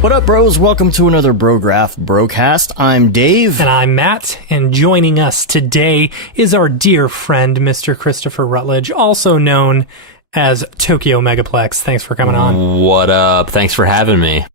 What up, bros? Welcome to another Brograph Brocast. I'm Dave. And I'm Matt. And joining us today is our dear friend, Mr. Christopher Rutledge, also known as Tokyo Megaplex. Thanks for coming on. What up? Thanks for having me.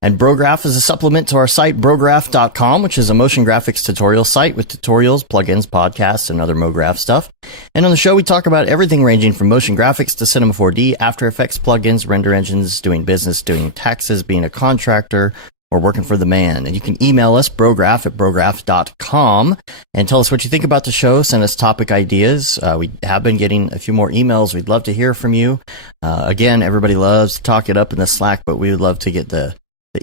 And Brograph is a supplement to our site, Brograph.com, which is a motion graphics tutorial site with tutorials, plugins, podcasts, and other MoGraph stuff. And on the show, we talk about everything ranging from motion graphics to Cinema 4D, After Effects plugins, render engines, doing business, doing taxes, being a contractor, or working for the man. And you can email us, Brograph, at Brograph.com, and tell us what you think about the show. Send us topic ideas. We have been getting a few more emails. We'd love to hear from you. Again, everybody loves to talk it up in the Slack, but we would love to get the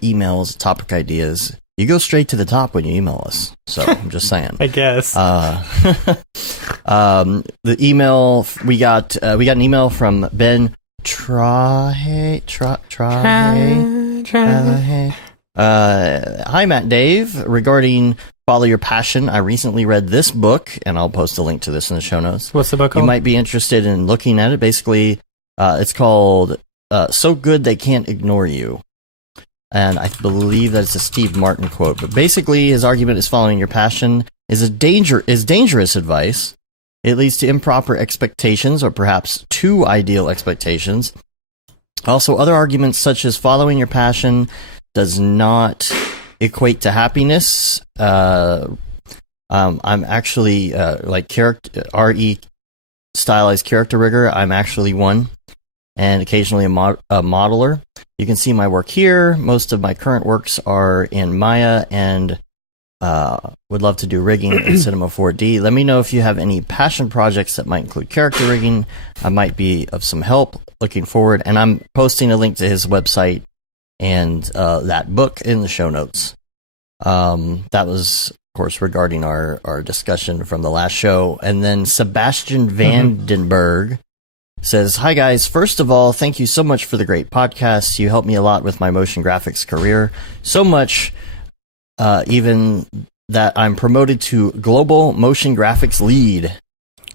emails, topic ideas. You go straight to the top when you email us. So I'm just saying. I guess. The email we got an email from Ben Trahe. Hi, Matt Dave. Regarding Follow Your Passion, I recently read this book, and I'll post a link to this in the show notes. What's the book called? You might be interested in looking at it. Basically, it's called So Good They Can't Ignore You. And I believe that it's a Steve Martin quote. But basically, his argument is following your passion is dangerous advice. It leads to improper expectations, or perhaps too ideal expectations. Also, other arguments such as following your passion does not equate to happiness. I'm actually like character RE stylized character rigger. I'm actually one, and occasionally a modeler. You can see my work here. Most of my current works are in Maya, and would love to do rigging in Cinema 4D. Let me know if you have any passion projects that might include character rigging. I might be of some help. Looking forward, and I'm posting a link to his website and that book in the show notes. That was, of course, regarding our discussion from the last show. And then Sebastian Vandenberg says, hi guys, first of all, thank you so much for the great podcast. You helped me a lot with my motion graphics career. So much, even that I'm promoted to Global Motion Graphics Lead.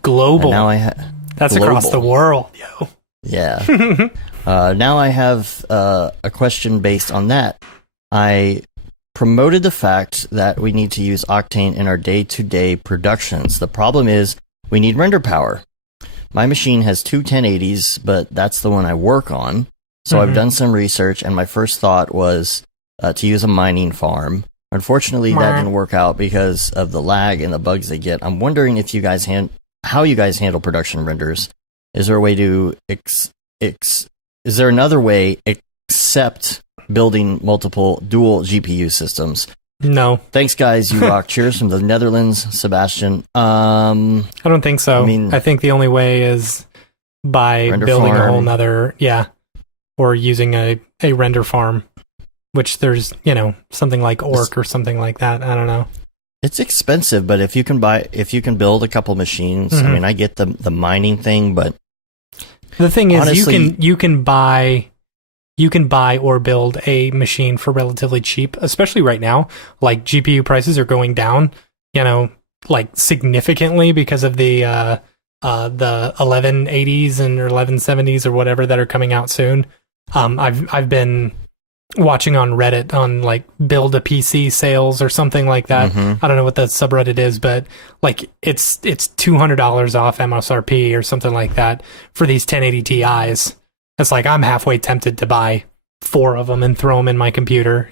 Global. And now That's global. Across the world, yo. Yeah. Now I have a question based on that. I promoted the fact that we need to use Octane in our day-to-day productions. The problem is we need render power. My machine has two 1080s, but that's the one I work on. So I've done some research, and my first thought was to use a mining farm. Unfortunately, that didn't work out because of the lag and the bugs they get. I'm wondering if you guys how you guys handle production renders. Is there a way to is there another way except building multiple dual GPU systems? No. Thanks, guys. You rock. Cheers from the Netherlands, Sebastian. I don't think so. I think the only way is by building a whole nother, or using a render farm, which there's, something like Orc or something like that. I don't know. It's expensive, but if you can build a couple machines, I get the mining thing, but the thing is, honestly, you can buy or build a machine for relatively cheap, especially right now. Like GPU prices are going down, like significantly because of the 1180s and or 1170s or whatever that are coming out soon. I've been watching on Reddit on like build a PC sales or something like that. I don't know what the subreddit is, but like it's $200 off MSRP or something like that for these 1080 Ti's. It's like I'm halfway tempted to buy 4 of them and throw them in my computer,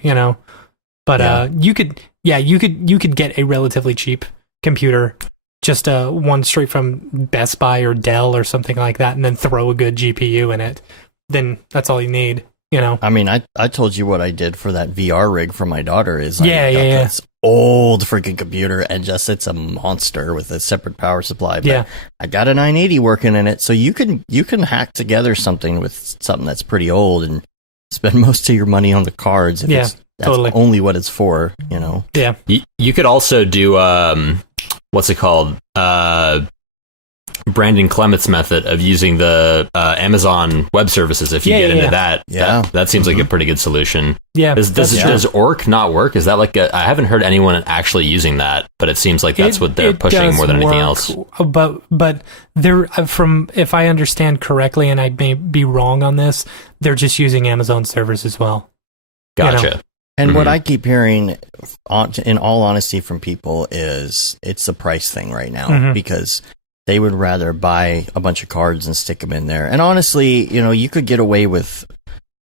But you could get a relatively cheap computer, just one straight from Best Buy or Dell or something like that, and then throw a good GPU in it. Then that's all you need, I told you what I did for that VR rig for my daughter is this old freaking computer, and it's a monster with a separate power supply. But I got a 980 working in it, so you can hack together something with something that's pretty old and spend most of your money on the cards. If that's totally only what it's for, Yeah. You could also do what's it called? Brandon Clement's method of using the Amazon Web Services. If you get into that, that seems like a pretty good solution. Yeah. Does Orc not work? Is that like I haven't heard anyone actually using that, but it seems like that's what they're pushing more than anything else. But there, from if I understand correctly, and I may be wrong on this, they're just using Amazon servers as well. Gotcha. And what I keep hearing, in all honesty, from people is it's a price thing right now because they would rather buy a bunch of cards and stick them in there. And honestly, you could get away with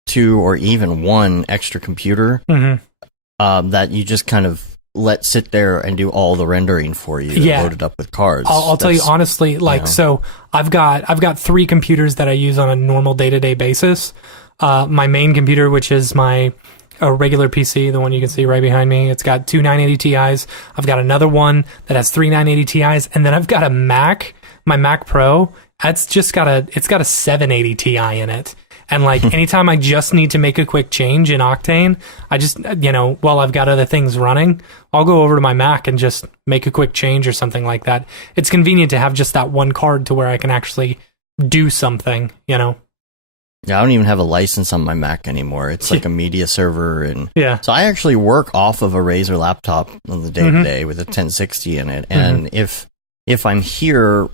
2 or even 1 extra computer that you just kind of let sit there and do all the rendering for you, loaded up with cards. I'll tell you honestly, so I've got 3 computers that I use on a normal day-to-day basis. My main computer, which is a regular PC, the one you can see right behind me, it's got 2 980 Ti's. I've got another one that has 3 980 Ti's, and then I've got a Mac, my Mac Pro. It's got a 780 Ti in it. And anytime I just need to make a quick change in Octane, I just, while I've got other things running, I'll go over to my Mac and just make a quick change or something like that. It's convenient to have just that one card to where I can actually do something, Yeah, I don't even have a license on my Mac anymore. It's like a media server, and so I actually work off of a Razer laptop on the day-to-day with a 1060 in it. And if I'm here,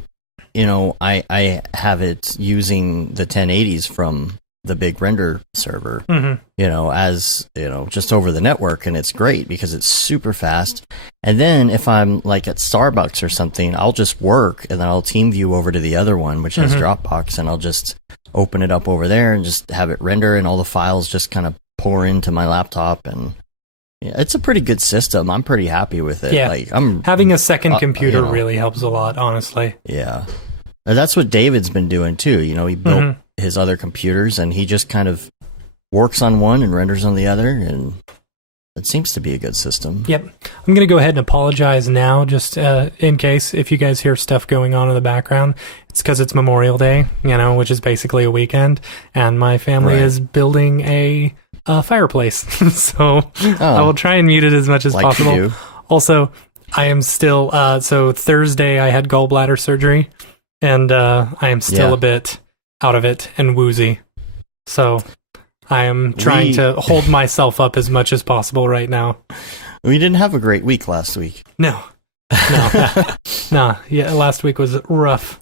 I have it using the 1080s from the big render server, just over the network, and it's great because it's super fast. And then if I'm like at Starbucks or something, I'll just work, and then I'll team view over to the other one, which has Dropbox, and I'll just open it up over there and just have it render, and all the files just kind of pour into my laptop. And it's a pretty good system. I'm pretty happy with it. Yeah. Having a second computer really helps a lot, honestly. Yeah. And that's what David's been doing too. He built his other computers, and he just kind of works on one and renders on the other, and it seems to be a good system. Yep. I'm going to go ahead and apologize now, just in case if you guys hear stuff going on in the background. It's because it's Memorial Day, which is basically a weekend, and my family is building a fireplace. So I will try and mute it as much as possible. Also, I am still, so Thursday I had gallbladder surgery, and I am still a bit out of it and woozy. So I am trying to hold myself up as much as possible right now. We didn't have a great week last week. No. Yeah, last week was rough.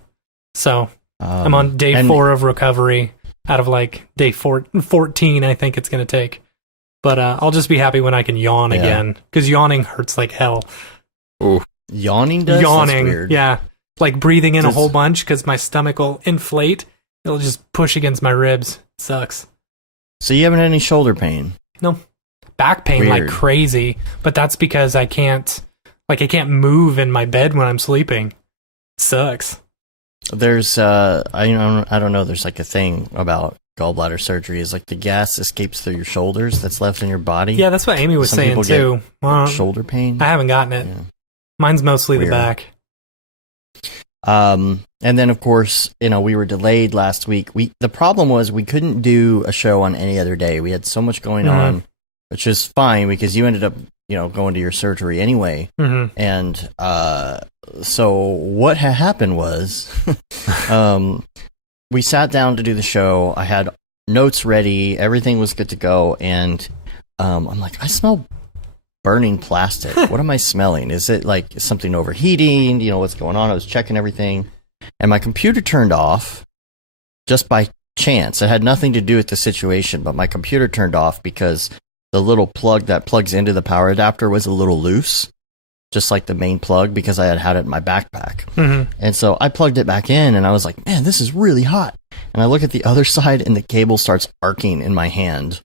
So I'm on day 4 of recovery out of day 14, I think it's going to take. But I'll just be happy when I can yawn again, because yawning hurts like hell. Ooh. Yawning does? Yawning, that's weird. Yeah. Like breathing in a whole bunch because my stomach will inflate. It'll just push against my ribs. It sucks. So you haven't had any shoulder pain? No. Back pain like crazy, but that's because I can't move in my bed when I'm sleeping. It sucks. There's I don't know, there's a thing about gallbladder surgery is the gas escapes through your shoulders that's left in your body. Yeah, that's what Amy was saying too. Shoulder pain? I haven't gotten it. Yeah. Mine's mostly the back. And then of course, we were delayed last week. The problem was we couldn't do a show on any other day. We had so much going on, which is fine because you ended up, going to your surgery anyway. And so what had happened was we sat down to do the show. I had notes ready. Everything was good to go. And I'm like, I smell burning plastic. What am I smelling? Is it something overheating? What's going on? I was checking everything, and my computer turned off just by chance. It had nothing to do with the situation, but my computer turned off because the little plug that plugs into the power adapter was a little loose, just like the main plug, because I had it in my backpack. And so I plugged it back in, and I was like, man, this is really hot. And I look at the other side, and the cable starts arcing in my hand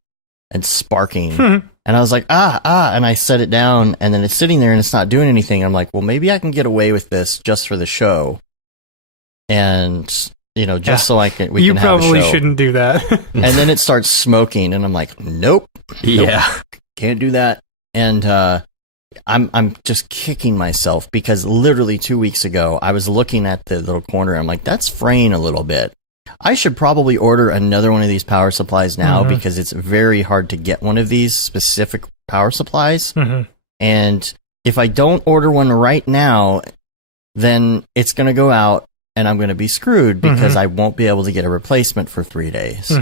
and sparking. And I was like, and I set it down, and then it's sitting there and it's not doing anything. I'm like, well, maybe I can get away with this just for the show. And, just so we can have a show. You probably shouldn't do that. And then it starts smoking, and I'm like, nope. Can't do that. And I'm just kicking myself because literally 2 weeks ago, I was looking at the little corner. I'm like, that's fraying a little bit. I should probably order another one of these power supplies now because it's very hard to get one of these specific power supplies. And if I don't order one right now, then it's going to go out and I'm going to be screwed because I won't be able to get a replacement for 3 days.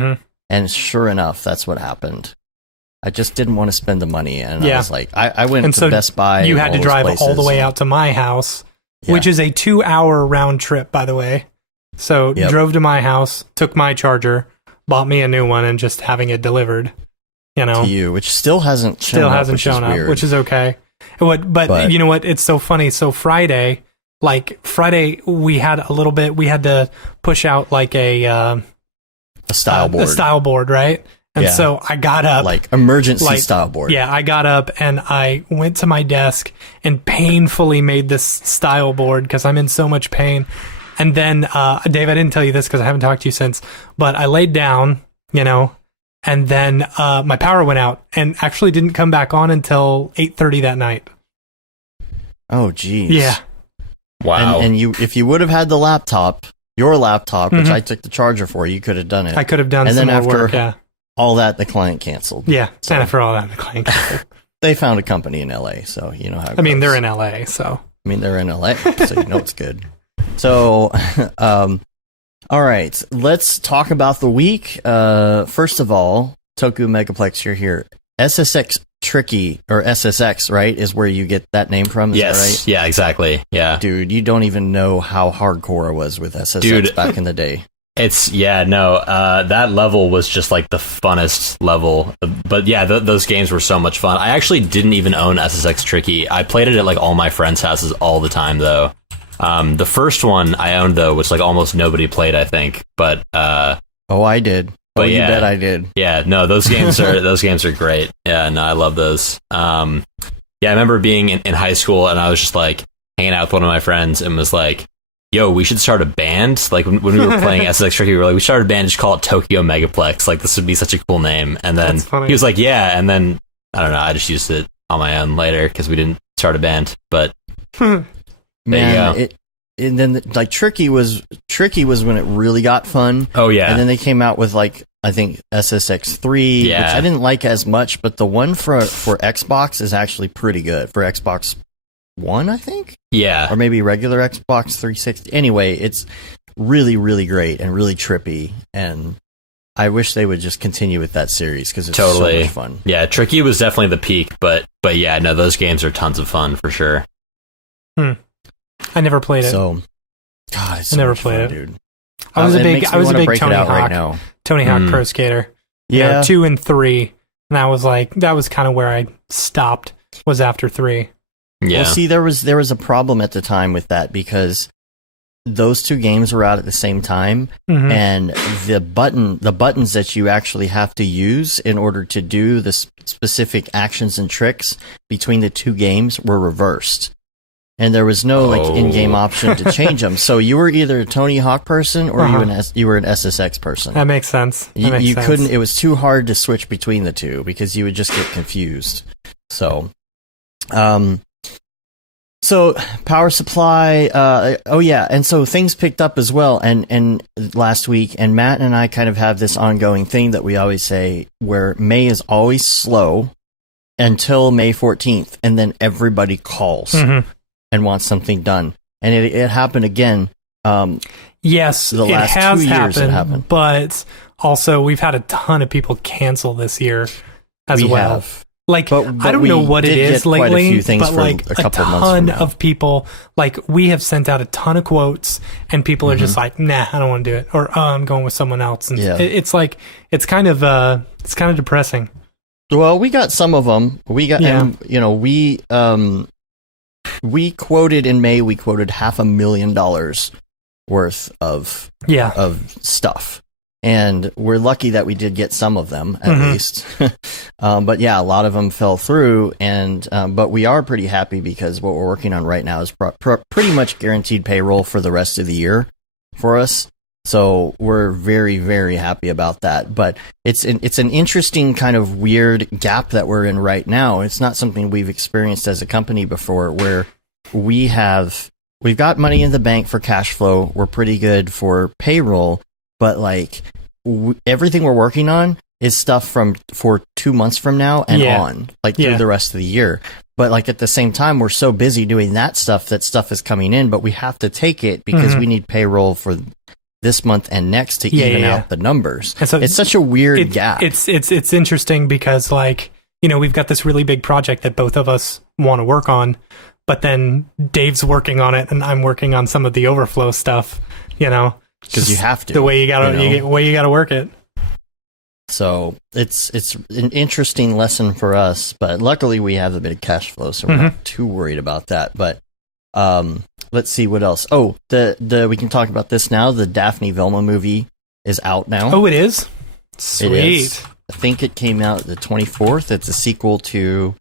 And sure enough, that's what happened. I just didn't want to spend the money. And I was like, I went to Best Buy. You had to drive all the way out to my house, which is a 2-hour round trip, by the way. So drove to my house, took my charger, bought me a new one, and just having it delivered. To you, which still hasn't shown up, which is okay. But you know what? It's so funny. So Friday we had a little bit. We had to push out like a style board. A style board, right? And so I got up, like emergency style board. Yeah, I got up and I went to my desk and painfully made this style board because I'm in so much pain. And then, Dave, I didn't tell you this because I haven't talked to you since, but I laid down, and then my power went out and actually didn't come back on until 8:30 that night. Oh, geez. Yeah. Wow. And if you would have had your laptop, which I took the charger for, you could have done it. I could have done some more work, yeah. All that, the client canceled. Yeah, and after all that, the client canceled. They found a company in LA, so you know how it goes. I mean, they're in LA, so. They're in LA, so you know it's good. So, all right, let's talk about the week. First of all, Toku Megaplex, you're here. SSX Tricky, or SSX, right, is where you get that name from, is yes. that right? Yeah, exactly, yeah. Dude, you don't even know how hardcore I was with SSX back in the day. That level was just like the funnest level. But yeah, those games were so much fun. I actually didn't even own SSX Tricky. I played it at like all my friends' houses all the time, though. The first one I owned, though, which like almost nobody played, I think. But oh, I did. But you bet I did. Yeah, no, those games are great. Yeah, no, I love those. Yeah, I remember being in high school and I was just like hanging out with one of my friends and was like, yo, we should start a band. Like when we were playing SSX Tricky, we were like, we started a band, just call it Tokyo Megaplex. Like this would be such a cool name. And then he was like, yeah. And then I don't know, I just used it on my own later because we didn't start a band. But there you go. And then like Tricky was when it really got fun. Oh yeah. And then they came out with like I think SSX3, which I didn't like as much, but the one for Xbox is actually pretty good for Xbox One, I think. Yeah. Or maybe regular Xbox 360. Anyway, it's really, really great and really trippy. And I wish they would just continue with that series because it's so much fun. Yeah, Tricky was definitely the peak, but yeah, no, those games are tons of fun for sure. I never played it. So, God, it's so I never much played fun, it, dude. I was a big Tony Hawk right now. Tony Hawk Pro Skater. Yeah, 2 and 3, and that was kind of where I stopped. Was after 3. Yeah. Well, see, there was a problem at the time with that because those two games were out at the same time, and the buttons that you actually have to use in order to do the specific actions and tricks between the two games were reversed. And there was no in-game option to change them. So you were either a Tony Hawk person or you were an SSX person. That makes sense. You couldn't. It was too hard to switch between the two because you would just get confused. So, so power supply. And so things picked up as well. And last week, and Matt and I kind of have this ongoing thing that we always say, where May is always slow until May 14th, and then everybody calls. And wants something done, and it happened again. Yes, the last 2 years it happened, but also we've had a ton of people cancel this year as well. Like, but I don't know what it is lately, but like a ton of people, like we have sent out a ton of quotes, and people are just like, "Nah, I don't want to do it," or "I'm going with someone else." And it's like it's kind of depressing. Well, we got some of them. We got, we quoted in May. We quoted $500,000 worth of stuff, and we're lucky that we did get some of them at least. But yeah, a lot of them fell through, and but we are pretty happy because what we're working on right now is pretty much guaranteed payroll for the rest of the year for us. So we're very, very happy about that. But it's an interesting kind of weird gap that we're in right now. It's not something we've experienced as a company before, where we've got money in the bank for cash flow. We're pretty good for payroll, but like everything we're working on is stuff for 2 months from now and on, like through the rest of the year. But like at the same time, we're so busy doing that stuff is coming in, but we have to take it because we need payroll for this month and next to even out the numbers. And so it's such a weird gap. It's interesting because like, we've got this really big project that both of us want to work on, but then Dave's working on it and I'm working on some of the overflow stuff, because you have to. The way you gotta work it. So it's an interesting lesson for us, but luckily we have a bit of cash flow, so we're not too worried about that. But let's see what else. Oh, we can talk about this now. The Daphne Velma movie is out now. Oh, it is? Sweet. It is. I think it came out the 24th. It's a sequel to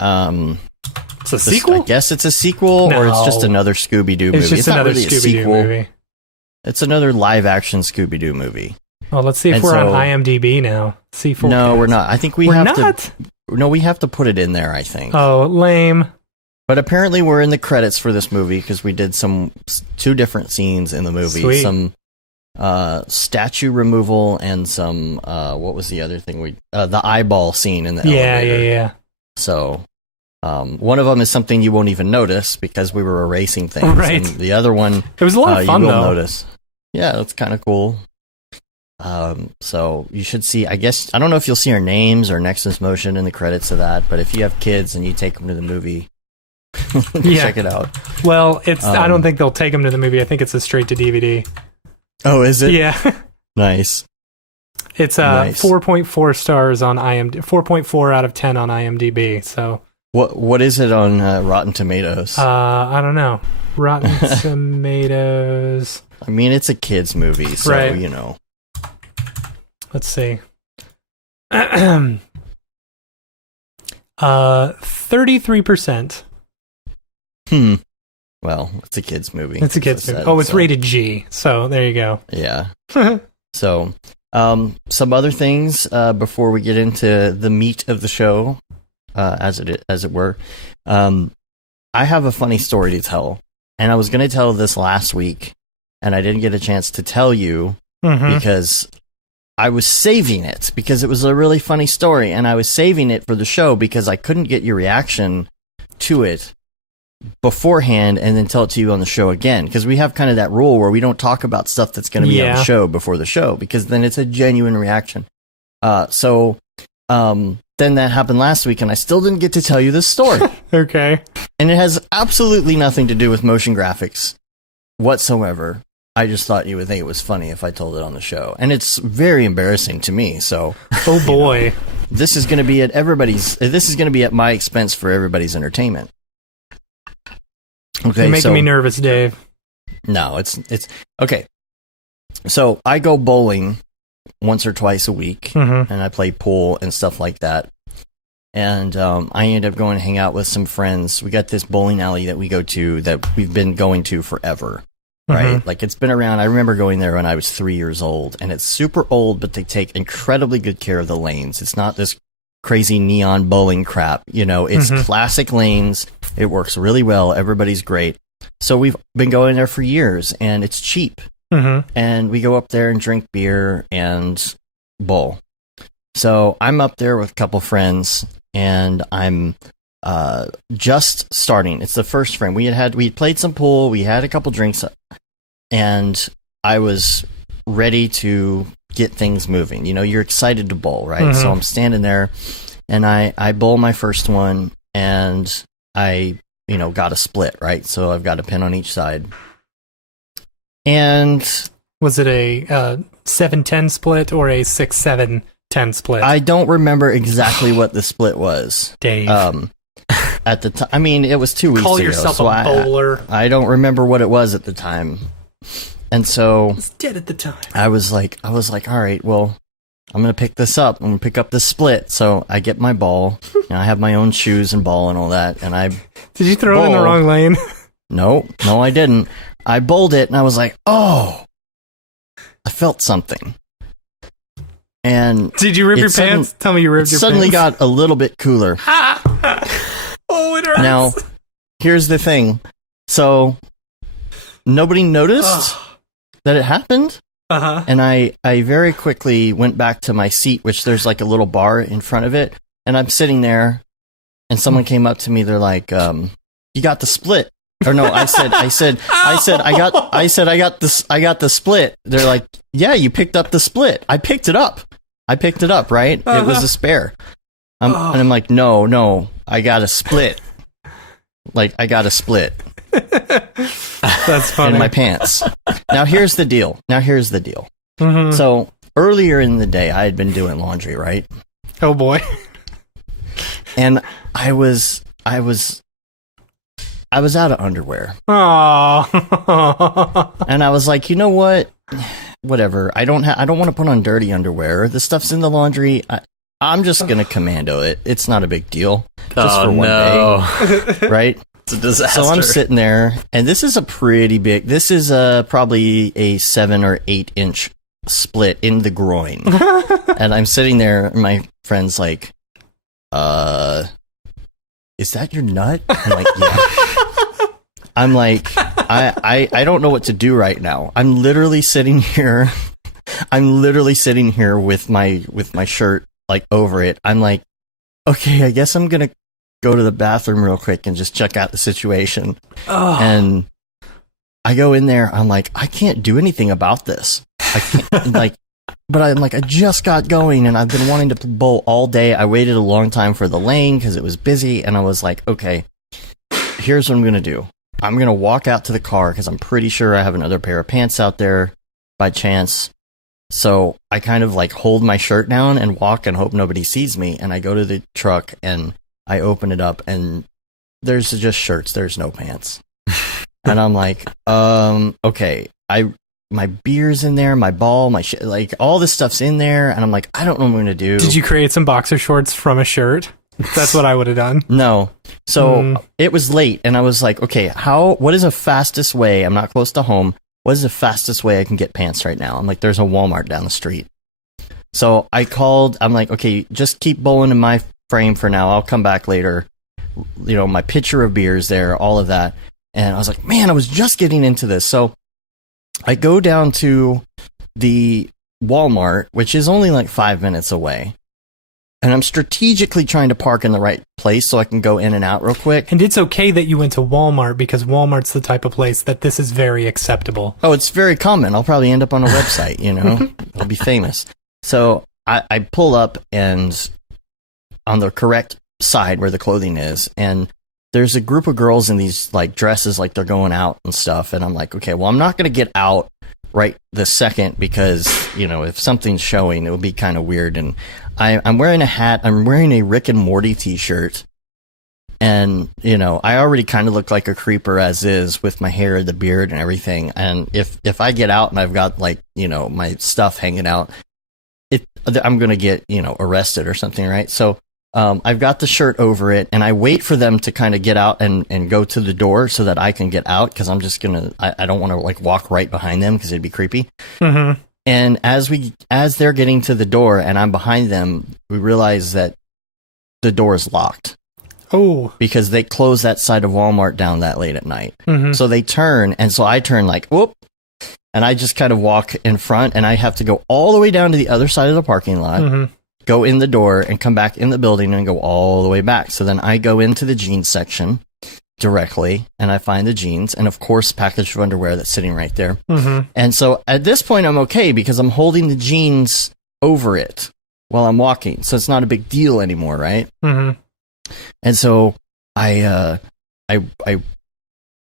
It's a sequel? I guess it's a sequel, or it's just another Scooby-Doo movie. It's just another not really Scooby-Doo movie. It's another live-action Scooby-Doo movie. Well, let's see if we're on IMDb now. C4. No, we're not. I think we we're have not? to. No, we have to put it in there, I think. Oh, lame. But apparently we're in the credits for this movie because we did two different scenes in the movie. Sweet. Some statue removal and some, what was the other thing? The eyeball scene in the elevator. Yeah. So, one of them is something you won't even notice because we were erasing things. Right. And the other one, it was a lot of fun, you will though. notice. Yeah, that's kind of cool. So you should see, I guess, I don't know if you'll see our names or Nexus Motion in the credits of that, but if you have kids and you take them to the movie, check it out. Well, I don't think they'll take them to the movie. I think it's a straight to DVD. Oh, is it? Yeah. Nice. It's 4.4 stars on IMDb, 4.4 out of 10 on IMDb. So what is it on Rotten Tomatoes? I don't know. Rotten Tomatoes. I mean, it's a kids movie, so right. you know. Let's see. 33%. Well, it's a kids movie. It's a kids movie. Oh, it's rated G. So there you go. Yeah. So, some other things before we get into the meat of the show, as it were. I have a funny story to tell, and I was going to tell this last week, and I didn't get a chance to tell you because I was saving it because it was a really funny story, and I was saving it for the show because I couldn't get your reaction to it beforehand and then tell it to you on the show again, because we have kind of that rule where we don't talk about stuff that's going to be on the show before the show, because then it's a genuine reaction. So then that happened last week, and I still didn't get to tell you this story. Okay. And it has absolutely nothing to do with motion graphics whatsoever. I just thought you would think it was funny if I told it on the show. And it's very embarrassing to me, so... Oh, boy. You know, this is going to be at my expense for everybody's entertainment. Okay, you're making me nervous, Dave. No, it's... Okay. So, I go bowling once or twice a week, and I play pool and stuff like that. And I end up going to hang out with some friends. We got this bowling alley that we go to that we've been going to forever. Right? Like, it's been around. I remember going there when I was 3 years old, and it's super old, but they take incredibly good care of the lanes. It's not this crazy neon bowling crap. You know, it's classic lanes. It works really well. Everybody's great. So we've been going there for years, and it's cheap. And we go up there and drink beer and bowl. So I'm up there with a couple friends, and I'm just starting. It's the first frame. We played some pool. We had a couple drinks, and I was ready to get things moving. You know, you're excited to bowl, right? So I'm standing there, and I bowl my first one, and I, got a split, right? So I've got a pin on each side. And was it a 7-10 split or a 6-7-10 split? I don't remember exactly what the split was, Dave. At the time, I mean, it was 2 weeks ago. Call yourself a bowler. I don't remember what it was at the time, and so it was dead at the time. I was like, all right, well, I'm gonna pick this up. I'm gonna pick up this split. So I get my ball. I have my own shoes and ball and all that, and I did you throw it in the wrong lane? No, I didn't. I bowled it, and I was like, oh, I felt something. And did you rip your pants? Tell me you ripped your pants. Suddenly got a little bit cooler. Oh, it hurts. Now, here's the thing. So, nobody noticed that it happened. And I very quickly went back to my seat, which there's like a little bar in front of it. And I'm sitting there, and someone came up to me. They're like, you got the split. Or no, I got the split. They're like, yeah, you picked up the split. I picked it up, right? It was a spare. And I'm like, no, I got a split. Like, I got a split. That's funny. In my pants. Now here's the deal. So earlier in the day, I had been doing laundry, right? Oh boy. And I was out of underwear. Oh. And I was like, you know what? Whatever. I don't want to put on dirty underwear. The stuff's in the laundry. I'm just gonna commando it. It's not a big deal. Just for one day, right? It's a disaster. So I'm sitting there, and this is a pretty big. This is probably a 7 or 8 inch split in the groin, and I'm sitting there. And my friend's like, "Is that your nut?" I'm like, "Yeah." I'm like, I don't know what to do right now. I'm literally sitting here with my shirt like over it. I'm like, okay, I guess I'm gonna go to the bathroom real quick and just check out the situation. Oh. And I go in there. I'm like, I can't do anything about this. I can't but I'm like, I just got going and I've been wanting to bowl all day. I waited a long time for the lane because it was busy, and I was like, okay, here's what I'm gonna do. I'm gonna walk out to the car because I'm pretty sure I have another pair of pants out there by chance. So I kind of like hold my shirt down and walk and hope nobody sees me. And I go to the truck and I open it up and there's just shirts. There's no pants. And I'm like, okay, my beer's in there, my ball, my shit, like all this stuff's in there. And I'm like, I don't know what I'm going to do. Did you create some boxer shorts from a shirt? That's what I would have done. No. So it was late and I was like, okay, what is the fastest way? I'm not close to home. What is the fastest way I can get pants right now? I'm like, there's a Walmart down the street. So I called. I'm like, okay, just keep bowling in my frame for now. I'll come back later. You know, my pitcher of beer's there, all of that. And I was like, man, I was just getting into this. So I go down to the Walmart, which is only like 5 minutes away. And I'm strategically trying to park in the right place so I can go in and out real quick. And it's okay that you went to Walmart because Walmart's the type of place that this is very acceptable. Oh, it's very common. I'll probably end up on a website, you know? I'll be famous. So I pull up and on the correct side where the clothing is, and there's a group of girls in these like dresses like they're going out and stuff. And I'm like, okay, well, I'm not going to get out right this second because, you know, if something's showing, it would be kind of weird. And I'm wearing a hat. I'm wearing a Rick and Morty t-shirt. And, you know, I already kind of look like a creeper as is with my hair, the beard and everything. And if I get out and I've got like, you know, my stuff hanging out, I'm going to get, you know, arrested or something, right? So I've got the shirt over it and I wait for them to kind of get out and go to the door so that I can get out because I'm just going to, I don't want to like walk right behind them because it'd be creepy. Mm-hmm. And as they're getting to the door and I'm behind them, we realize that the door is locked. Oh. Because they close that side of Walmart down that late at night. Mm-hmm. So they turn, and so I turn like, whoop, and I just kind of walk in front, and I have to go all the way down to the other side of the parking lot, go in the door, and come back in the building and go all the way back. So then I go into the jeans section directly, and I find the jeans, and of course, package of underwear that's sitting right there. Mm-hmm. And so at this point, I'm okay because I'm holding the jeans over it while I'm walking, so it's not a big deal anymore, right? Mm-hmm. And so I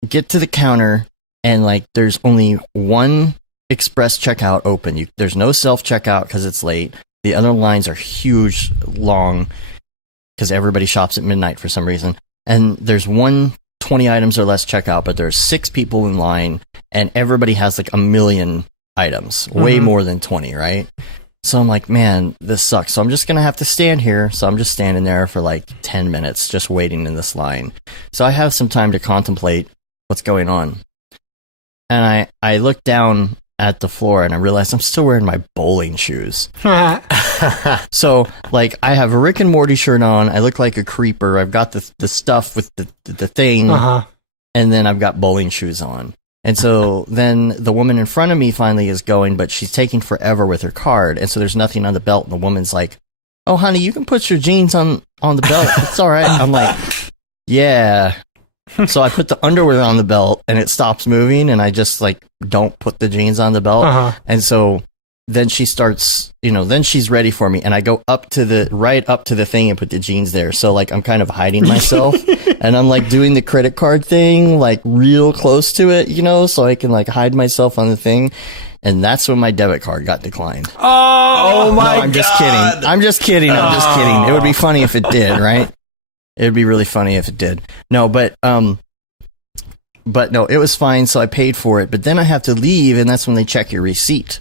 get to the counter, and like there's only one express checkout open. There's no self checkout because it's late. The other lines are huge, long, because everybody shops at midnight for some reason. And there's 20 items or less checkout, but there's 6 people in line, and everybody has like 1 million items, way more than 20, right? So I'm like, man, this sucks. So I'm just going to have to stand here. So I'm just standing there for like 10 minutes, just waiting in this line. So I have some time to contemplate what's going on. And I look down at the floor and I realize I'm still wearing my bowling shoes. So like I have a Rick and Morty shirt on. I look like a creeper. I've got the stuff with the thing. And then I've got bowling shoes on. And so then the woman in front of me finally is going, but she's taking forever with her card. And so there's nothing on the belt. And the woman's like, oh, honey, you can put your jeans on the belt. It's all right. I'm like, yeah. So I put the underwear on the belt and it stops moving. And I just like don't put the jeans on the belt. And so then she starts, you know, then she's ready for me. And I go right up to the thing and put the jeans there. So like I'm kind of hiding myself. And I'm like doing the credit card thing, like real close to it, you know, so I can like hide myself on the thing. and that's when my debit card got declined. Oh my God. I'm just kidding. I'm just kidding. It would be funny if it did, right? It would be really funny if it did. No, but no, it was fine, so I paid for it, but then I have to leave, and that's when they check your receipt.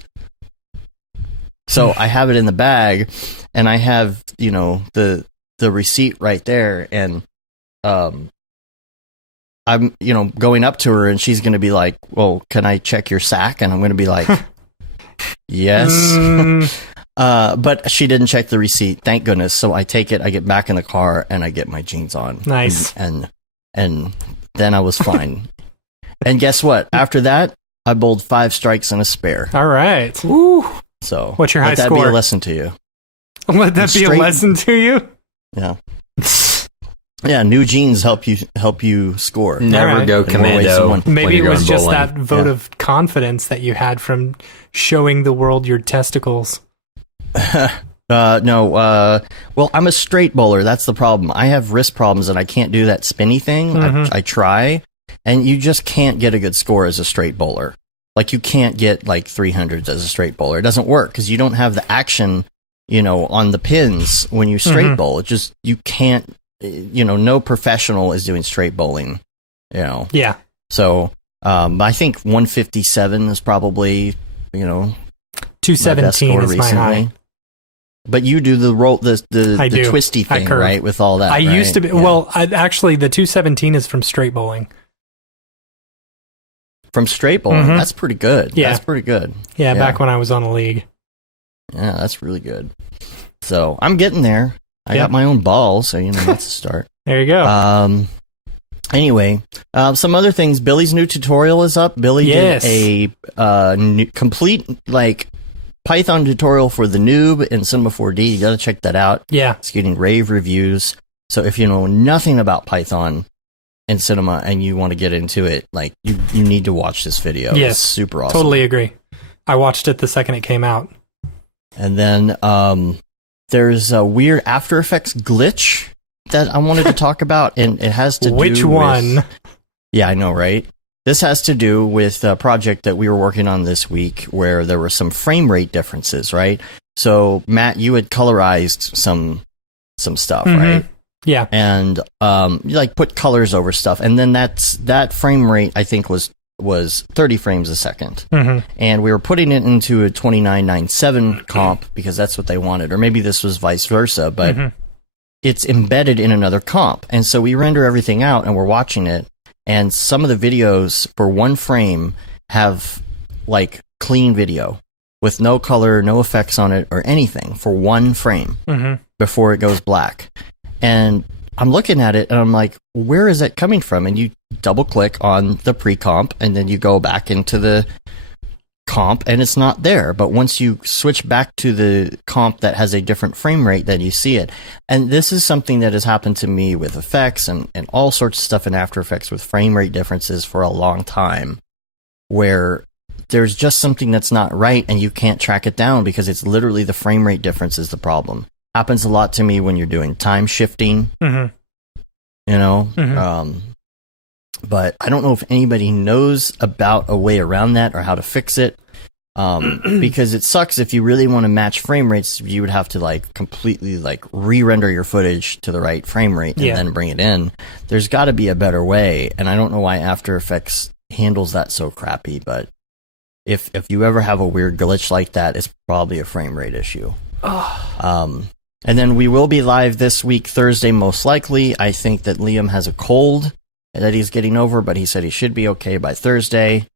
So I have it in the bag, and I have, the receipt right there, and I'm, going up to her, and she's going to be like, well, can I check your sack? And I'm going to be like, yes. But she didn't check the receipt, thank goodness. So I take it, I get back in the car, and I get my jeans on. Nice. And then I was fine. And guess what? After that, I bowled 5 strikes and a spare. All right. Woo. So what's your high score? Let that be a lesson to you. Let that be a lesson to you? Yeah. Yeah, new jeans help you score. Never go commando. Maybe it was just that vote of confidence that you had from showing the world your testicles. No. Well, I'm a straight bowler. That's the problem. I have wrist problems and I can't do that spinny thing. I try, and you just can't get a good score as a straight bowler. Like, you can't get like 300s as a straight bowler. It doesn't work because you don't have the action, on the pins when you straight bowl. It just, you can't. No professional is doing straight bowling, Yeah. So, I think 157 is probably, 217 is my high. But you do the roll, the twisty thing, right? With all that. I used to be. Yeah. Well, actually, the 217 is from straight bowling. From straight bowling, that's pretty good. Yeah, that's pretty good. Yeah, back when I was on a league. Yeah, that's really good. So I'm getting there. I got my own ball, so that's a start. There you go. Anyway, some other things. Billy's new tutorial is up. Billy did a complete Python tutorial for the noob in Cinema 4D. You got to check that out. Yeah, it's getting rave reviews. So if you know nothing about Python in Cinema and you want to get into it, you need to watch this video. Yes, it's super awesome. Totally agree. I watched it the second it came out. And then there's a weird After Effects glitch that I wanted to talk about, and it has to do Which one? Yeah, I know, right? This has to do with a project that we were working on this week where there were some frame rate differences, right? So, Matt, you had colorized some stuff, right? Yeah. And you put colors over stuff, and then that frame rate, I think, was 30 frames a second. And we were putting it into a 2997 comp because that's what they wanted, or maybe this was vice versa, but it's embedded in another comp. And so we render everything out and we're watching it, and some of the videos for one frame have clean video with no color, no effects on it or anything for one frame before it goes black. And I'm looking at it and I'm like, where is that coming from? And you double click on the pre-comp and then you go back into the comp and it's not there. But once you switch back to the comp that has a different frame rate, then you see it. And this is something that has happened to me with effects and all sorts of stuff in After Effects with frame rate differences for a long time, where there's just something that's not right and you can't track it down because it's literally the frame rate difference is the problem. Happens a lot to me when you're doing time shifting, but I don't know if anybody knows about a way around that or how to fix it, because it sucks. If you really want to match frame rates, you would have to completely re-render your footage to the right frame rate and then bring it in. There's got to be a better way, and I don't know why After Effects handles that so crappy, but if you ever have a weird glitch like that, it's probably a frame rate issue. And then we will be live this week, Thursday, most likely. I think that Liam has a cold that he's getting over, but he said he should be okay by Thursday.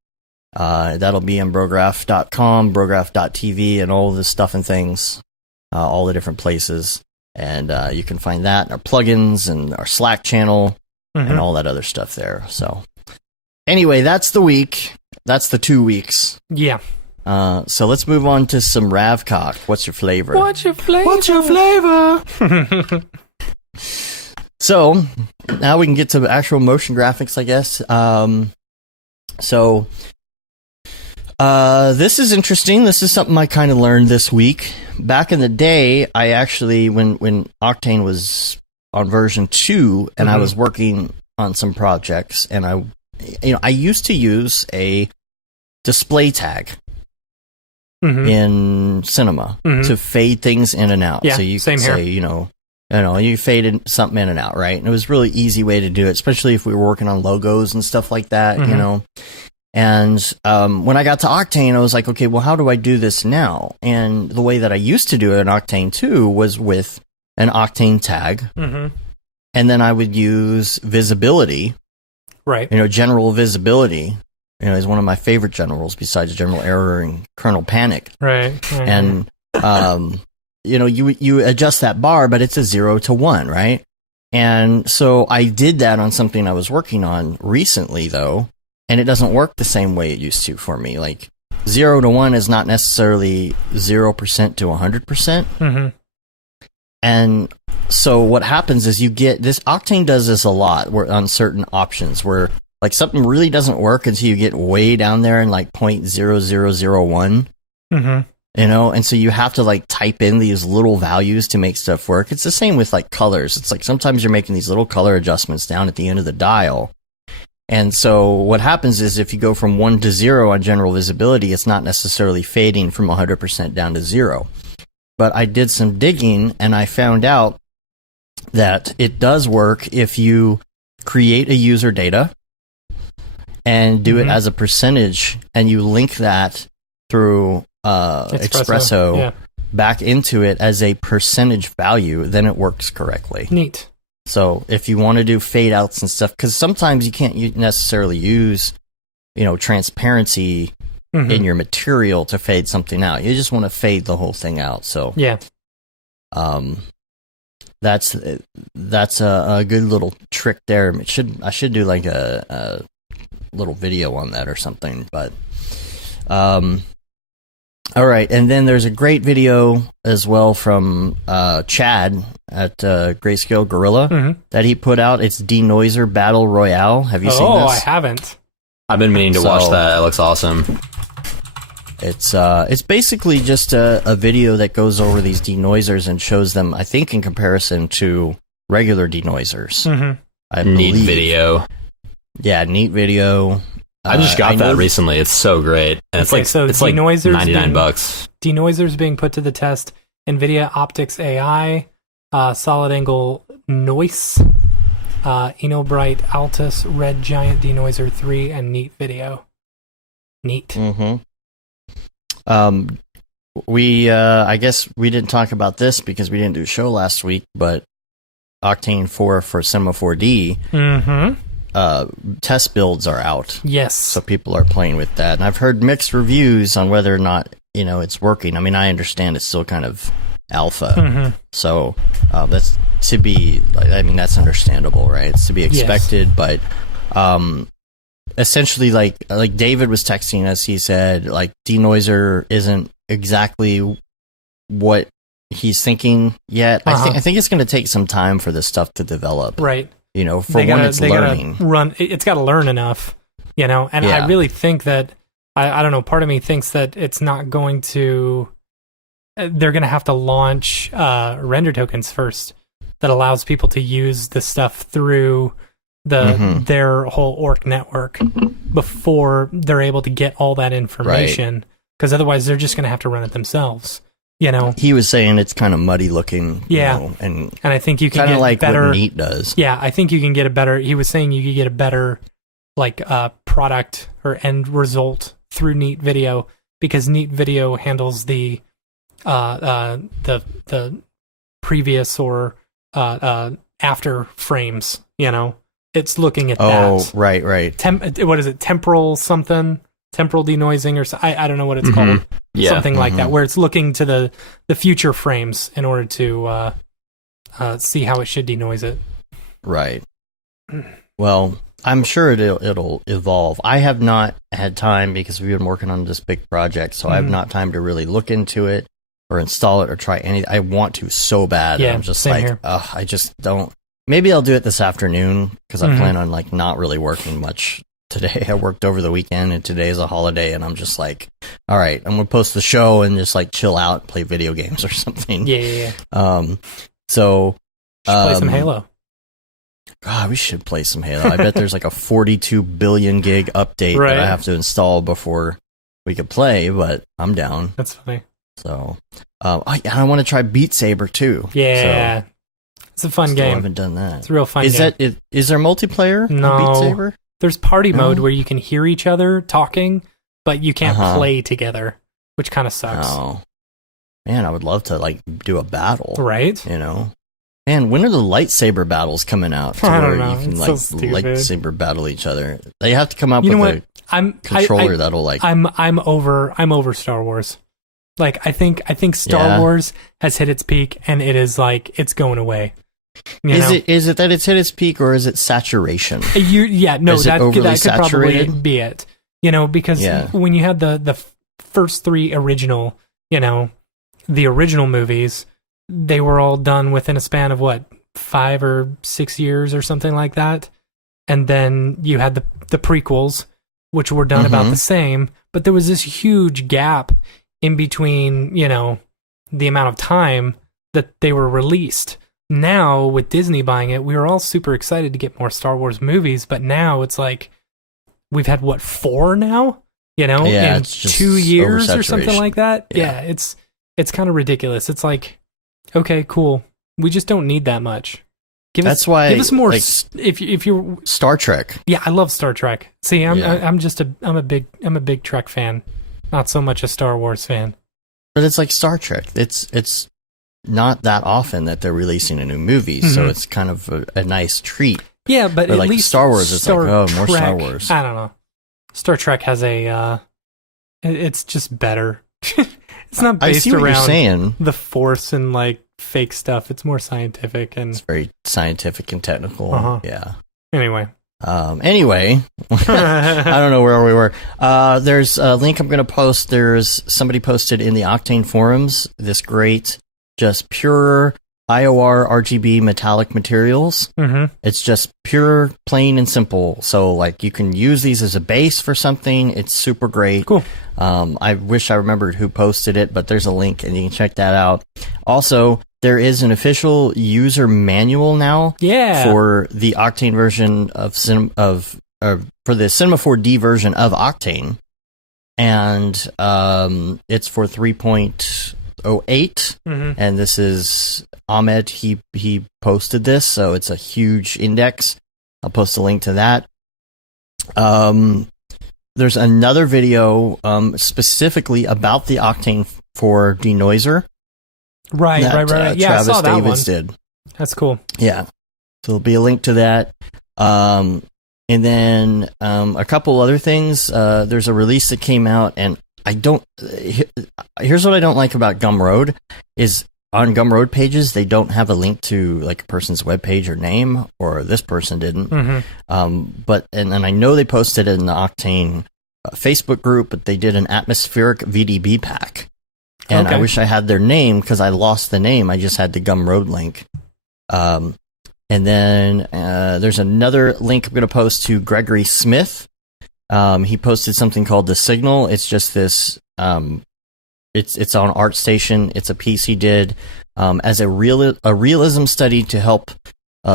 That'll be on Brograph.com, Brograph.tv, and all the stuff and things, all the different places. And you can find that in our plugins and our Slack channel and all that other stuff there. So anyway, that's the week. That's the 2 weeks. Yeah. So let's move on to some Ravcock. What's your flavor? What's your flavor? What's your flavor? So now we can get to actual motion graphics, I guess. This is interesting. This is something I kind of learned this week. Back in the day, I actually, when Octane was on version 2 and I was working on some projects, and I used to use a display tag. in cinema to fade things in and out. Yeah, so you same could here. say, you faded something in and out, right? And it was a really easy way to do it, especially if we were working on logos and stuff like that, And when I got to Octane, I was like, okay, well, how do I do this now? And the way that I used to do it in Octane 2 was with an Octane tag. And then I would use visibility, right? General visibility, is one of my favorite generals besides General Error and Colonel Panic. Right. And, you adjust that bar, but it's a 0 to 1, right? And so I did that on something I was working on recently, though, and it doesn't work the same way it used to for me. Like 0 to 1 is not necessarily 0% to 100%. And so what happens is you get this. Octane does this a lot on certain options where like something really doesn't work until you get way down there in like 0.0001. And so you have to like type in these little values to make stuff work. It's the same with like colors. It's like sometimes you're making these little color adjustments down at the end of the dial. And so what happens is if you go from 1 to 0 on general visibility, it's not necessarily fading from 100% down to 0. But I did some digging and I found out that it does work if you create a user data and do it as a percentage and you link that through Espresso back into it as a percentage value, then it works correctly. Neat. So if you want to do fade outs and stuff, because sometimes you can't necessarily use, transparency in your material to fade something out. You just want to fade the whole thing out. So that's a good little trick there. I should do like a little video on that or something. But all right, and then there's a great video as well from Chad at Grayscale Gorilla that he put out. It's Denoiser Battle Royale. Have you seen this? Oh, I haven't. I've been meaning to watch that. It looks awesome. It's basically just a video that goes over these denoisers and shows them, I think, in comparison to regular denoisers. Neat video. Yeah, neat video. I just got that recently. It's so great, and it's like $99. Denoisers being put to the test. NVIDIA Optics AI, solid angle noise, Enobright Altus Red Giant Denoiser 3, and neat video. Neat. I guess we didn't talk about this because we didn't do a show last week, but Octane 4 for Cinema 4D. Test builds are out. Yes. So people are playing with that. And I've heard mixed reviews on whether or not, it's working. I mean, I understand it's still kind of alpha. So that's that's understandable, right? It's to be expected. Yes. But essentially, like David was texting us, he said, like, denoiser isn't exactly what he's thinking yet. I think it's going to take some time for this stuff to develop. Right. It's learning. It's got to learn enough, and I really think that, I don't know, part of me thinks that it's not going to, they're going to have to launch render tokens first that allows people to use the stuff through their whole ORC network before they're able to get all that information, because otherwise they're just going to have to run it themselves. He was saying it's kind of muddy looking. And I think you can kind of like better, what Neat does. Yeah, I think you can get a better. He was saying you could get a better product or end result through Neat Video, because Neat Video handles the previous or after frames. It's looking at that. Oh, right. What is it? Temporal something. Temporal denoising, or I don't know what it's called. Yeah. Something like that, where it's looking to the future frames in order to see how it should denoise it. Right. Well, I'm sure it'll evolve. I have not had time because we've been working on this big project, so I have not time to really look into it or install it or try anything. I want to so bad. Yeah, I'm just like, I just don't. Maybe I'll do it this afternoon because I plan on not really working much today. I worked over the weekend and today is a holiday, and I'm just like, all right, I'm gonna post the show and just play out, play video games or something. Yeah. So play some Halo. God, we should play some Halo. I bet there's like a 42 billion gig update that I have to install before we could play, but I'm down. That's funny. So, I want to try Beat Saber too. Yeah. So, it's a fun still game. haven't done that. It's a real fun Is game. Is there multiplayer No. in Beat Saber? There's party mode No? where you can hear each other talking, but you can't Uh-huh. play together, which kind of sucks. Oh. Man, I would love to like do a battle. Right? You know? Man, when are the lightsaber battles coming out? To I don't where know. you can It's like so stupid. lightsaber battle each other. They have to come up You know with what? I'm a controller I, that'll like. I'm over Star Wars. Like I think Star Yeah. Wars has hit its peak, and it is like it's going away. You know? Is it that it's hit its peak, or is it saturation? No, Is it that overly could probably saturated? be it. You know, because Yeah. when you had the first three original, the original movies, they were all done within a span of what, 5 or 6 years or something like that. And then you had the prequels, which were done about Mhm. the same, but there was this huge gap in between, the amount of time that they were released. Now, with Disney buying it, we were all super excited to get more Star Wars movies, but now it's like, we've had, 4 now? Yeah, in it's just 2 years or something oversaturation. like that? Yeah. Yeah, it's kind of ridiculous. It's like, okay, cool. We just don't need that much. Give That's us, why, give us more. like, If you're, Star Trek. yeah, I love Star Trek. See, I'm Yeah. I'm a big Trek fan, not so much a Star Wars fan. But it's like Star Trek. It's not that often that they're releasing a new movie, so Mhm. it's kind of a nice treat. Yeah, but But at like least Star Wars, it's like, oh, more Star Trek- Wars. I don't know. Star Trek has it's just better. It's not I based see what you're around saying. the Force and like fake stuff. It's more scientific and It's very scientific and technical. Uh-huh. Yeah. anyway. Anyway, I don't know where we were. There's a link I'm going to post. There's somebody posted in the Octane forums this great, just pure IOR RGB metallic materials. Mm-hmm. It's just pure, plain and simple. So like you can use these as a base for something. It's super great. Cool. I wish I remembered who posted it, but there's a link and you can check that out. Also, there is an official user manual now Yeah. for the Octane version of for the Cinema 4D version of Octane, and it's for 3.08. Mm-hmm. And this is Ahmed. He posted this, so it's a huge index. I'll post a link to that. There's another video specifically about the Octane for denoiser. Right. Yeah, Travis I saw that Davids one. did. That's cool. Yeah. So there'll be a link to that. And then a couple other things. There's a release that came out, and here's what I don't like about Gumroad is on Gumroad pages, they don't have a link to like a person's webpage or name, or this person didn't. Mm-hmm. But I know they posted it in the Octane Facebook group, but they did an atmospheric VDB pack. And I Okay. wish I had their name because I lost the name. I just had the Gumroad link. And then there's another link I'm going to post to Gregory Smith. He posted something called The Signal. It's just this. It's on ArtStation. It's a piece he did as a realism study to help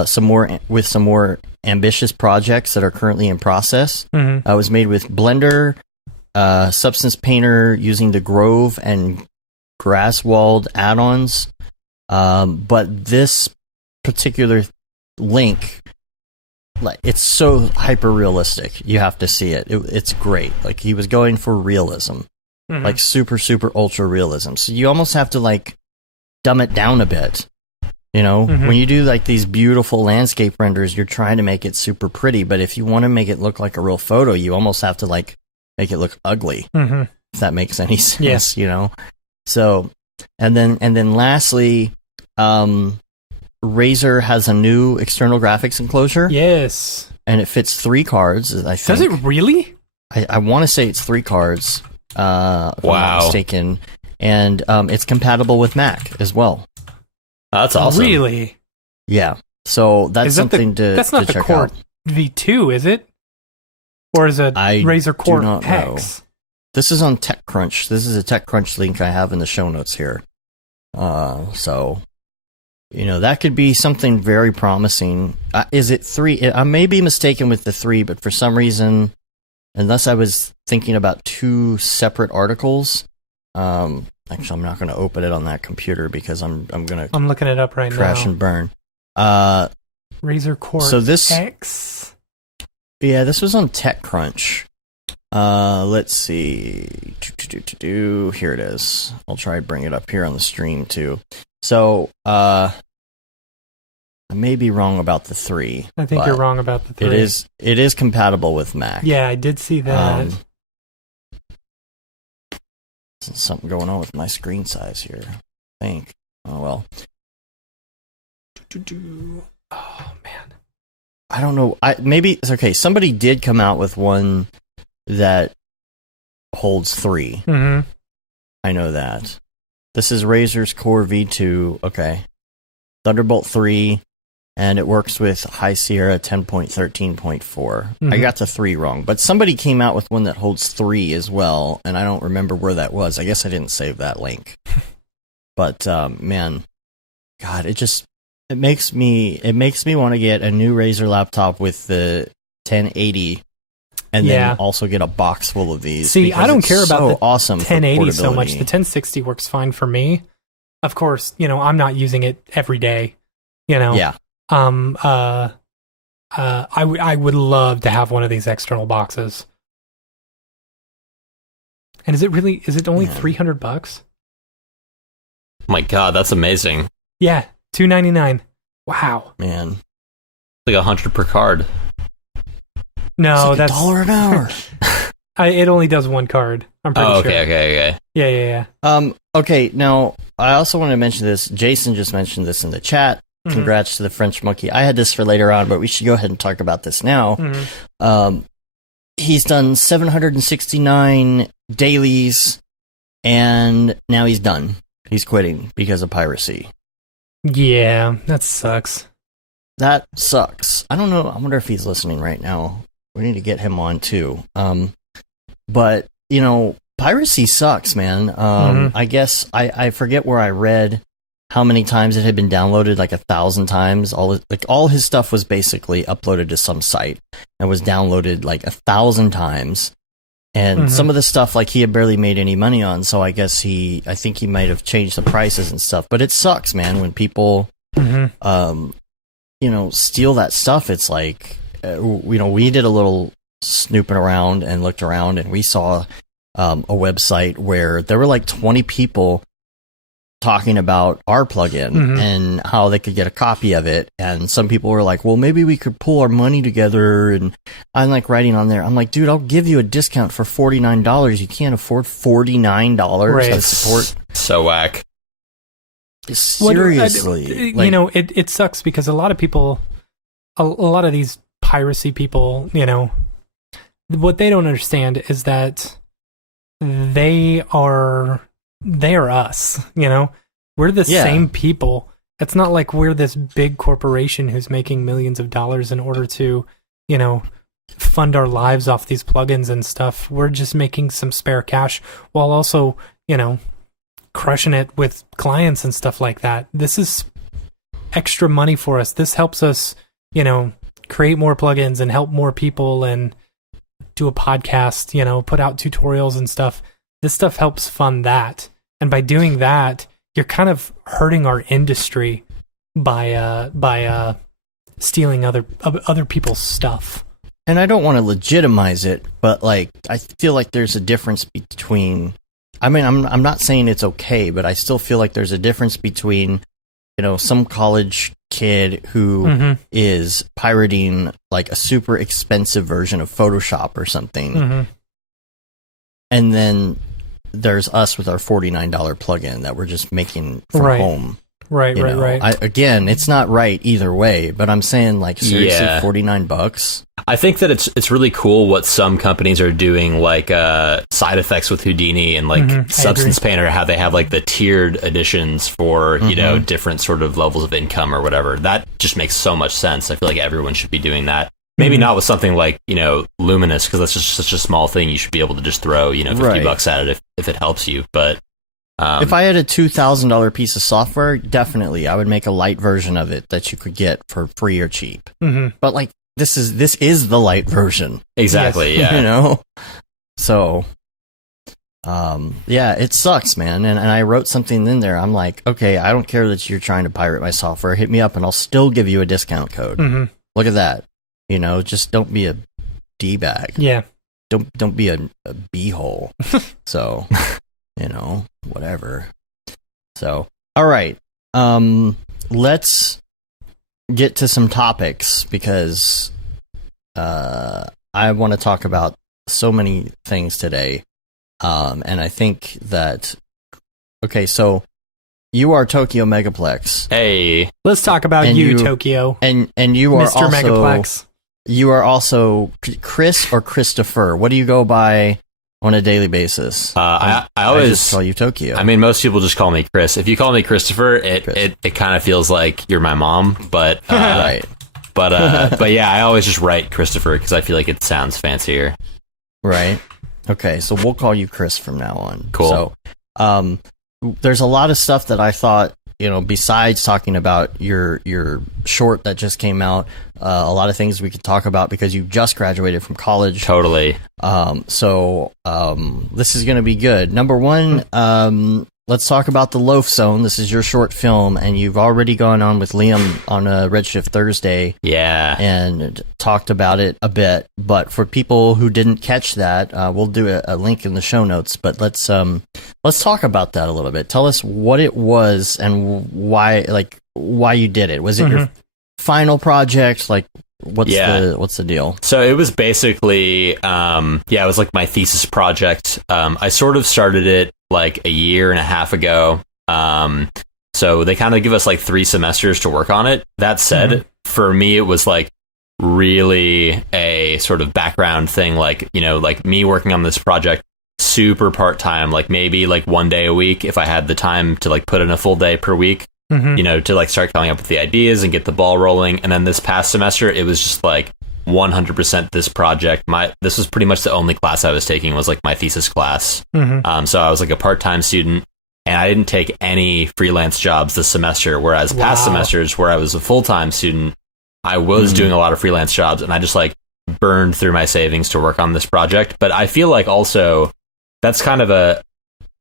some more ambitious projects that are currently in process. Mm-hmm. It was made with Blender, Substance Painter using the Grove and Grasswald add-ons. But this particular link, like, it's so hyper realistic. You have to see it. It's great. Like, he was going for realism, Mm-hmm. like super ultra realism. So you almost have to like dumb it down a bit. You know, Mhm. when you do like these beautiful landscape renders, you're trying to make it super pretty. But if you want to make it look like a real photo, you almost have to like make it look ugly. Mm-hmm. If that makes any sense. Yes. You know. So, and then lastly, Razer has a new external graphics enclosure, Yes. and it fits 3 cards. I think. Does it really? I want to say it's 3 cards. If I'm not Wow. mistaken, and it's compatible with Mac as well. That's awesome. Really? Yeah. So that's Is that something That's to not the check Core out. V2, is it? Or is it I Razer Core not know. X? This is on TechCrunch. This is a TechCrunch link I have in the show notes here. So, you know, that could be something very promising. Is it 3? I may be mistaken with the 3, but for some reason, unless I was thinking about two separate articles. Actually, I'm not going to open it on that computer because I'm going to. I'm looking it up right now. Crash and burn. Razer Core so this, X. Yeah, this was on TechCrunch. Let's see. Here it is. I'll try to bring it up here on the stream too. So, I may be wrong about the 3. I think you're wrong about the 3. It is compatible with Mac. Yeah, I did see that. There's something going on with my screen size here, I think. Oh, well. Oh, man. I don't know. Maybe it's okay. Somebody did come out with one that holds 3. Mm-hmm. I know that. This is Razer's Core V2. Okay. Thunderbolt 3, and it works with High Sierra 10.13.4. Mm-hmm. I got the 3 wrong, but somebody came out with one that holds 3 as well, and I don't remember where that was. I guess I didn't save that link. But man, God, it makes me want to get a new Razer laptop with the 1080, and then also get a box full of these. See, I don't care about the awesome 1080 so much. The 1060 works fine for me. Of course, I'm not using it every day. Yeah. I would love to have one of these external boxes. And is it only $300? My God, that's amazing. Yeah, $299. Wow, man, like $100 per card. No, like that's $1 an hour. It only does one card. I'm pretty sure. Okay. Yeah. Okay, now I also want to mention this. Jason just mentioned this in the chat. Congrats to the French monkey. I had this for later on, but we should go ahead and talk about this now. Mm-hmm. He's done 769 dailies, and now he's done. He's quitting because of piracy. Yeah, that sucks. That sucks. I don't know. I wonder if he's listening right now. We need to get him on too. But piracy sucks, man. I guess I forget where I read how many times it had been downloaded, like 1,000 times. All his stuff was basically uploaded to some site and was downloaded like 1,000 times. And some of the stuff, like, he had barely made any money on, so I guess I think he might have changed the prices and stuff. But it sucks, man, when people, steal that stuff. It's like, we did a little snooping around and looked around, and we saw a website where there were like 20 people talking about our plugin and how they could get a copy of it. And some people were like, well, maybe we could pull our money together. And I'm like writing on there, I'm like, dude, I'll give you a discount for $49. You can't afford $49 to support. So whack. Seriously. It sucks because a lot of people, a lot of these piracy people, what they don't understand is that they are us, we're the same people. It's not like we're this big corporation who's making millions of dollars in order to, fund our lives off these plugins and stuff. We're just making some spare cash while also, crushing it with clients and stuff like that. This is extra money for us. This helps us, create more plugins and help more people and do a podcast, put out tutorials and stuff. This stuff helps fund that. And by doing that, you're kind of hurting our industry by stealing other people's stuff. And I don't want to legitimize it, but I feel like there's a difference between. I mean, I'm not saying it's okay, but I still feel like there's a difference between, some college kid who is pirating like a super expensive version of Photoshop or something, and then there's us with our $49 plugin that we're just making from home. Right. Again, it's not right either way, but I'm saying, seriously, $49. I think that it's really cool what some companies are doing, like Side Effects with Houdini and Substance Painter, how they have the tiered editions for different sort of levels of income or whatever. That just makes so much sense. I feel like everyone should be doing that. Maybe not with something like, Luminous, because that's just such a small thing. You should be able to just throw, $50 at it if it helps you. But if I had a $2,000 piece of software, definitely I would make a light version of it that you could get for free or cheap. But this is the light version. Exactly. Yeah. You know? So, yeah, it sucks, man. And I wrote something in there. I'm like, okay, I don't care that you're trying to pirate my software. Hit me up and I'll still give you a discount code. Mm-hmm. Look at that. You know, just don't be a D-bag. Yeah. Don't be a b-hole. So, you know, whatever. So, all right. Let's get to some topics because I want to talk about so many things today. And I think that, okay, so you are Tokyo Megaplex. Hey, let's talk about you, Tokyo. And you are Mr. also Megaplex. You are also Chris or Christopher. What do you go by on a daily basis? I always just call you Tokyo. I mean, most people just call me Chris. If you call me Christopher, it kind of feels like you're my mom, but right. But yeah, I always just write Christopher because I feel like it sounds fancier. Right. Okay, so we'll call you Chris from now on. Cool. So, there's a lot of stuff that I thought, you know, besides talking about your short that just came out, a lot of things we could talk about because you just graduated from college. Totally. So this is going to be good. Number one, let's talk about the Loaf Zone. This is your short film, and you've already gone on with Liam on a Redshift Thursday. Yeah. And talked about it a bit. But for people who didn't catch that, we'll do a link in the show notes. But let's talk about that a little bit. Tell us what it was and why you did it. Was it your final project? Like, what's the deal? So it was basically, it was like my thesis project. I sort of started it like a year and a half ago. So they kind of give us like 3 semesters to work on it. That said, for me, it was like really a sort of background thing. Like, you know, like me working on this project, super part-time, like maybe like 1 day a week if I had the time to like put in a full day per week. You know, to like start coming up with the ideas and get the ball rolling. And then this past semester, it was just like 100% this project. This was pretty much the only class I was taking was like my thesis class. So I was like a part-time student and I didn't take any freelance jobs this semester. Whereas past semesters where I was a full-time student, I was doing a lot of freelance jobs and I just like burned through my savings to work on this project. But I feel like also that's kind of a,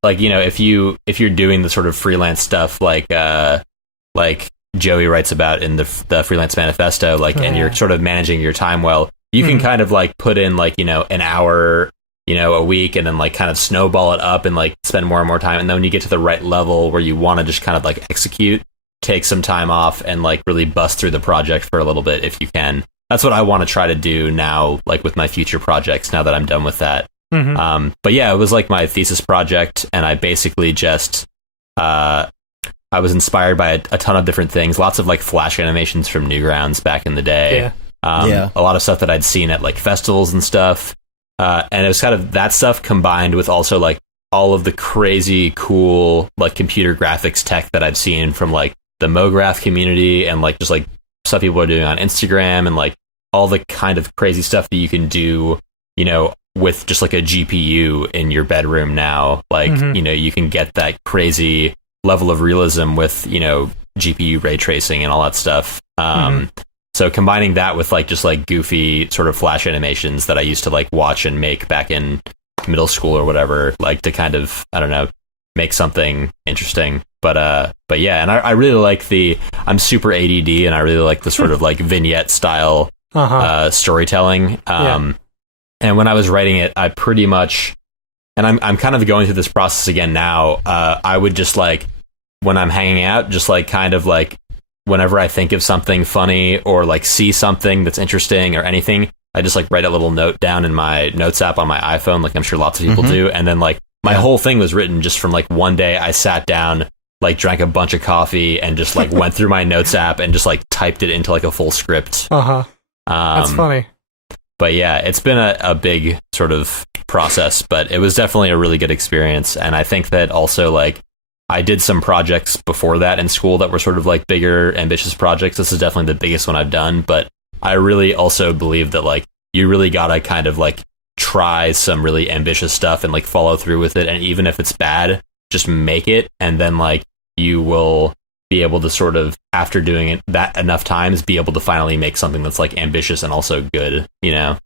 like, you know, if you're doing the sort of freelance stuff like Joey writes about in the Freelance Manifesto, like, and you're sort of managing your time well, you can kind of like put in like, you know, an hour, you know, a week and then like kind of snowball it up and like spend more and more time. And then when you get to the right level where you want to just kind of like execute, take some time off and like really bust through the project for a little bit if you can. That's what I want to try to do now, like with my future projects now that I'm done with that. But yeah, it was like my thesis project, and I basically just I was inspired by a ton of different things, lots of like flash animations from Newgrounds back in the day. A lot of stuff that I'd seen at like festivals and stuff, and it was kind of that stuff combined with also like all of the crazy cool like computer graphics tech that I've seen from like the Brograph community and like just like stuff people are doing on Instagram and like all the kind of crazy stuff that you can do, you know, with just like a GPU in your bedroom now. Like, you know, you can get that crazy level of realism with, you know, GPU ray tracing and all that stuff. So combining that with like just like goofy sort of flash animations that I used to like watch and make back in middle school or whatever, like to kind of, I don't know, make something interesting. But yeah, and I really like I'm super ADD and I really like the sort of like vignette style storytelling. And when I was writing it, I pretty much, and I'm kind of going through this process again now. I would just like, when I'm hanging out, just like kind of like whenever I think of something funny or like see something that's interesting or anything, I just like write a little note down in my notes app on my iPhone, like I'm sure lots of people do. And then like my whole thing was written just from like one day I sat down, like drank a bunch of coffee and just like went through my notes app and just like typed it into like a full script. That's funny. But yeah, it's been a big sort of process, but it was definitely a really good experience. And I think that also like I did some projects before that in school that were sort of like bigger, ambitious projects. This is definitely the biggest one I've done, but I really also believe that like you really gotta kind of like try some really ambitious stuff and like follow through with it. And even if it's bad, just make it. And then like you will be able to sort of, after doing it that enough times, be able to finally make something that's like ambitious and also good, you know?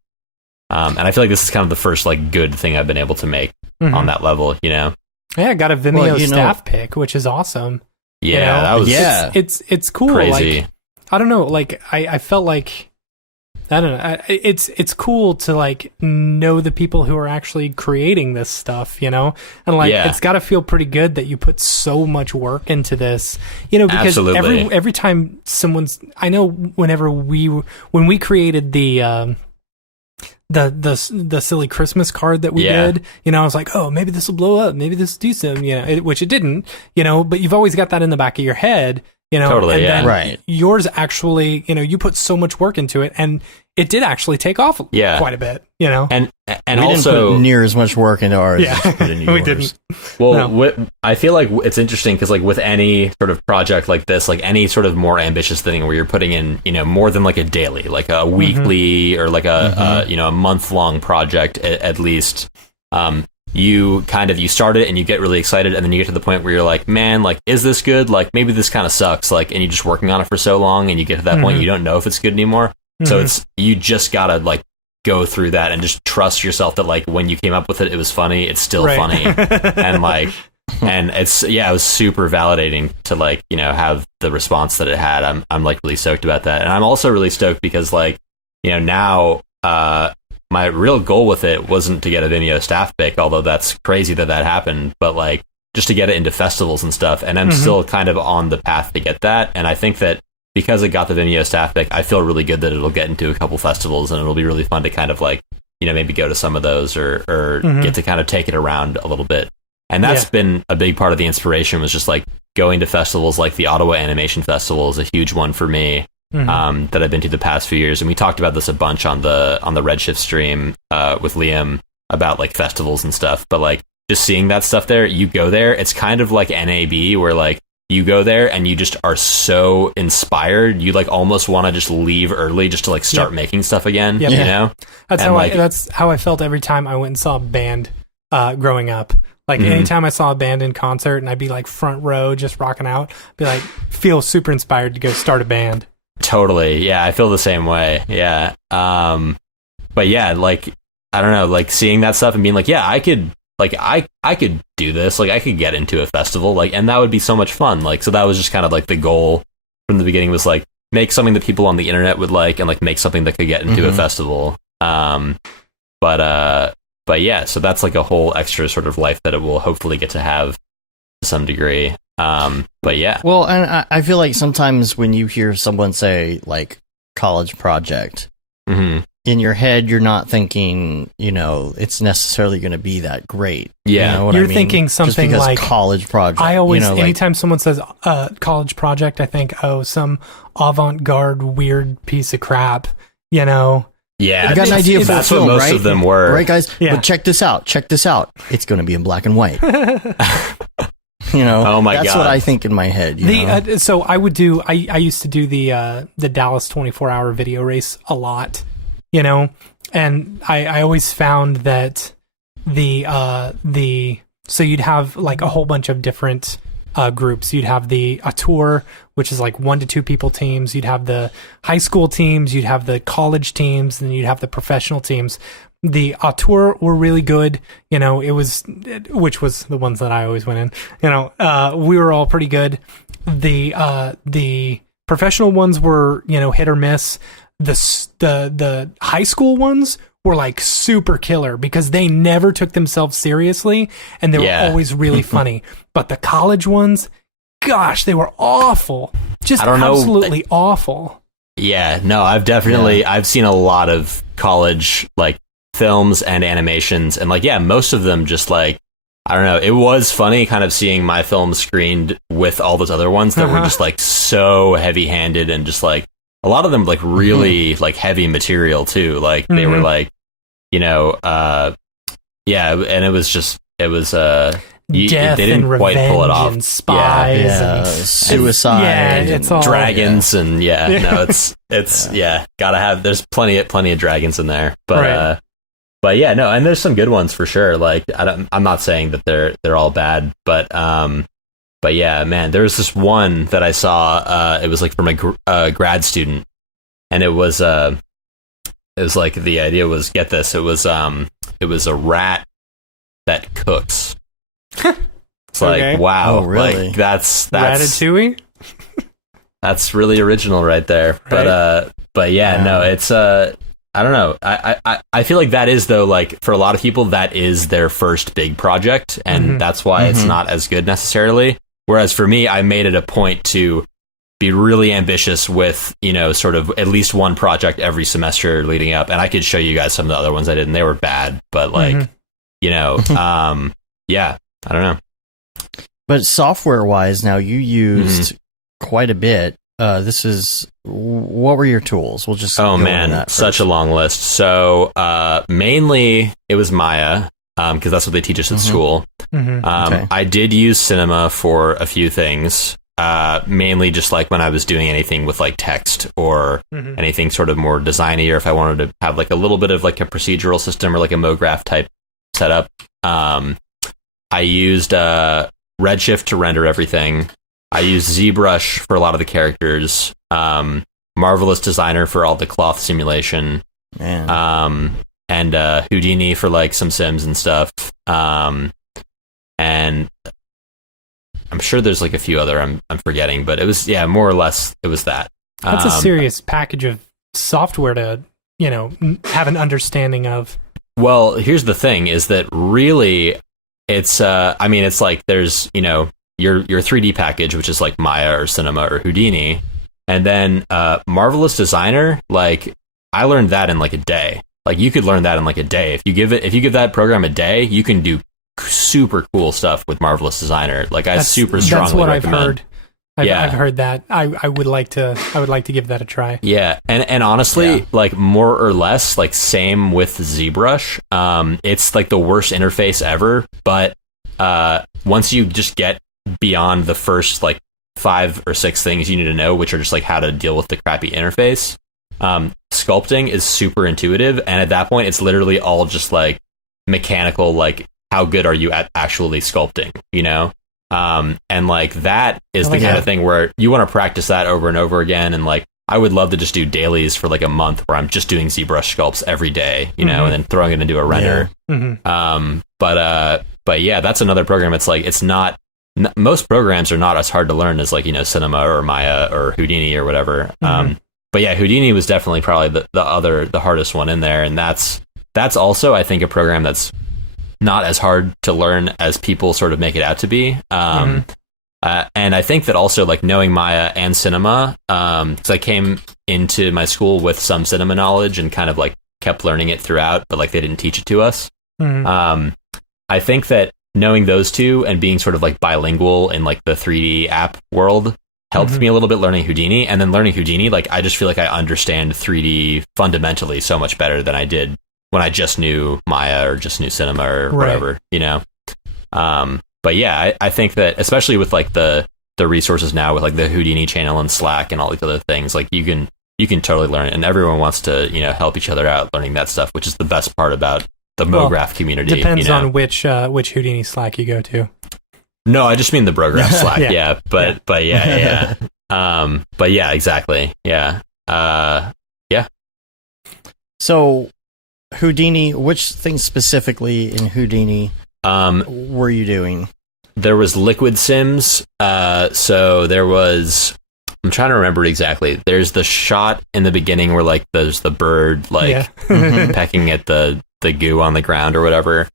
And I feel like this is kind of the first like good thing I've been able to make on that level, you know? Yeah, I got a Vimeo staff pick, which is awesome. Yeah, you know? that was it's cool. crazy. Like, I don't know, like I felt like, I don't know, it's cool to like know the people who are actually creating this stuff, you know, and like it's got to feel pretty good that you put so much work into this, you know, because every time I know when we created the silly Christmas card that we did, you know, I was like, oh, maybe this will blow up, maybe this will do some, you know, which it didn't, you know, but you've always got that in the back of your head. You know, totally, and yeah. then yours actually, you know, you put so much work into it, and it did actually take off quite a bit, you know. And we also didn't put near as much work into ours as you put into yours. We didn't. Well, I feel like it's interesting because, like, with any sort of project like this, like any sort of more ambitious thing where you're putting in, you know, more than like a daily, like a weekly or like a you know, a month-long project at least. You start it and you get really excited, and then you get to the point where you're like, man, like, is this good? Like, maybe this kind of sucks. Like, and you're just working on it for so long, and you get to that point, you don't know if it's good anymore. So you just gotta like go through that and just trust yourself that like when you came up with it, it was funny. It's still funny, and like, and it was super validating to like, you know, have the response that it had. I'm like really stoked about that, and I'm also really stoked because like, you know, now my real goal with it wasn't to get a Vimeo staff pick, although that's crazy that happened, but like just to get it into festivals and stuff. And I'm still kind of on the path to get that. And I think that because it got the Vimeo staff pick, I feel really good that it'll get into a couple festivals, and it'll be really fun to kind of like, you know, maybe go to some of those or get to kind of take it around a little bit. And that's been a big part of the inspiration, was just like going to festivals like the Ottawa Animation Festival is a huge one for me. That I've been to the past few years, and we talked about this a bunch on the Redshift stream with Liam about like festivals and stuff. But like just seeing that stuff there, you go there, it's kind of like NAB, where like you go there and you just are so inspired, you like almost want to just leave early just to like start making stuff again. You know, that's how I felt every time I went and saw a band growing up. Like anytime I saw a band in concert, and I'd be like front row just rocking out, be like feel super inspired to go start a band. Totally. Yeah, I feel the same way. Yeah. But yeah, like, I don't know, like seeing that stuff and being like, yeah, I could do this. Like, I could get into a festival, like, and that would be so much fun. Like, so that was just kind of like the goal from the beginning, was like make something that people on the internet would like, and like make something that could get into a festival. But yeah, so that's like a whole extra sort of life that it will hopefully get to have to some degree. But yeah. Well, and I feel like sometimes when you hear someone say like college project, in your head you're not thinking, you know, it's necessarily going to be that great. Yeah, you know what you're I mean? thinking something like college project. I always, you know, anytime someone says college project, I think, oh, some avant-garde weird piece of crap. You know. Yeah, you got an idea for that's the film, what most right? of them were, right, guys? Yeah. But check this out. It's going to be in black and white. You know, oh my that's God. what I think in my head. You know? So I would do. I used to do the Dallas 24-hour video race a lot, you know, and I always found that so you'd have like a whole bunch of different groups. You'd have a tour, which is like 1 to 2 people teams. You'd have the high school teams. You'd have the college teams, and you'd have the professional teams. The tour were really good, you know, which was the ones that I always went in, you know, we were all pretty good. The professional ones were, you know, hit or miss. The high school ones were like super killer because they never took themselves seriously, and they were always really funny. But the college ones, gosh, they were awful. Just absolutely awful. Yeah, no, I've seen a lot of college like films and animations, and like, yeah, most of them just like, I don't know, it was funny kind of seeing my film screened with all those other ones that were just like so heavy-handed, and just like a lot of them like really like heavy material too, like they were like, you know, yeah, and it was they didn't quite pull it off. And spies and suicide, it's all dragons, and no, it's gotta have. There's plenty of dragons in there, but but yeah, no, and there's some good ones for sure. Like I'm not saying that they're all bad, but but yeah, man, there was this one that I saw. It was like from a grad student, and it was like the idea was, get this, it was a rat that cooks. It's Okay. like, wow, Oh, really? like that's Ratatouille? that's really original right there. Right. But yeah, Wow. no, it's I don't know. I feel like that is, though, like for a lot of people that is their first big project, and that's why it's not as good necessarily. Whereas for me, I made it a point to be really ambitious with, you know, sort of at least one project every semester leading up, and I could show you guys some of the other ones I did, and they were bad, but like, you know, yeah, I don't know. But software-wise, now you used quite a bit. What were your tools? We'll just Oh go man, over that such first. a long list. So mainly it was Maya, because that's what they teach us at school. Okay. I did use Cinema for a few things, mainly just like when I was doing anything with like text or anything sort of more designy, or if I wanted to have like a little bit of like a procedural system or like a MoGraph type setup. I used Redshift to render everything. I used ZBrush for a lot of the characters. Marvelous Designer for all the cloth simulation. Man. And Houdini for like some Sims and stuff. And I'm sure there's like a few other I'm forgetting, but it was, yeah, more or less it was that. That's a serious package of software to, you know, have an understanding of. Well, here's the thing is that really it's I mean, it's like there's, you know, your 3D package, which is like Maya or Cinema or Houdini, and then Marvelous Designer, like I learned that in like a day. Like you could learn that in like a day. If you give that program a day, you can do super cool stuff with Marvelous Designer. Like I super strongly That's what recommend. I've heard. Yeah. I've heard that. I would like to give that a try. Yeah, and honestly, like more or less, like same with ZBrush. It's like the worst interface ever, but once you just get beyond the first like 5 or 6 things you need to know, which are just like how to deal with the crappy interface, sculpting is super intuitive, and at that point, it's literally all just like mechanical. Like, how good are you at actually sculpting? You know. And like that is the kind of thing where you want to practice that over and over again. And like, I would love to just do dailies for like a month where I'm just doing ZBrush sculpts every day, you know, and then throwing it into a render. But yeah, that's another program. It's like, it's not, most programs are not as hard to learn as like, you know, Cinema or Maya or Houdini or whatever. But yeah, Houdini was definitely probably the hardest one in there. And that's also, I think, a program that's not as hard to learn as people sort of make it out to be. And I think that also like knowing Maya and Cinema, because I came into my school with some Cinema knowledge and kind of like kept learning it throughout, but like they didn't teach it to us. I think that knowing those two and being sort of like bilingual in like the 3D app world helped me a little bit learning Houdini. And then learning Houdini, like I just feel like I understand 3D fundamentally so much better than I did when I just knew Maya or just knew Cinema or whatever, you know? But yeah, I think that especially with like the resources now with like the Houdini channel and Slack and all these other things, like you can totally learn it, and everyone wants to, you know, help each other out learning that stuff, which is the best part about the MoGraph community. Depends you know? on which Houdini Slack you go to. No, I just mean the Brograph Slack. Yeah. But yeah. But yeah, exactly. Yeah. So Houdini, which things specifically in Houdini were you doing? There was Liquid Sims. So there was, I'm trying to remember exactly. There's the shot in the beginning where like there's the bird like pecking at the goo on the ground or whatever.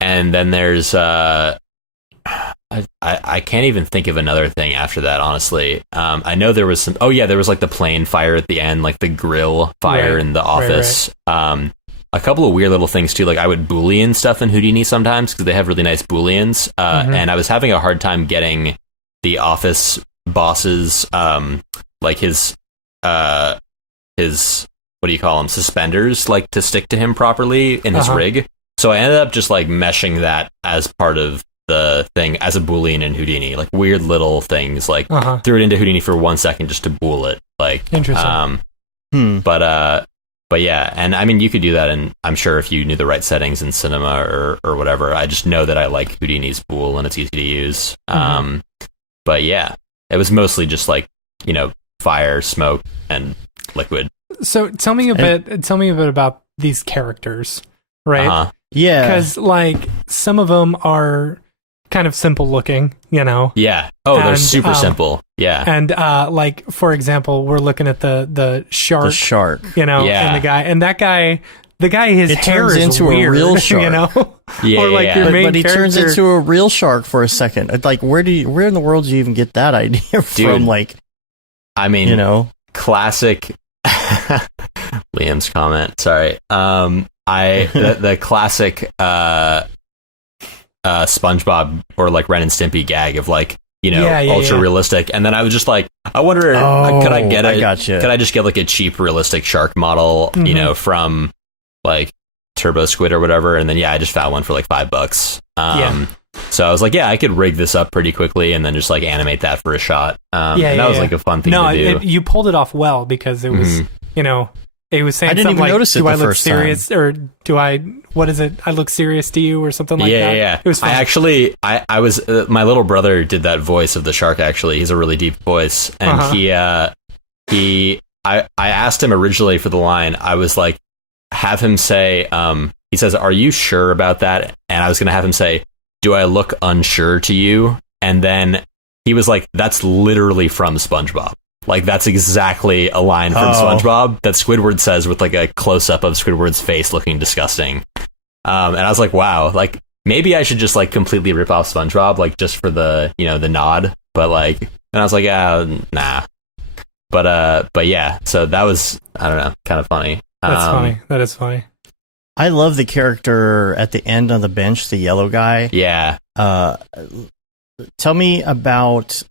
And then there's I can't even think of another thing after that, honestly. I know there was some, there was like the plane fire at the end, like the grill fire in the office. A couple of weird little things too, like I would Boolean stuff in Houdini sometimes because they have really nice Booleans. And I was having a hard time getting the office boss's like his what do you call them, suspenders, like to stick to him properly in his rig. So I ended up just like meshing that as part of the thing as a Boolean in Houdini, like weird little things, like threw it into Houdini for 1 second just to bool it, like interesting. But yeah, and I mean, you could do that, and I'm sure if you knew the right settings in cinema or whatever. I just know that I like Houdini's pool, and it's easy to use. But yeah, it was mostly just like, fire, smoke, and liquid. So tell me a bit about these characters, right? Yeah, because like some of them are kind of simple looking, Yeah. Oh, they're super simple. Yeah. And like for example, we're looking at the shark. The shark. And the guy, his it hair turns is into weird, a real shark. Yeah, or like yeah. your main But he turns character- into a real shark for a second. It's like, where in the world do you even get that idea from? Dude, Like, I mean, classic. Liam's comment. Sorry. The classic SpongeBob or like Ren and Stimpy gag of like, ultra realistic. And then I was just like, I wonder, could I get could I just get like a cheap realistic shark model, from like Turbo Squid or whatever? And then, I just found one for like $5. So I was like, I could rig this up pretty quickly and then just like animate that for a shot. And that was like a fun thing to do. You pulled it off well because it was, it was saying I didn't something even like, notice it do the I look first serious or do I, what is it? I look serious to you or something like that? Yeah. It was fun. I actually, I was, my little brother did that voice of the shark actually. He's a really deep voice. And I asked him originally for the line, I was like, have him say, he says, "Are you sure about that?" And I was going to have him say, "Do I look unsure to you?" And then he was like, "That's literally from SpongeBob. Like, that's exactly a line from SpongeBob that Squidward says with like a close-up of Squidward's face looking disgusting." And I was like, wow, like maybe I should just like completely rip off SpongeBob, like just for the, the nod. But like, and I was like, nah. But yeah, so that was, I don't know, kind of funny. That's funny. That is funny. I love the character at the end on the bench, the yellow guy. Yeah. Tell me about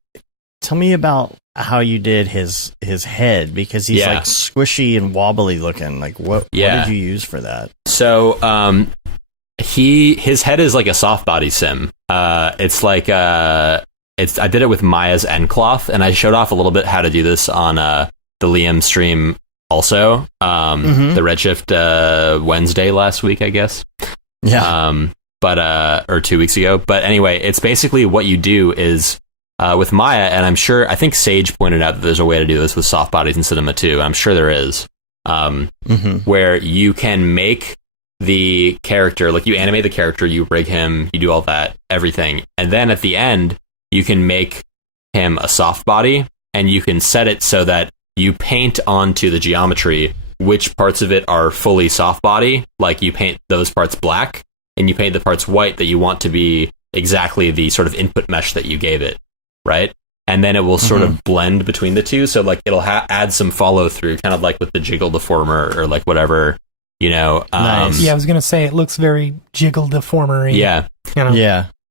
how you did his head, because he's like squishy and wobbly looking. Like what did you use for that? So his head is like a soft body sim. It's like I did it with Maya's end cloth, and I showed off a little bit how to do this on the Liam stream also. The Redshift Wednesday last week, I guess. Yeah. Or 2 weeks ago. But anyway, it's basically what you do is with Maya, and I think Sage pointed out that there's a way to do this with soft bodies in cinema too. I'm sure there is. Where you can make the character, like you animate the character, you rig him, you do all that, everything. And then at the end, you can make him a soft body, and you can set it so that you paint onto the geometry which parts of it are fully soft body. Like you paint those parts black, and you paint the parts white that you want to be exactly the sort of input mesh that you gave it, right? And then it will sort of blend between the two. So like it'll add some follow through, kind of like with the jiggle deformer or like whatever, Nice. Yeah, I was gonna say it looks very jiggle deformer-y. Yeah.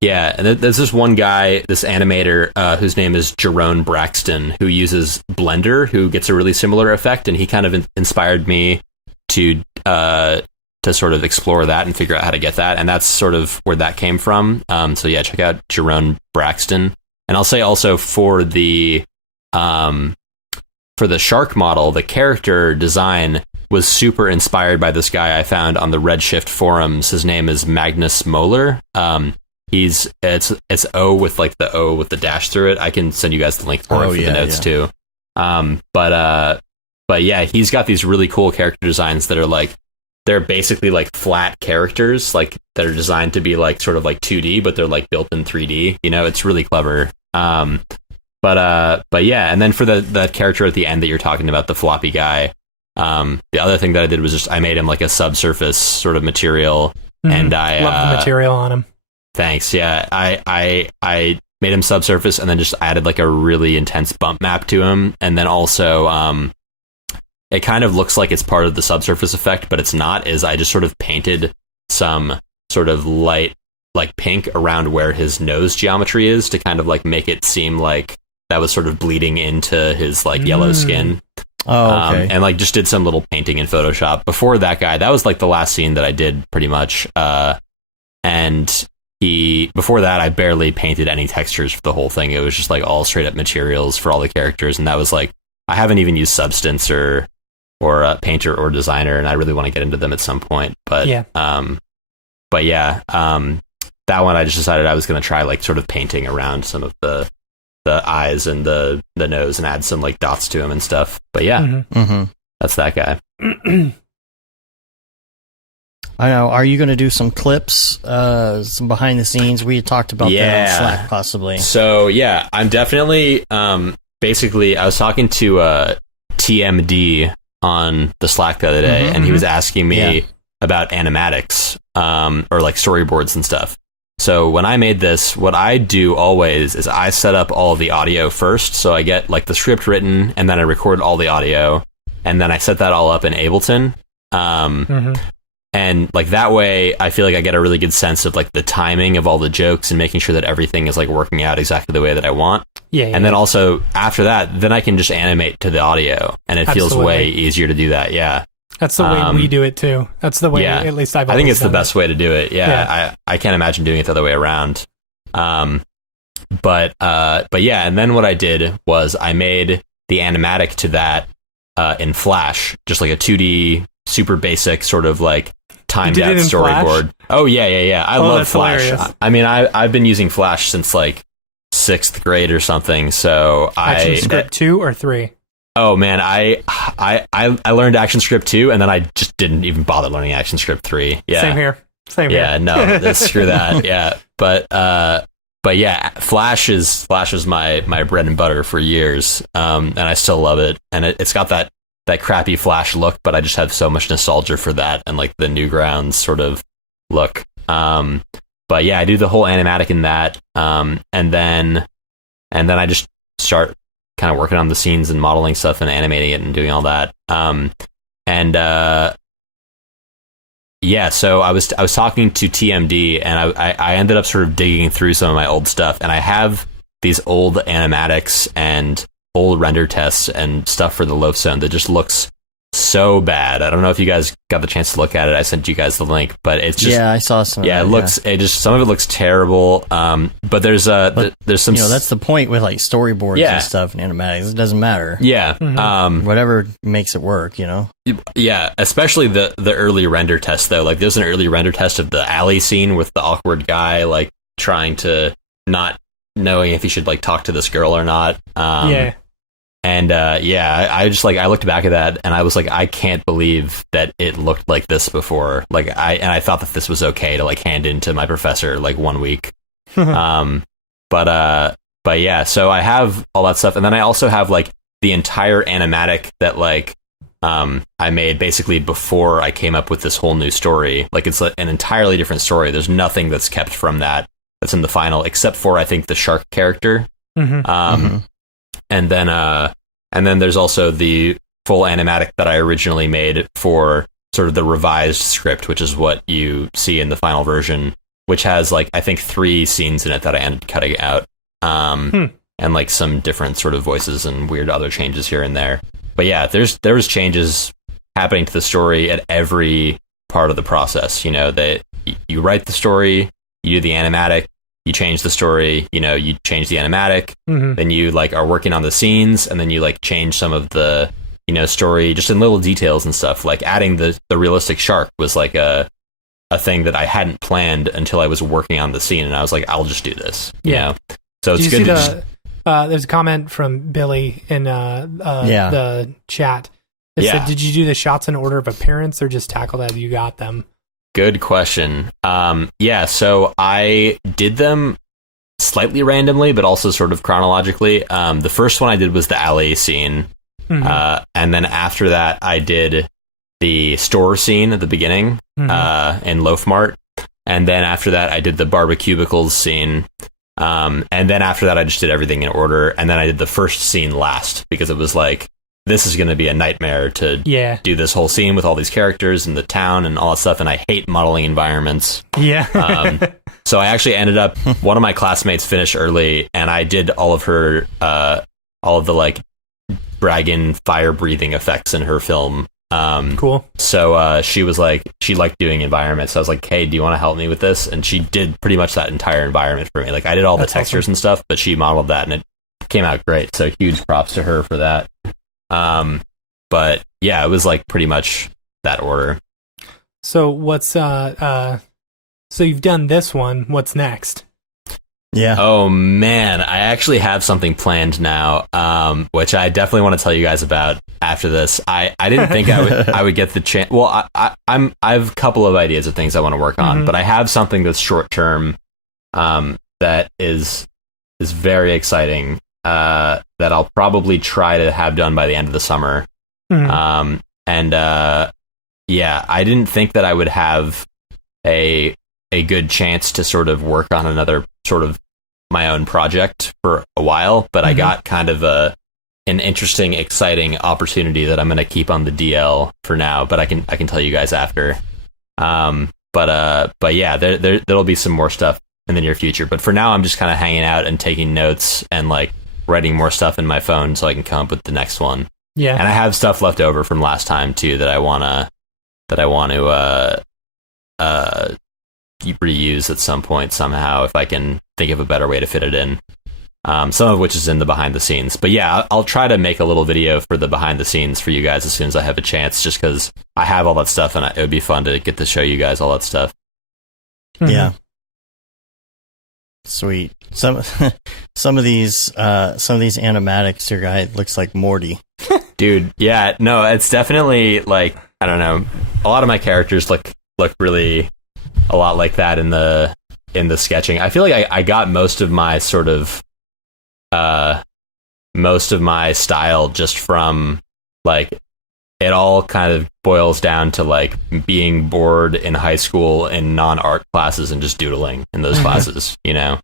Yeah, and there's this one guy, this animator, whose name is Jerome Braxton, who uses Blender, who gets a really similar effect, and he kind of inspired me to sort of explore that and figure out how to get that, and that's sort of where that came from. So yeah, check out Jerome Braxton. And I'll say also for the shark model, the character design was super inspired by this guy I found on the Redshift forums. His name is Magnus Moeller. It's O with like the O with the dash through it. I can send you guys the link for the notes too. But yeah, he's got these really cool character designs that are like, they're basically like flat characters, like that are designed to be like sort of like 2D, but they're like built in 3D. It's really clever. But yeah, and then for the character at the end that you're talking about, the floppy guy, the other thing that I did was just I made him like a subsurface sort of material, and I love the material on him. Thanks. Yeah, I made him subsurface, and then just added like a really intense bump map to him, and then also it kind of looks like it's part of the subsurface effect, but it's not. Is I just sort of painted some sort of light like pink around where his nose geometry is to kind of like make it seem like that was sort of bleeding into his like yellow skin. Oh, okay. And like just did some little painting in Photoshop. Before that guy, that was like the last scene that I did pretty much. And before that, I barely painted any textures for the whole thing. It was just like all straight up materials for all the characters. And that was like, I haven't even used Substance or or painter or designer, and I really want to get into them at some point. But that one I just decided I was going to try like sort of painting around some of the eyes and the nose and add some like dots to them and stuff. But that's that guy. I know. Are you going to do some clips, some behind the scenes? We had talked about that on Slack, possibly. So yeah, I'm definitely. Basically, I was talking to TMD on the Slack the other day, and he was asking me about animatics, or like storyboards and stuff. So when I made this, what I do always is I set up all the audio first. So I get like the script written, and then I record all the audio, and then I set that all up in Ableton. And like that way, I feel like I get a really good sense of like the timing of all the jokes and making sure that everything is like working out exactly the way that I want. And then also after that, then I can just animate to the audio, and it feels way easier to do that. Yeah. That's the way we do it too. That's the way, at least I think it's the best way to do it. I can't imagine doing it the other way around. But yeah, and then what I did was I made the animatic to that in Flash, just like a 2D, super basic sort of like timed out storyboard. Flash? Oh yeah. I love Flash. Hilarious. I mean, I've been using Flash since like 6th grade or something. So ActionScript 2 or 3? Oh man, I learned ActionScript 2, and then I just didn't even bother learning ActionScript 3. Yeah. Same here. Yeah, no, screw that. Yeah. But yeah, Flash was my bread and butter for years. And I still love it. And it's got that crappy Flash look, but I just have so much nostalgia for that and like the Newgrounds sort of look. But yeah, I do the whole animatic in that. And then I just start kind of working on the scenes and modeling stuff and animating it and doing all that. So I was talking to TMD, and I ended up sort of digging through some of my old stuff, and I have these old animatics and old render tests and stuff for the Loaf Zone that just looks so bad. I don't know if you guys got the chance to look at it. I sent you guys the link, but it's just I saw some. Yeah, some of it looks terrible. But there's some. That's the point with like storyboards and stuff and animatics. It doesn't matter. Yeah. Whatever makes it work. Yeah, especially the early render test though. Like there's an early render test of the alley scene with the awkward guy like trying to not knowing if he should like talk to this girl or not. And I just like I looked back at that and I was like, I can't believe that it looked like this before. Like I thought that this was okay to like hand in to my professor like 1 week. But yeah, so I have all that stuff, and then I also have like the entire animatic that like I made basically before I came up with this whole new story. Like it's an entirely different story. There's nothing that's kept from that's in the final, except for I think the shark character. And then there's also the full animatic that I originally made for sort of the revised script, which is what you see in the final version, which has like I think 3 scenes in it that I ended up cutting out, and like some different sort of voices and weird other changes here and there. But yeah, there was changes happening to the story at every part of the process. That you write the story, you do the animatic, you change the story, you change the animatic, then you like are working on the scenes, and then you like change some of the, story just in little details and stuff. Like adding the realistic shark was like a thing that I hadn't planned until I was working on the scene, and I was like, I'll just do this. So it's good to there's a comment from Billy in the chat. It said, did you do the shots in order of appearance or just tackled as you got them? Good question. So I did them slightly randomly, but also sort of chronologically. The first one I did was the alley scene. And then after that, I did the store scene at the beginning in Loaf Mart. And then after that, I did the barbecubicles scene. And then after that, I just did everything in order. And then I did the first scene last because it was like, this is going to be a nightmare to do this whole scene with all these characters and the town and all that stuff. And I hate modeling environments. So I actually ended up, one of my classmates finished early, and I did all of her, all of the like dragon fire breathing effects in her film. Cool. So she was like, she liked doing environments. So I was like, hey, do you want to help me with this? And she did pretty much that entire environment for me. Like I did all the textures and stuff, but she modeled that and it came out great. So huge props to her for that. But yeah, it was like pretty much that order. So what's so you've done this one. What's next? Yeah. Oh man, I actually have something planned now, which I definitely want to tell you guys about after this. I didn't think I would get the chance. Well, I have a couple of ideas of things I want to work on, but I have something that's short term, that is very exciting, that I'll probably try to have done by the end of the summer. Yeah, I didn't think that I would have a good chance to sort of work on another sort of my own project for a while, but I got kind of an interesting, exciting opportunity that I'm going to keep on the DL for now, but I can tell you guys after. But yeah, there'll be some more stuff in the near future, but for now I'm just kind of hanging out and taking notes and like writing more stuff in my phone so I can come up with the next one. Yeah. And I have stuff left over from last time too that I want to reuse at some point somehow if I can think of a better way to fit it in. Some of which is in the behind the scenes. But yeah, I'll try to make a little video for the behind the scenes for you guys as soon as I have a chance, just because I have all that stuff and it would be fun to get to show you guys all that stuff. Yeah. Sweet. Some of these animatics, your guy looks like Morty. Dude, yeah, no, it's definitely like, I don't know, a lot of my characters look really a lot like that in the sketching. I feel like I got most of my sort of most of my style just from like, it all kind of boils down to like being bored in high school in non-art classes and just doodling in those classes, you know?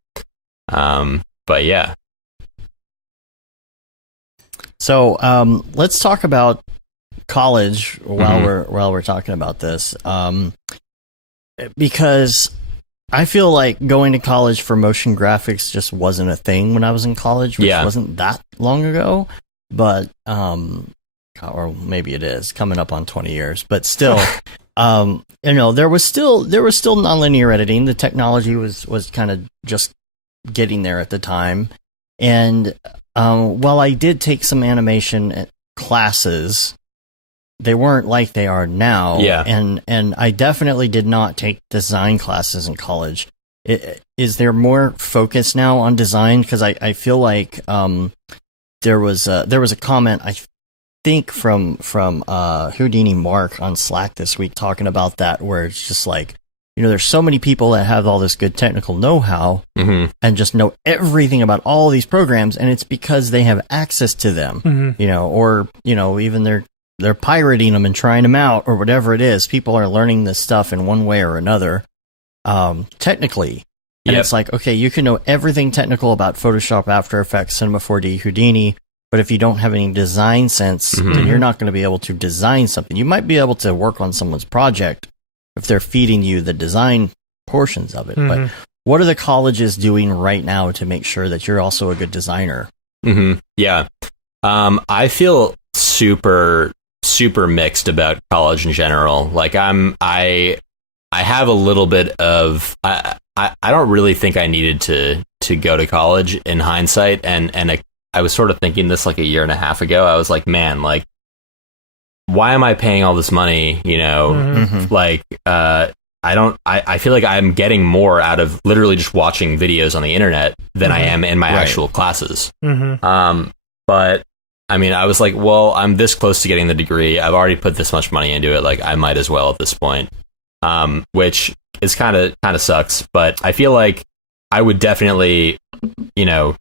But yeah. So let's talk about college while we're talking about this, because I feel like going to college for motion graphics just wasn't a thing when I was in college, which wasn't that long ago, but or maybe it is coming up on 20 years, but still, you know, there was still nonlinear editing. The technology was kind of just getting there at the time, and while I did take some animation classes, they weren't like they are now. Yeah. And I definitely did not take design classes in college. Is there more focus now on design? Because I feel like there was a comment, I think from Houdini Mark on Slack this week talking about that, where it's just like, you know, there's so many people that have all this good technical know-how and just know everything about all these programs, and it's because they have access to them, you know, or, you know, even they're pirating them and trying them out or whatever it is. People are learning this stuff in one way or another, technically. And it's like, okay, you can know everything technical about Photoshop, After Effects, Cinema 4D, Houdini, but if you don't have any design sense, then you're not going to be able to design something. You might be able to work on someone's project if they're feeding you the design portions of it. But what are the colleges doing right now to make sure that you're also a good designer? Yeah. I feel super mixed about college in general. Like I have a little bit of, I don't really think I needed to go to college in hindsight. And I was sort of thinking this like a year and a half ago. I was like, man, like, why am I paying all this money? You know, like, I feel like I'm getting more out of literally just watching videos on the internet than I am in my actual classes. But I mean, I was like, well, I'm this close to getting the degree. I've already put this much money into it. Like, I might as well at this point, which is kind of sucks. But I feel like I would definitely, you know,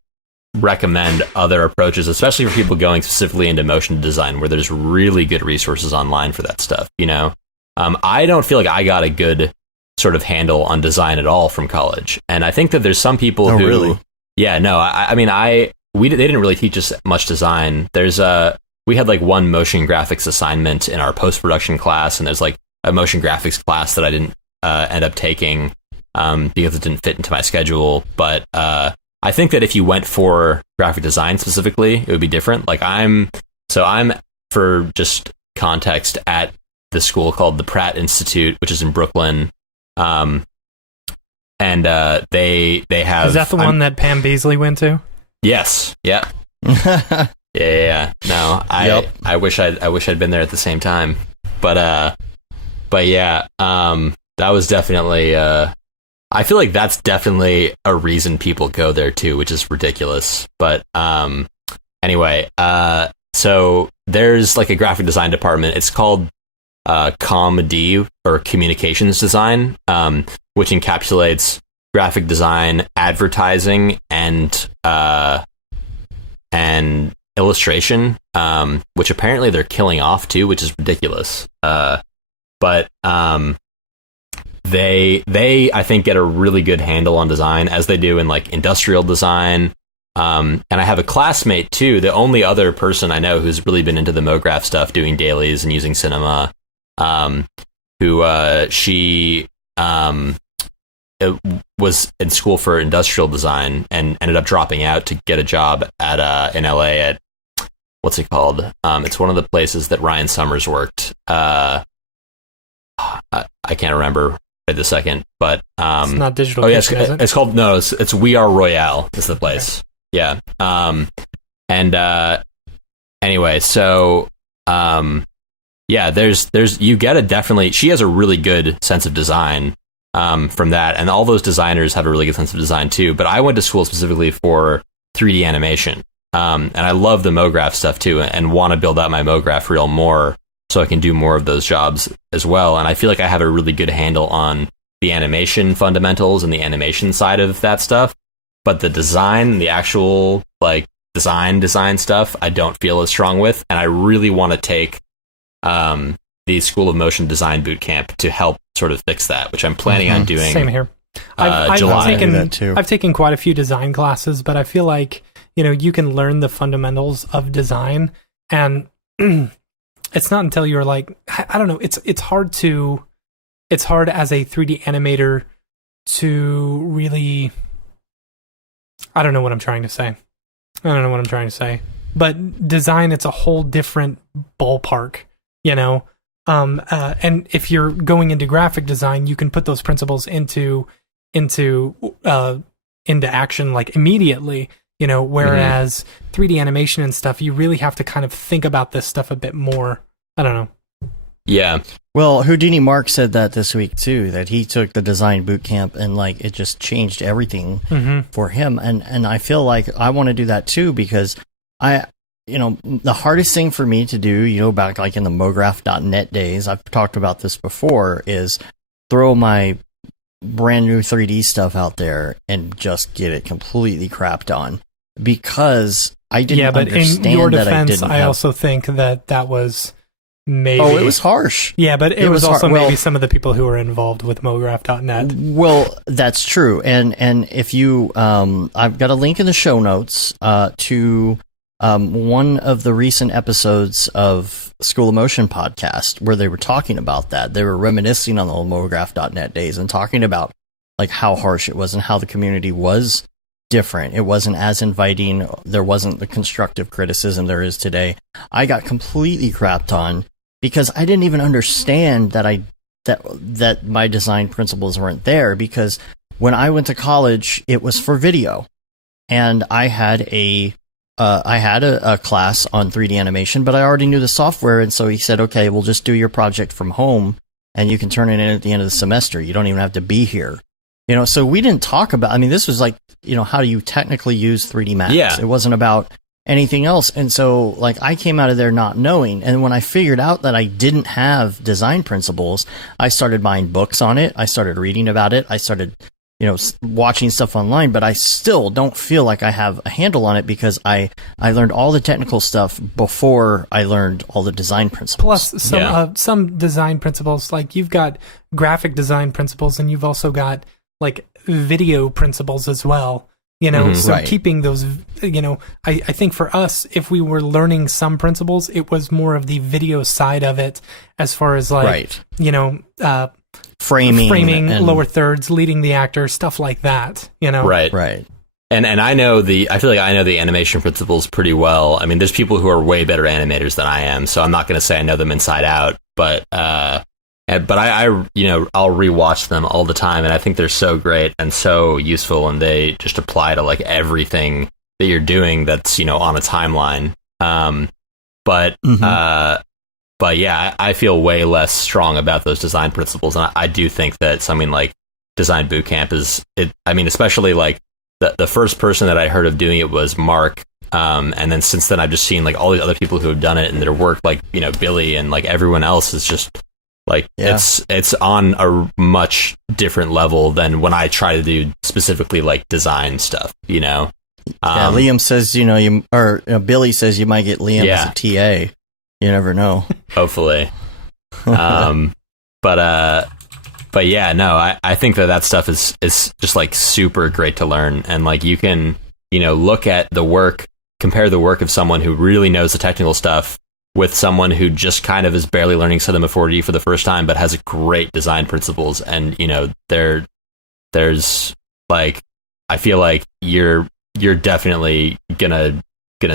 recommend other approaches, especially for people going specifically into motion design, where there's really good resources online for that stuff. You know, I don't feel like I got a good sort of handle on design at all from college, and I think that there's some people who, really? Yeah, no, I mean, they didn't really teach us much design. We had like one motion graphics assignment in our post-production class, and there's like a motion graphics class that I didn't end up taking because it didn't fit into my schedule. But I think that if you went for graphic design specifically, it would be different. Like I'm for just context at the school called the Pratt Institute, which is in Brooklyn. And they have. Is that the one that Pam Beasley went to? Yes. Yeah. Yeah. No, I wish I'd been there at the same time. But yeah, that was definitely, I feel like that's definitely a reason people go there too, which is ridiculous. But, anyway, so there's like a graphic design department. It's called, CommD, or communications design, which encapsulates graphic design, advertising, and illustration, which apparently they're killing off too, which is ridiculous. But they I think get a really good handle on design, as they do in like industrial design. And I have a classmate too, the only other person I know who's really been into the MoGraph stuff, doing dailies and using cinema, who she was in school for industrial design and ended up dropping out to get a job at in LA at, what's it called? It's one of the places that Ryan Summers worked. I can't remember at the second, but it's not Digital. Oh Kitchen, yes, it's called, no, it's We Are Royale is the place. Okay. Yeah. Anyway, so yeah, there's you get a definitely, she has a really good sense of design from that, and all those designers have a really good sense of design too. But I went to school specifically for 3D animation, and I love the MoGraph stuff too, and want to build out my MoGraph reel more so I can do more of those jobs as well. And I feel like I have a really good handle on the animation fundamentals and the animation side of that stuff. But the design, the actual like design stuff, I don't feel as strong with, and I really want to take the School of Motion Design boot camp to help sort of fix that, which I'm planning on doing. Same here. July. I've taken quite a few design classes, but I feel like, you can learn the fundamentals of design, and it's not until you're like, I don't know, it's hard as a 3D animator to really, I don't know what I'm trying to say. But design, it's a whole different ballpark, and if you're going into graphic design, you can put those principles into action like immediately, whereas 3D animation and stuff, you really have to kind of think about this stuff a bit more. I don't know. Yeah. Well, Houdini Mark said that this week too, that he took the design boot camp and like it just changed everything for him. And I feel like I want to do that too, because the hardest thing for me to do, back like in the MoGraph.net days, I've talked about this before, is throw my brand new 3D stuff out there and just get it completely crapped on, because I didn't understand. In your that defense, I also think that was maybe... Oh, it was harsh. Yeah, but it was also maybe some of the people who were involved with MoGraph.net. Well, that's true. And if you, I've got a link in the show notes to one of the recent episodes of School of Motion podcast where they were talking about that. They were reminiscing on the old MoGraph.net days and talking about like how harsh it was and how the community was different. It wasn't as inviting. There wasn't the constructive criticism there is today. I got completely crapped on because I didn't even understand that my design principles weren't there, because when I went to college, it was for video, and I had a class on 3D animation, but I already knew the software, and so he said, okay, we'll just do your project from home, and you can turn it in at the end of the semester. You don't even have to be here. So we didn't talk about, this was like, how do you technically use 3D Max? Yeah. It wasn't about anything else. And so, like, I came out of there not knowing, and when I figured out that I didn't have design principles, I started buying books on it. I started reading about it. I started watching stuff online, but I still don't feel like I have a handle on it, because I learned all the technical stuff before I learned all the design principles. Plus some design principles, like you've got graphic design principles, and you've also got like video principles as well. So right. Keeping those, I think for us, if we were learning some principles, it was more of the video side of it, as far as like, right. Framing and lower thirds, leading the actor, stuff like that, Right. And I feel like I know the animation principles pretty well. There's people who are way better animators than I am, so I'm not going to say I know them inside out, but I'll rewatch them all the time, and I think they're so great and so useful, and they just apply to like everything that you're doing that's, on a timeline. But but yeah, I feel way less strong about those design principles, and I do think that something like Design Bootcamp is it. I mean, especially like the first person that I heard of doing it was Mark. And then since then, I've just seen like all these other people who have done it, and their work, like, you know, Billy and like everyone else is just like, it's on a much different level than when I try to do specifically like design stuff, you know? Liam says, Billy says you might get Liam as a TA. You never know. Hopefully. But yeah, no, I think that stuff is just like super great to learn. And like, you can, you know, look at the work, compare the work of someone who really knows the technical stuff with someone who just kind of is barely learning Cinema 4D for the first time, but has great design principles. And, you know, there's like, I feel like you're definitely gonna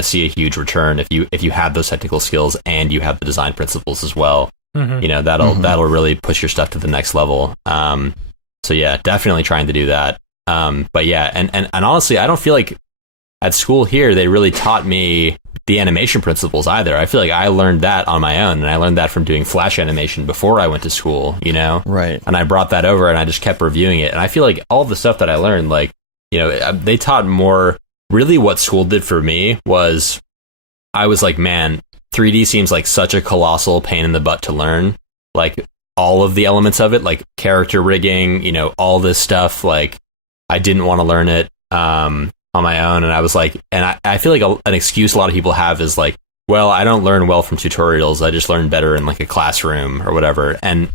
see a huge return if you have those technical skills and you have the design principles as well. You know, that'll really push your stuff to the next level. So yeah, definitely trying to do that. But yeah, and honestly, I don't feel like at school here they really taught me the animation principles either. I feel like I learned that on my own, and I learned that from doing Flash animation before I went to school, you know? Right. And I brought that over, and I just kept reviewing it. And I feel like all the stuff that I learned, like, you know, they taught more. Really what school did for me was I was like, man, 3D seems like such a colossal pain in the butt to learn. Like, all of the elements of it, like character rigging, you know, all this stuff, like, I didn't want to learn it on my own. And I was like, and I feel like an excuse a lot of people have is like, well, I don't learn well from tutorials. I just learn better in like a classroom or whatever. And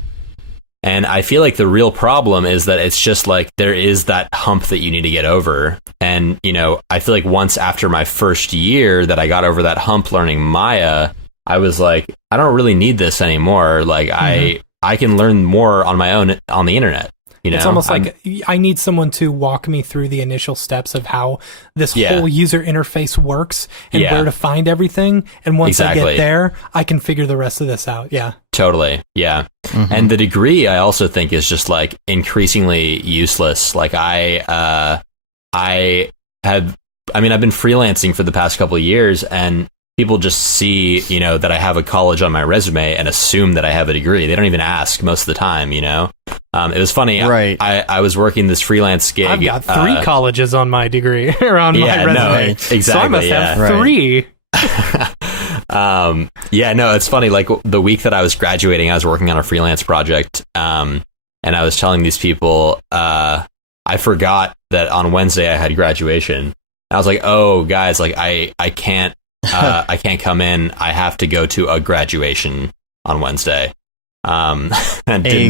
I feel like the real problem is that it's just like there is that hump that you need to get over. And, you know, I feel like once after my first year that I got over that hump learning Maya, I was like, I don't really need this anymore. Like, I can learn more on my own on the internet. You know? It's almost like I need someone to walk me through the initial steps of how this whole user interface works and where to find everything. And once I get there, I can figure the rest of this out. Yeah. Totally. Yeah. And the degree, I also think, is just like increasingly useless. Like I've been freelancing for the past couple of years, and people just see, you know, that I have a college on my resume and assume that I have a degree. They don't even ask most of the time, you know? It was funny. Right. I was working this freelance gig. I've got 3 colleges on my degree or on my resume. No, exactly. So I must have 3. It's funny. Like the week that I was graduating, I was working on a freelance project. And I was telling these people, I forgot that on Wednesday I had graduation. And I was like, oh guys, like I can't come in. I have to go to a graduation on Wednesday. And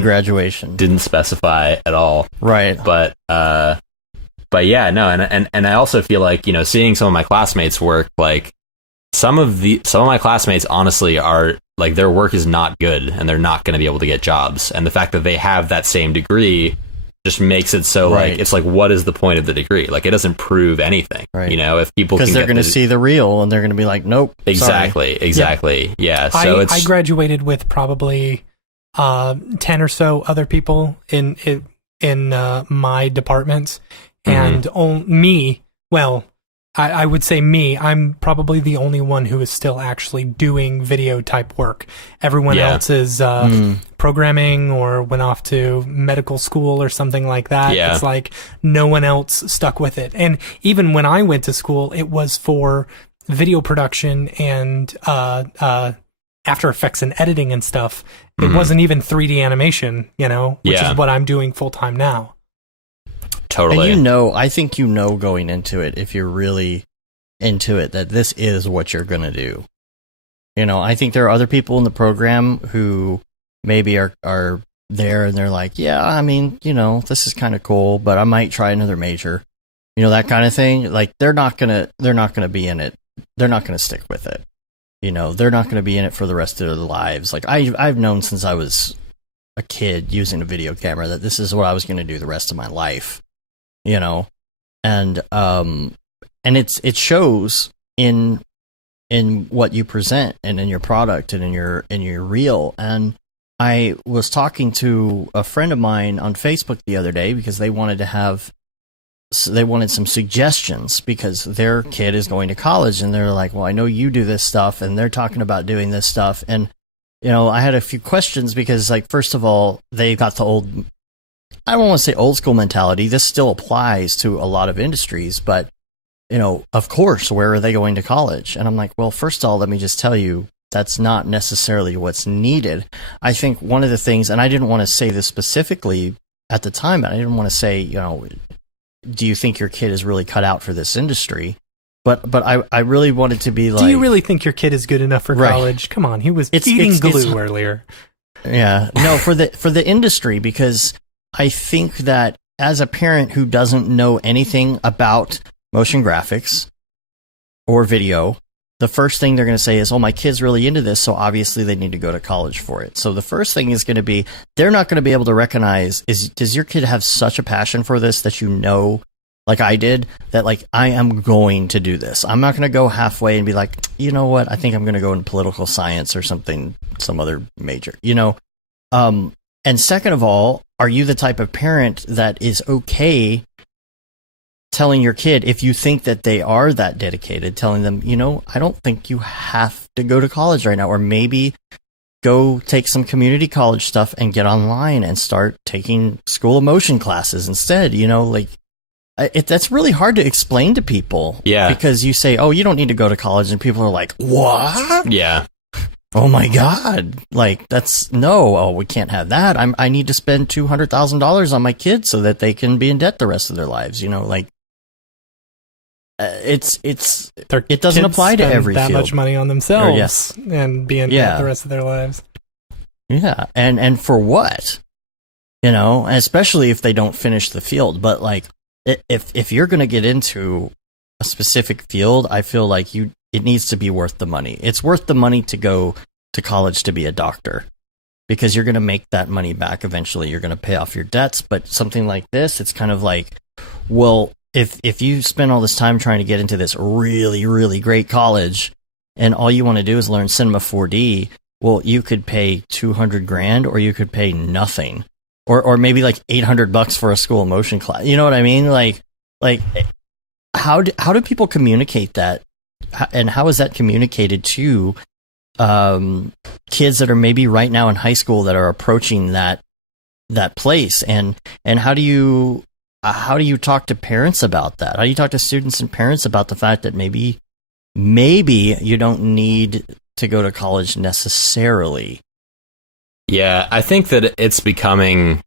graduation didn't specify at all. Right. But yeah, no. And I also feel like, you know, seeing some of my classmates work, like some of my classmates honestly are like, their work is not good and they're not going to be able to get jobs. And the fact that they have that same degree just makes it so like, it's like, what is the point of the degree? Like, it doesn't prove anything, you know, if people, because they're going to see the reel and they're going to be like, nope. Exactly. Yeah. So I graduated with probably 10 or so other people in my departments, and me. Well, I would say me. I'm probably the only one who is still actually doing video type work. Everyone else is programming or went off to medical school or something like that. It's like no one else stuck with it. And even when I went to school, it was for video production and After Effects and editing and stuff. It wasn't even 3D animation, you know, which is what I'm doing full time now. Totally. And I think going into it, if you're really into it, that this is what you're going to do. You know, I think there are other people in the program who maybe are there and they're like, yeah, I mean, you know, this is kind of cool, but I might try another major. You know, that kind of thing. Like, they're not going to be in it. They're not going to stick with it. You know, they're not going to be in it for the rest of their lives. Like, I've known since I was a kid using a video camera that this is what I was going to do the rest of my life. You know, and it shows in what you present and in your product and in your reel. And I was talking to a friend of mine on Facebook the other day because they wanted to have some suggestions because their kid is going to college, and they're like, well, I know you do this stuff, and they're talking about doing this stuff. And, I had a few questions because, like, first of all, they got the I don't want to say old school mentality. This still applies to a lot of industries, but, of course, where are they going to college? And I'm like, well, first of all, let me just tell you, that's not necessarily what's needed. I think one of the things, and I didn't want to say this specifically at the time, but I didn't want to say, do you think your kid is really cut out for this industry? But I really wanted to be like, do you really think your kid is good enough for college? Come on, he was eating glue earlier. Yeah, no, for the industry, because I think that as a parent who doesn't know anything about motion graphics or video, the first thing they're going to say is, oh, my kid's really into this, so obviously they need to go to college for it. So the first thing is going to be, they're not going to be able to recognize, does your kid have such a passion for this that like I did, that like, I am going to do this. I'm not going to go halfway and be like, you know what, I think I'm going to go in political science or something, some other major, And second of all, are you the type of parent that is okay telling your kid, if you think that they are that dedicated, telling them, I don't think you have to go to college right now, or maybe go take some community college stuff and get online and start taking school of motion classes instead. That's really hard to explain to people. Yeah. Because you say, oh, you don't need to go to college, and people are like, what? Yeah. Oh my God. Like, we can't have that. I need to spend $200,000 on my kids so that they can be in debt the rest of their lives. It doesn't apply to every that field. much money on themselves and be in debt the rest of their lives. Yeah. And for what? Especially if they don't finish the field. But like, if you're going to get into a specific field, I feel like it needs to be worth the money. It's worth the money to go to college to be a doctor, because you're going to make that money back eventually. You're going to pay off your debts. But something like this, it's kind of like, well, if you spend all this time trying to get into this really, really great college, and all you want to do is learn Cinema 4D, well, you could pay $200,000, or you could pay nothing, or maybe like $800 for a school of motion class. You know what I mean? Like how do people communicate that, and how is that communicated to kids that are maybe right now in high school that are approaching that place, and how do you talk to parents about that? How do you talk to students and parents about the fact that maybe you don't need to go to college necessarily? Yeah, I think that it's becoming,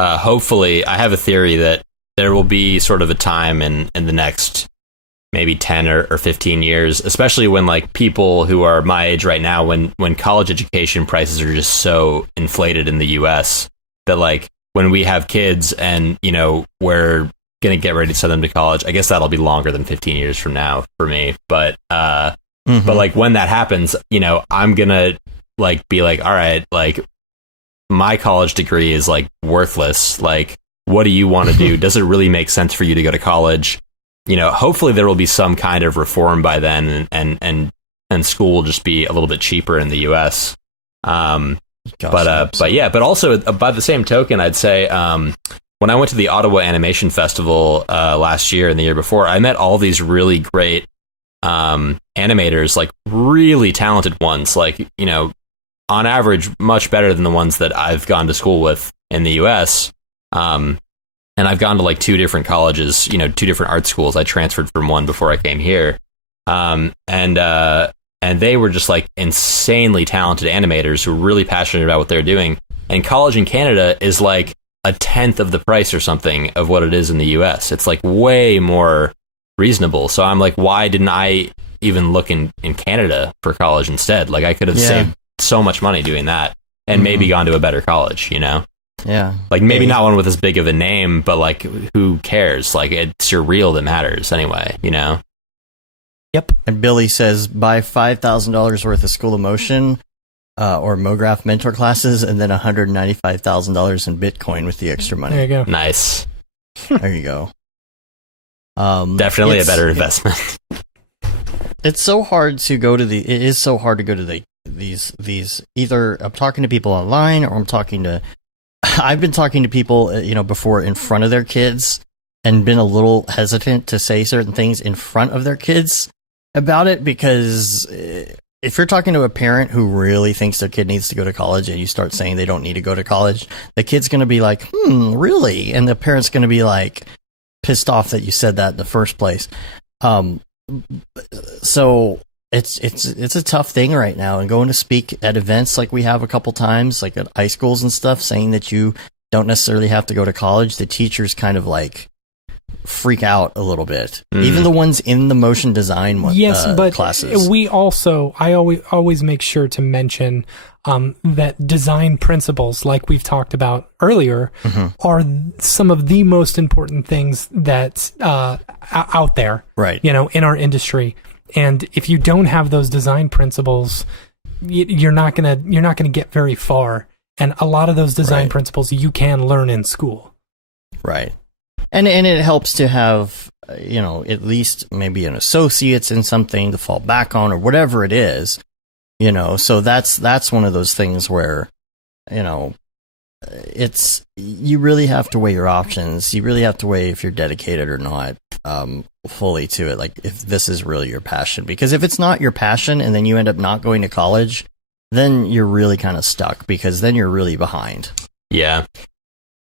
hopefully, I have a theory that there will be sort of a time in the next maybe 10 or 15 years, especially when like people who are my age right now, when college education prices are just so inflated in the US, that like, when we have kids and, we're going to get ready to send them to college, I guess that'll be longer than 15 years from now for me. But, but like when that happens, I'm going to like be like, all right, like my college degree is like worthless. Like, what do you want to do? Does it really make sense for you to go to college? Hopefully there will be some kind of reform by then, and school will just be a little bit cheaper in the US. But also by the same token, I'd say when I went to the Ottawa Animation Festival last year and the year before, I met all these really great animators, like really talented ones, like on average much better than the ones that I've gone to school with in the US. And I've gone to like two different colleges, two different art schools. I transferred from one before I came here, and they were just like insanely talented animators who were really passionate about what they're doing. And college in Canada is like 1/10 of the price or something of what it is in the US. It's like way more reasonable. So I'm like, why didn't I even look in Canada for college instead? Like I could have saved so much money doing that, and maybe gone to a better college, Yeah. Like maybe not one with as big of a name, but like who cares? Like it's your reel that matters anyway, Yep. And Billy says buy $5,000 worth of School of Motion or MoGraph mentor classes, and then $195,000 in Bitcoin with the extra money. There you go. Nice. There you go. Definitely a better investment. It's so hard to go to it is so hard to go to these either I'm talking to people online, or I've been talking to people, before in front of their kids, and been a little hesitant to say certain things in front of their kids about it, because if you're talking to a parent who really thinks their kid needs to go to college and you start saying they don't need to go to college, the kid's going to be like, really? And the parent's going to be like pissed off that you said that in the first place. So it's a tough thing right now, and going to speak at events like we have a couple times, like at high schools and stuff, saying that you don't necessarily have to go to college, the teachers kind of like freak out a little bit. Even the ones in the motion design classes. I always make sure to mention that design principles, like we've talked about earlier, are some of the most important things that's out there, right? In our industry. And if you don't have those design principles, you're not gonna get very far. And a lot of those design principles you can learn in school, right? And it helps to have at least maybe an associate's in something to fall back on, or whatever it is. So that's one of those things where you really have to weigh your options. You really have to weigh if you're dedicated or not fully to it, like if this is really your passion. Because if it's not your passion and then you end up not going to college, then you're really kind of stuck, because then you're really behind. Yeah.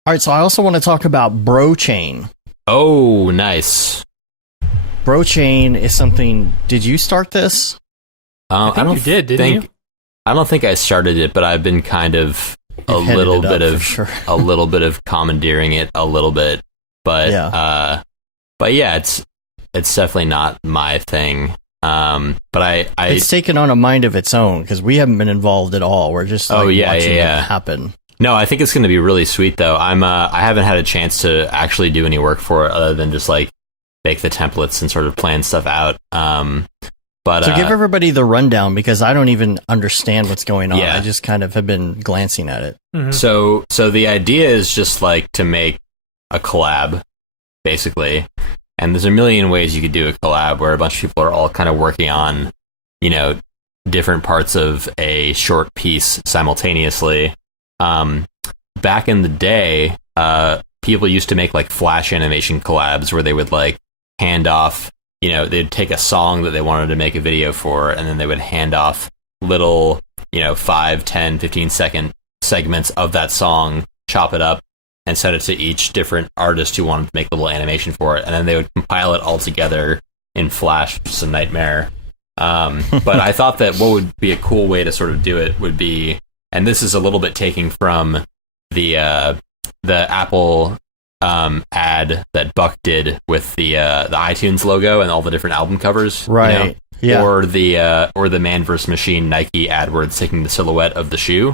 All right, so I also want to talk about BroChain. Oh, nice. BroChain is something. Did you start this? I think you did, didn't you? I don't think I started it, but I've been kind of a little bit of commandeering it a little bit. But yeah, it's definitely not my thing. But it's taken on a mind of its own, because we haven't been involved at all. We're just watching it happen. No, I think it's going to be really sweet though. I haven't had a chance to actually do any work for it other than just like make the templates and sort of plan stuff out. But so give everybody the rundown, because I don't even understand what's going on. Yeah. I just kind of have been glancing at it. Mm-hmm. So the idea is just like to make a collab, basically. And there's a million ways you could do a collab where a bunch of people are all kind of working on, different parts of a short piece simultaneously. Back in the day, people used to make like Flash animation collabs where they would like hand off, they'd take a song that they wanted to make a video for, and then they would hand off little, 5, 10, 15-second segments of that song, chop it up, and send it to each different artist who wanted to make a little animation for it, and then they would compile it all together in Flash, which is a nightmare. But I thought that what would be a cool way to sort of do it would be, and this is a little bit taking from the Apple ad that Buck did with the iTunes logo and all the different album covers, right? Yeah. Or the Man vs. Machine Nike ad where it's taking the silhouette of the shoe.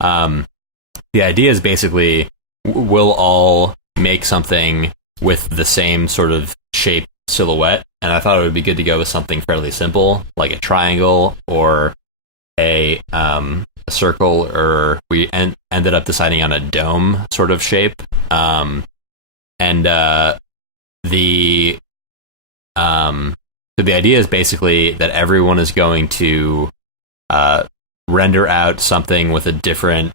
The idea is basically we'll all make something with the same sort of shape silhouette, and I thought it would be good to go with something fairly simple, like a triangle or a circle, or we ended up deciding on a dome sort of shape. So the idea is basically that everyone is going to render out something with a different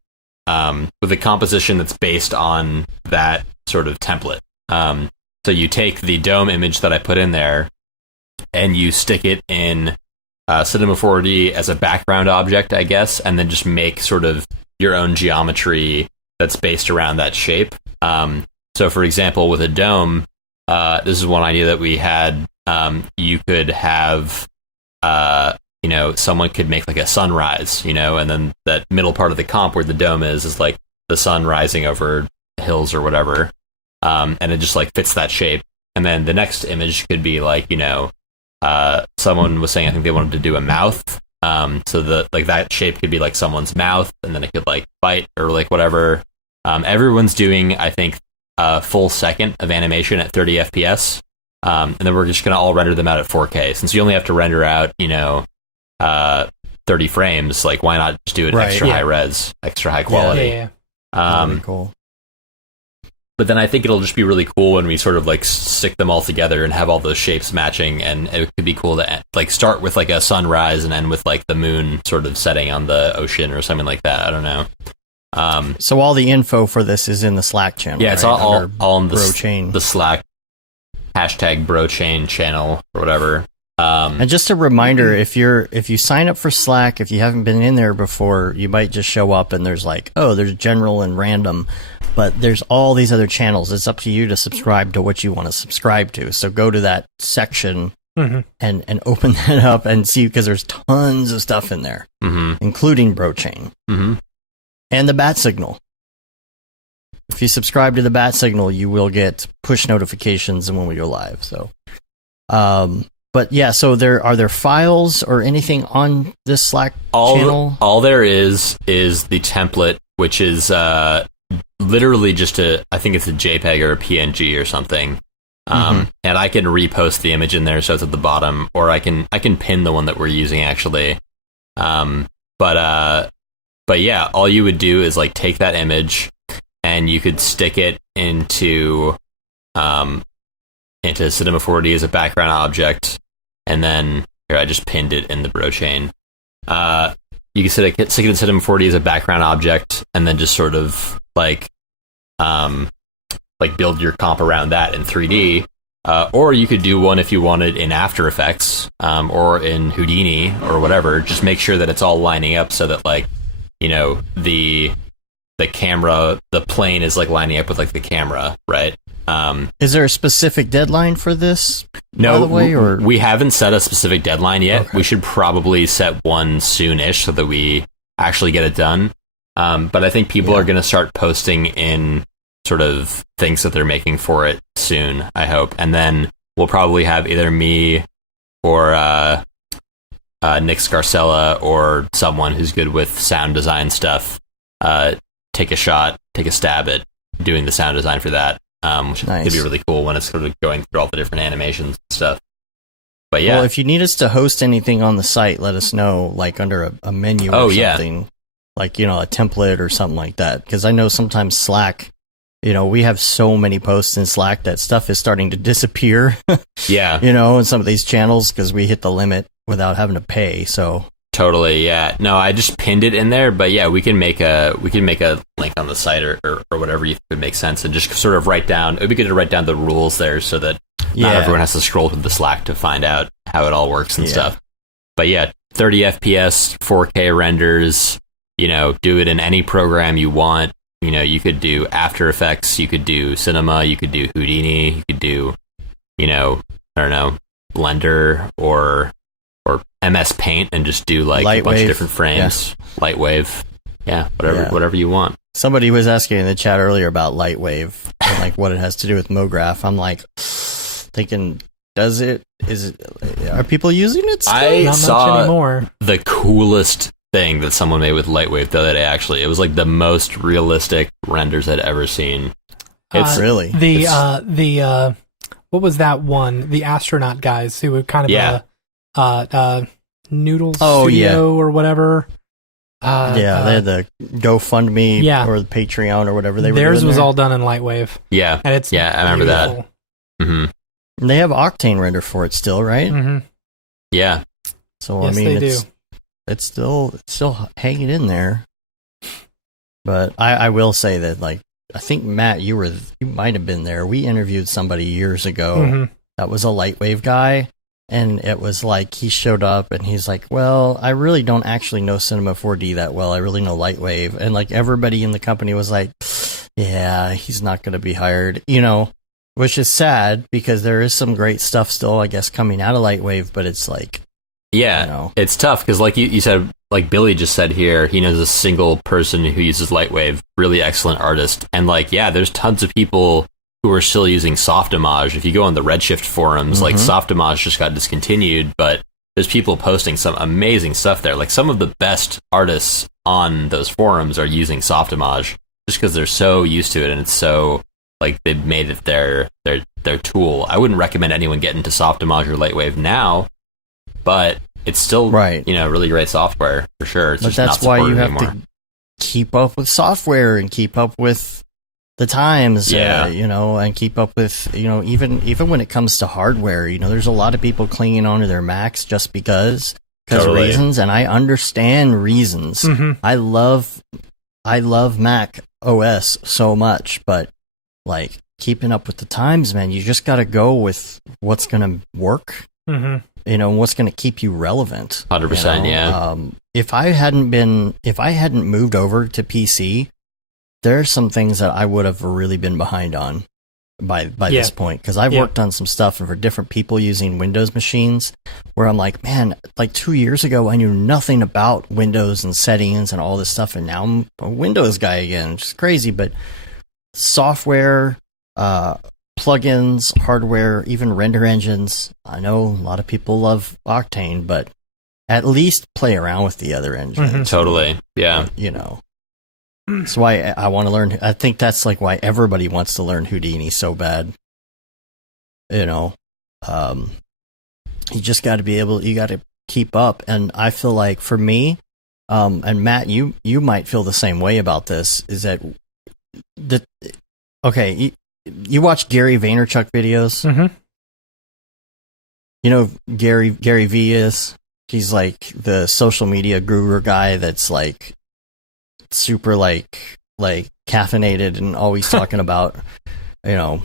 with a composition that's based on that sort of template. So you take the dome image that I put in there and you stick it in Cinema 4D as a background object, I guess, and then just make sort of your own geometry that's based around that shape. So for example, with a dome, this is one idea that we had. You could have, someone could make like a sunrise, and then that middle part of the comp where the dome is like the sun rising over hills or whatever. And it just like fits that shape. And then the next image could be like, someone was saying, I think they wanted to do a mouth. So that shape could be like someone's mouth, and then it could like bite or like whatever. Everyone's doing, I think, a full second of animation at 30 FPS. And then we're just going to all render them out at 4K. Since you only have to render out, 30 frames, like why not just do it extra high res, extra high quality? Yeah. Really cool. But then I think it'll just be really cool when we sort of like stick them all together and have all those shapes matching, and it could be cool to like start with like a sunrise and end with like the moon sort of setting on the ocean or something like that. I don't know. So all the info for this is in the Slack channel. Yeah, it's right? all in the BroChain. the Slack hashtag brochain channel or whatever. And just a reminder, if you sign up for Slack, if you haven't been in there before, you might just show up and there's like, oh, there's general and random, but there's all these other channels. It's up to you to subscribe to what you want to subscribe to. So go to that section and open that up and see, because there's tons of stuff in there, including Brochain and the bat signal. If you subscribe to the bat signal, you will get push notifications when we go live. So, but yeah, so are there files or anything on this Slack channel? All there is the template, which is literally just I think it's a JPEG or a PNG or something. And I can repost the image in there so it's at the bottom, or I can pin the one that we're using actually. But yeah, all you would do is like take that image and you could stick it into Cinema 4D as a background object, and then here I just pinned it in the Brochain. You can stick it in Cinema 4D as a background object, and then just sort of like build your comp around that in 3D. Or you could do one if you wanted in After Effects or in Houdini or whatever. Just make sure that it's all lining up so that like, you know, the camera, the plane is like lining up with like the camera, right? Is there a specific deadline for this? No, by the way, or we haven't set a specific deadline yet. Okay. We should probably set one soonish so that we actually get it done. But I think people are going to start posting in sort of things that they're making for it soon, I hope. And then we'll probably have either me or Nick Scarcella or someone who's good with sound design stuff take a stab at doing the sound design for that, which could be really cool when it's sort of going through all the different animations and stuff. But yeah. Well, if you need us to host anything on the site, let us know, like under a menu or something. Like, you know, a template or something like that. Because I know sometimes Slack, you know, we have so many posts in Slack that stuff is starting to disappear. Yeah. You know, in some of these channels because we hit the limit without having to pay. So totally, yeah. No, I just pinned it in there, but yeah, we can make a link on the site or whatever you think would make sense, and just sort of write down. It would be good to write down the rules there so that not everyone has to scroll through the Slack to find out how it all works and stuff. But yeah, 30 FPS, 4K renders. You know, do it in any program you want. You know, you could do After Effects, you could do Cinema, you could do Houdini, you could do, you know, I don't know, Blender or MS Paint and just do like a bunch of different frames. Lightwave. Yeah, whatever you want. Somebody was asking in the chat earlier about Lightwave and like what it has to do with MoGraph. I'm like thinking, are people using it still? I Not saw much anymore. The coolest thing that someone made with Lightwave the other day, actually. It was like the most realistic renders I'd ever seen. It's really the what was that one? The astronaut guys who were kind of Noodle Studio or whatever. They had the GoFundMe or the Patreon or whatever they were doing. Theirs was all done in Lightwave. Yeah. And it's I remember beautiful. that. Mm-hmm. They have Octane render for it still, right? Mm-hmm. Yeah. So yes, I mean, they it's still hanging in there. But I will say that, like, I think Matt, you might have been there. We interviewed somebody years ago that was a Lightwave guy, and it was like he showed up and he's like, "Well, I really don't actually know Cinema 4D that well. I really know Lightwave." And like everybody in the company was like, "Yeah, he's not going to be hired," you know, which is sad because there is some great stuff still, I guess, coming out of Lightwave, but it's like, yeah, you know. It's tough because, like you said, like Billy just said here, he knows a single person who uses Lightwave, really excellent artist, and like, yeah, there's tons of people who are still using Softimage. If you go on the Redshift forums, like Softimage just got discontinued, but there's people posting some amazing stuff there. Like some of the best artists on those forums are using Softimage just because they're so used to it and it's so like they've made it their tool. I wouldn't recommend anyone get into Softimage or Lightwave now, but it's still you know, really great software for sure. It's but just that's not why you have anymore. to keep up with software and keep up with the times, you know, and keep up with, you know, even when it comes to hardware, you know, there's a lot of people clinging onto their Macs just because reasons, and I understand reasons. I love Mac OS so much, but like keeping up with the times, man. You just got to go with what's going to work. Mm-hmm. You know, what's going to keep you relevant. 100%, yeah. If I hadn't moved over to PC, there are some things that I would have really been behind on by this point, because I've worked on some stuff for different people using Windows machines where I'm like, man, like 2 years ago I knew nothing about Windows and settings and all this stuff, and now I'm a Windows guy again, which is crazy. But software, plugins, hardware, even render engines. I know a lot of people love Octane, but at least play around with the other engines. Mm-hmm. Totally, yeah. You know, that's why I want to learn. I think that's like why everybody wants to learn Houdini so bad. You know, you just got to be able. You got to keep up, and I feel like for me, and Matt, you might feel the same way about this. Is that okay? You watch Gary Vaynerchuk videos? Mm-hmm. You know who Gary V is? He's like the social media guru guy that's like super like caffeinated and always talking about, you know,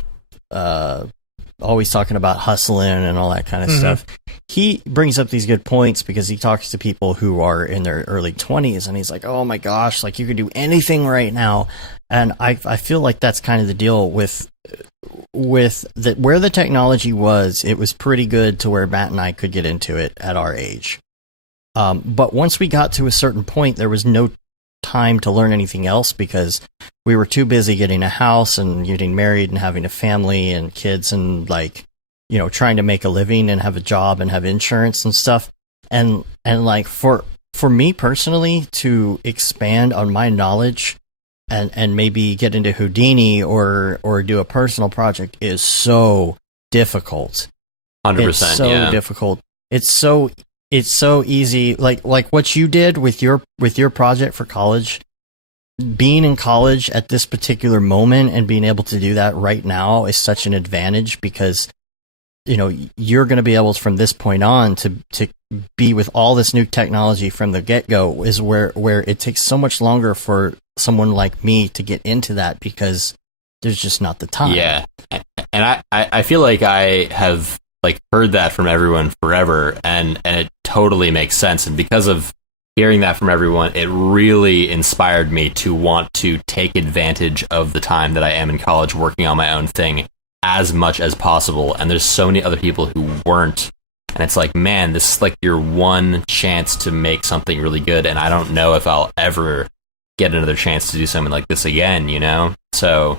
always talking about hustling and all that kind of stuff. He brings up these good points because he talks to people who are in their early 20s, and he's like, oh my gosh, like you could do anything right now. And I feel like that's kind of the deal with that, where the technology was, it was pretty good to where Matt and I could get into it at our age. But once we got to a certain point, there was no time to learn anything else because we were too busy getting a house and getting married and having a family and kids and like, you know, trying to make a living and have a job and have insurance and stuff. And like for me personally to expand on my knowledge and maybe get into Houdini or do a personal project is so difficult. 100%. It's so difficult. It's so easy. Like what you did with your project for college, being in college at this particular moment and being able to do that right now is such an advantage because, you know, you're going to be able to, from this point on to be with all this new technology from the get-go is where it takes so much longer for someone like me to get into that because there's just not the time. Yeah. And I feel like I have like heard that from everyone forever and it totally makes sense. And because of hearing that from everyone, it really inspired me to want to take advantage of the time that I am in college working on my own thing as much as possible. And there's so many other people who weren't. And it's like, man, this is like your one chance to make something really good. And I don't know if I'll ever get another chance to do something like this again, you know? So,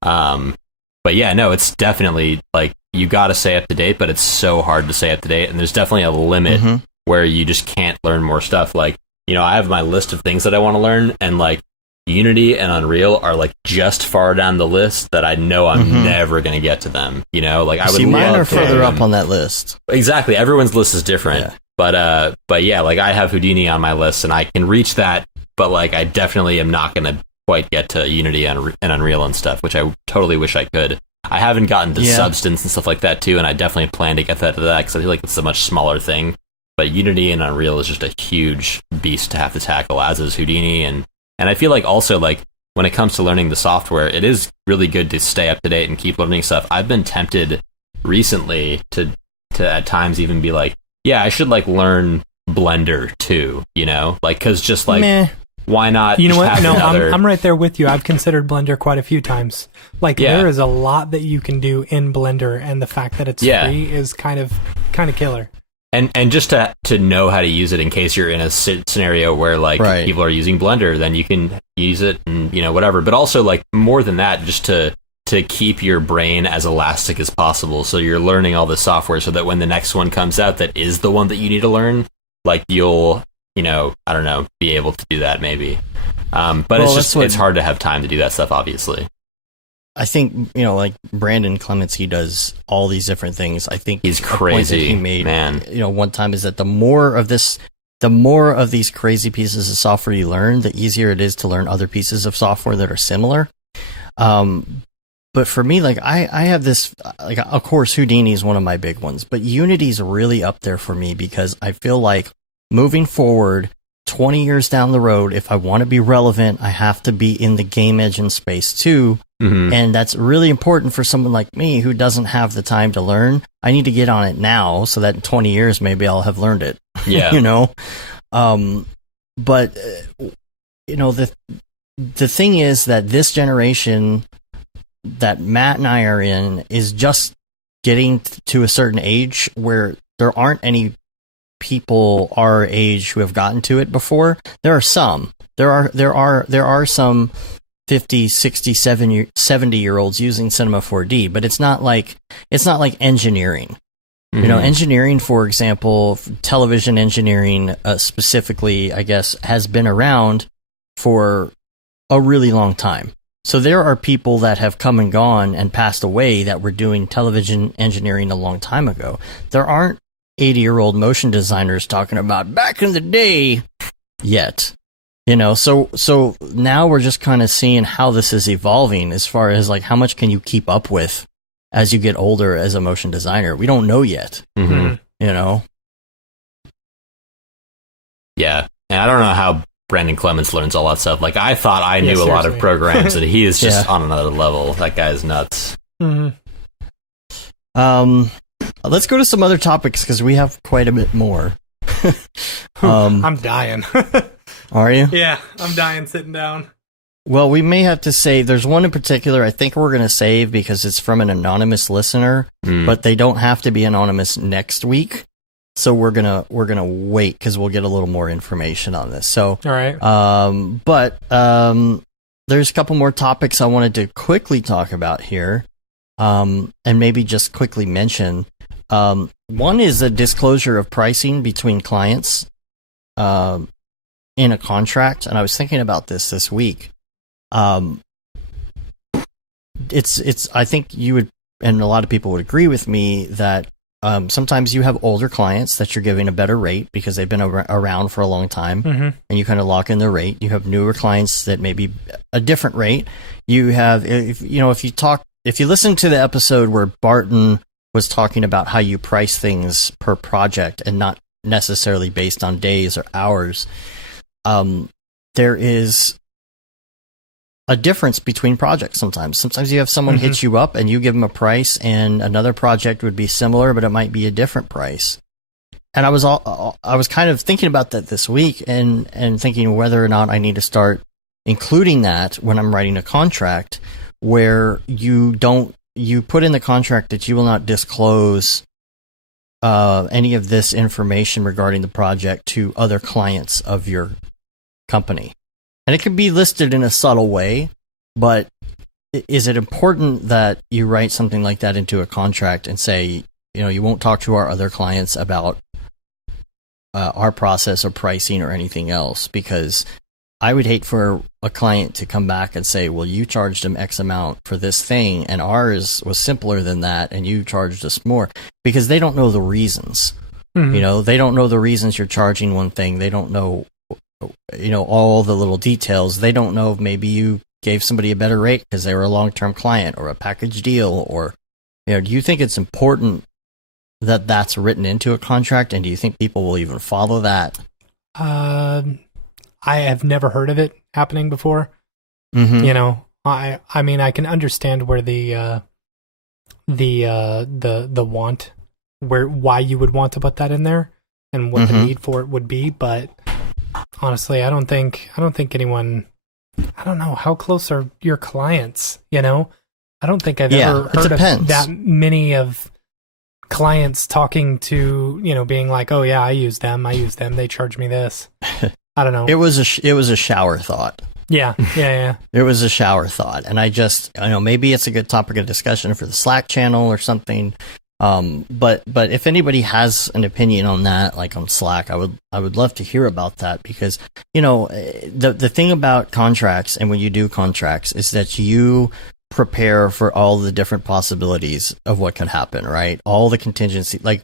but yeah, no, it's definitely like you got to stay up to date, but it's so hard to stay up to date. And there's definitely a limit where you just can't learn more stuff. Like, you know, I have my list of things that I want to learn, and like Unity and Unreal are like just far down the list that I know I'm never going to get to them. You know, like I would see, mine love are further to, up on that list. Exactly. Everyone's list is different. Yeah. But yeah, like I have Houdini on my list and I can reach that, but like I definitely am not going to quite get to Unity and Unreal and stuff, which I totally wish I could. I haven't gotten to Substance and stuff like that too, and I definitely plan to get that to that because I feel like it's a much smaller thing. But Unity and Unreal is just a huge beast to have to tackle, as is Houdini. And I feel like also, like, when it comes to learning the software, it is really good to stay up to date and keep learning stuff. I've been tempted recently to at times even be like, yeah, I should, like, learn Blender too, you know? Like, because just, like, why not? You know what? No, another... I'm right there with you. I've considered Blender quite a few times. Like, there is a lot that you can do in Blender, and the fact that it's free is kind of killer. And just to know how to use it in case you're in a scenario where like people are using Blender, then you can use it and, you know, whatever. But also, like, more than that, just to keep your brain as elastic as possible. So you're learning all the software so that when the next one comes out that is the one that you need to learn, like you'll, you know, I don't know, be able to do that maybe. But it's hard to have time to do that stuff, obviously. I think, you know, like Brandon Clements, he does all these different things. I think he's crazy. He made, man. You know, one time is that the more of these crazy pieces of software you learn, the easier it is to learn other pieces of software that are similar. But for me, like I have this, like, of course, Houdini is one of my big ones, but Unity's really up there for me because I feel like moving forward, 20 years down the road, if I want to be relevant, I have to be in the game engine space too. And that's really important for someone like me who doesn't have the time to learn. I need to get on it now so that in 20 years, maybe I'll have learned it. Yeah. You know? But, you know, the thing is that this generation that Matt and I are in is just getting to a certain age where there aren't any people our age who have gotten to it before. There are some. There are some 50, 60, 70-year-olds using Cinema 4D, but it's not like engineering. You know, engineering, for example, television engineering specifically, I guess, has been around for a really long time. So there are people that have come and gone and passed away that were doing television engineering a long time ago. There aren't 80-year-old motion designers talking about back in the day yet. You know, so now we're just kind of seeing how this is evolving as far as like how much can you keep up with as you get older as a motion designer. We don't know yet. You know? Yeah. And I don't know how Brandon Clements learns all that stuff. Like, I thought I knew a lot of programs, and he is just on another level. That guy's nuts. Let's go to some other topics because we have quite a bit more. I'm dying. Are you? Yeah, I'm dying sitting down. Well, we may have to save. There's one in particular I think we're going to save because it's from an anonymous listener, but they don't have to be anonymous next week. So we're gonna wait because we'll get a little more information on this. So, all right. But there's a couple more topics I wanted to quickly talk about here, and maybe just quickly mention. One is a disclosure of pricing between clients in a contract, and I was thinking about this week. It's I think you would, and a lot of people would agree with me that sometimes you have older clients that you're giving a better rate because they've been around for a long time, and you kind of lock in the rate. You have newer clients that may be a different rate. You have, if you listen to the episode where Barton was talking about how you price things per project and not necessarily based on days or hours, there is a difference between projects sometimes. Sometimes you have someone hit you up and you give them a price, and another project would be similar, but it might be a different price. And I was kind of thinking about that this week and thinking whether or not I need to start including that when I'm writing a contract, where you put in the contract that you will not disclose any of this information regarding the project to other clients of your company. And it can be listed in a subtle way, but is it important that you write something like that into a contract and say, you know, you won't talk to our other clients about our process or pricing or anything else? Because I would hate for a client to come back and say, well, you charged them X amount for this thing, and ours was simpler than that, and you charged us more, because they don't know the reasons. You know, they don't know the reasons you're charging one thing. They don't know, you know, all the little details. They don't know if maybe you gave somebody a better rate because they were a long-term client or a package deal, or, you know, do you think it's important that that's written into a contract, and do you think people will even follow that? I have never heard of it happening before. You know, I mean, I can understand where the want, why you would want to put that in there and what the need for it would be, but honestly, I don't think anyone, I don't know, how close are your clients, you know? I don't think I've ever heard of that many of clients talking to, you know, being like, oh yeah, I use them, they charge me this. I don't know. It was a shower thought. Yeah. It was a shower thought, and I know maybe it's a good topic of discussion for the Slack channel or something. But if anybody has an opinion on that, like on Slack, I would love to hear about that, because, you know, the thing about contracts, and when you do contracts, is that you prepare for all the different possibilities of what can happen, right? All the contingency, like,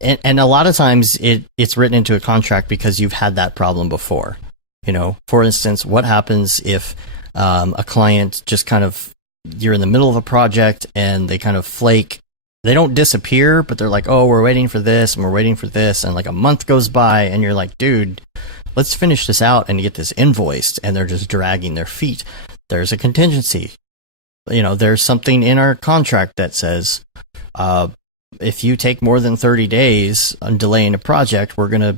and a lot of times it's written into a contract because you've had that problem before. You know, for instance, what happens if a client just kind of, you're in the middle of a project and they kind of flake. They don't disappear, but they're like, oh, we're waiting for this and we're waiting for this. And like a month goes by and you're like, dude, let's finish this out and get this invoiced, and they're just dragging their feet. There's a contingency. There's something in our contract that says, if you take more than 30 days on delaying a project, we're going to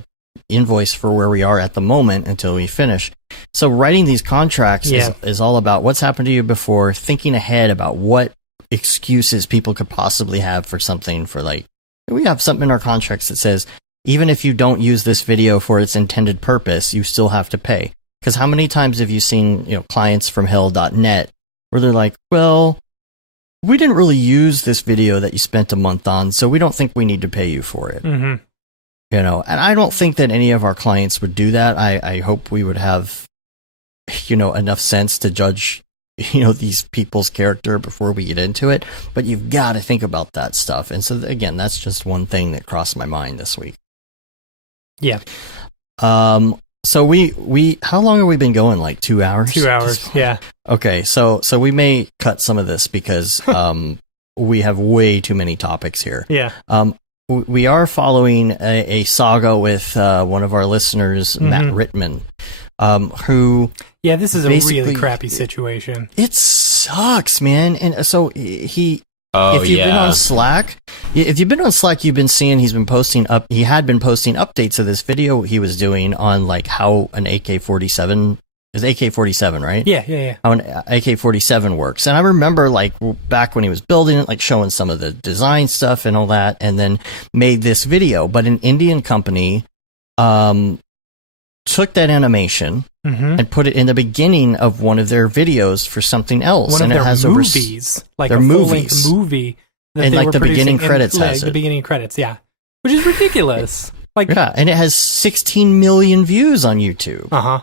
invoice for where we are at the moment until we finish. So writing these contracts is all about what's happened to you before, thinking ahead about what excuses people could possibly have for something. For like, we have something in our contracts that says, even if you don't use this video for its intended purpose, you still have to pay. Because how many times have you seen, clients from hell.net where they're like, well, we didn't really use this video that you spent a month on, so we don't think we need to pay you for it. Mm-hmm. And I don't think that any of our clients would do that. I hope we would have, enough sense to judge, these people's character before we get into it. But you've got to think about that stuff. And so, again, that's just one thing that crossed my mind this week. Yeah. So we how long have we been going? Like 2 hours? 2 hours, yeah. Okay, so we may cut some of this because we have way too many topics here. Yeah. We are following a saga with one of our listeners, Matt Rittman, who... Yeah, this is a really crappy situation. It sucks, man. And so he... Oh, if you've been on Slack, you've been seeing he had been posting updates of this video he was doing on like how an AK-47 is AK-47, right? Yeah. How an AK-47 works. And I remember like back when he was building it, like showing some of the design stuff and all that, and then made this video. But an Indian company took that animation and put it in the beginning of one of their videos for something else. One and of it their has movies, like their a movies. full-length movie. That And they like were the beginning producing credits in, has the it. beginning credits, yeah. Which is ridiculous. Like, yeah, and it has 16 million views on YouTube. Uh-huh.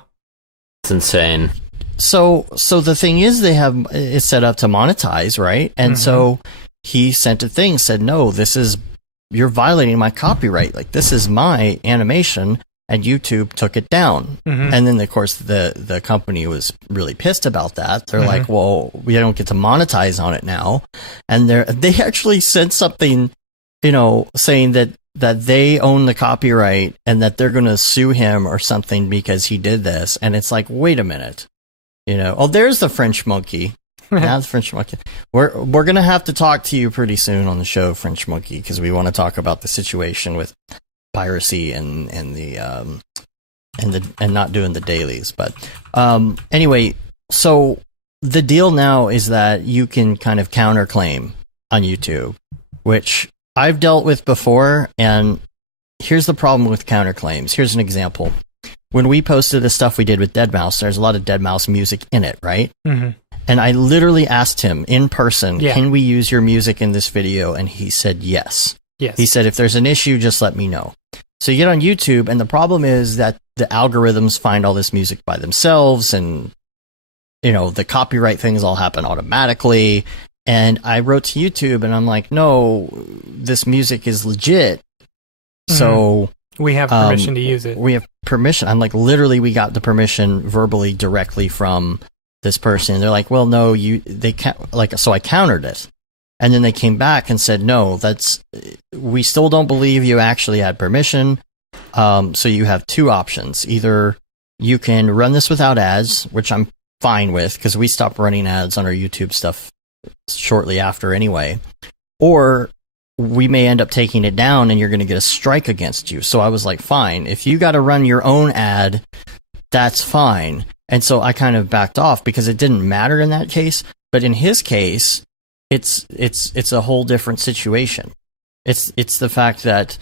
It's insane. So the thing is, they have it set up to monetize, right? And so he sent a thing, said, no, you're violating my copyright. Like, this is my animation, and YouTube took it down. And then, of course, the company was really pissed about that. They're like, well, we don't get to monetize on it now. And they actually sent something, saying that they own the copyright and that they're going to sue him or something because he did this. And it's like, wait a minute. Oh, there's the French monkey. Now the French monkey. We're going to have to talk to you pretty soon on the show, French monkey, because we want to talk about the situation with piracy and not doing the dailies. But anyway, so the deal now is that you can kind of counterclaim on YouTube, which I've dealt with before. And here's the problem with counterclaims. Here's an example. When we posted the stuff we did with deadmau5, there's a lot of deadmau5 music in it, right? And I literally asked him in person, can we use your music in this video? And he said yes. He said, if there's an issue, just let me know. So you get on YouTube, and the problem is that the algorithms find all this music by themselves, and the copyright things all happen automatically. And I wrote to YouTube, and I'm like, no, this music is legit. So we have permission to use it. We have permission. I'm like, literally, we got the permission verbally directly from this person. And they're like, well, no, they can't. Like, so I countered it. And then they came back and said, no, we still don't believe you actually had permission. So you have two options. Either you can run this without ads, which I'm fine with because we stopped running ads on our YouTube stuff shortly after anyway, or we may end up taking it down and you're going to get a strike against you. So I was like, fine, if you got to run your own ad, that's fine. And so I kind of backed off because it didn't matter in that case. But in his case, it's a whole different situation. It's the fact that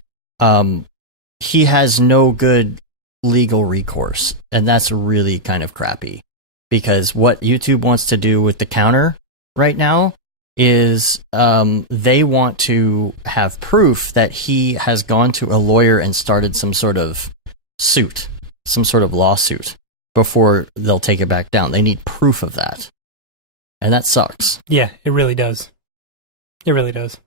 he has no good legal recourse, and that's really kind of crappy. Because what YouTube wants to do with the counter right now is they want to have proof that he has gone to a lawyer and started some sort of suit, some sort of lawsuit, before they'll take it back down. They need proof of that. And that sucks. Yeah, it really does. It really does.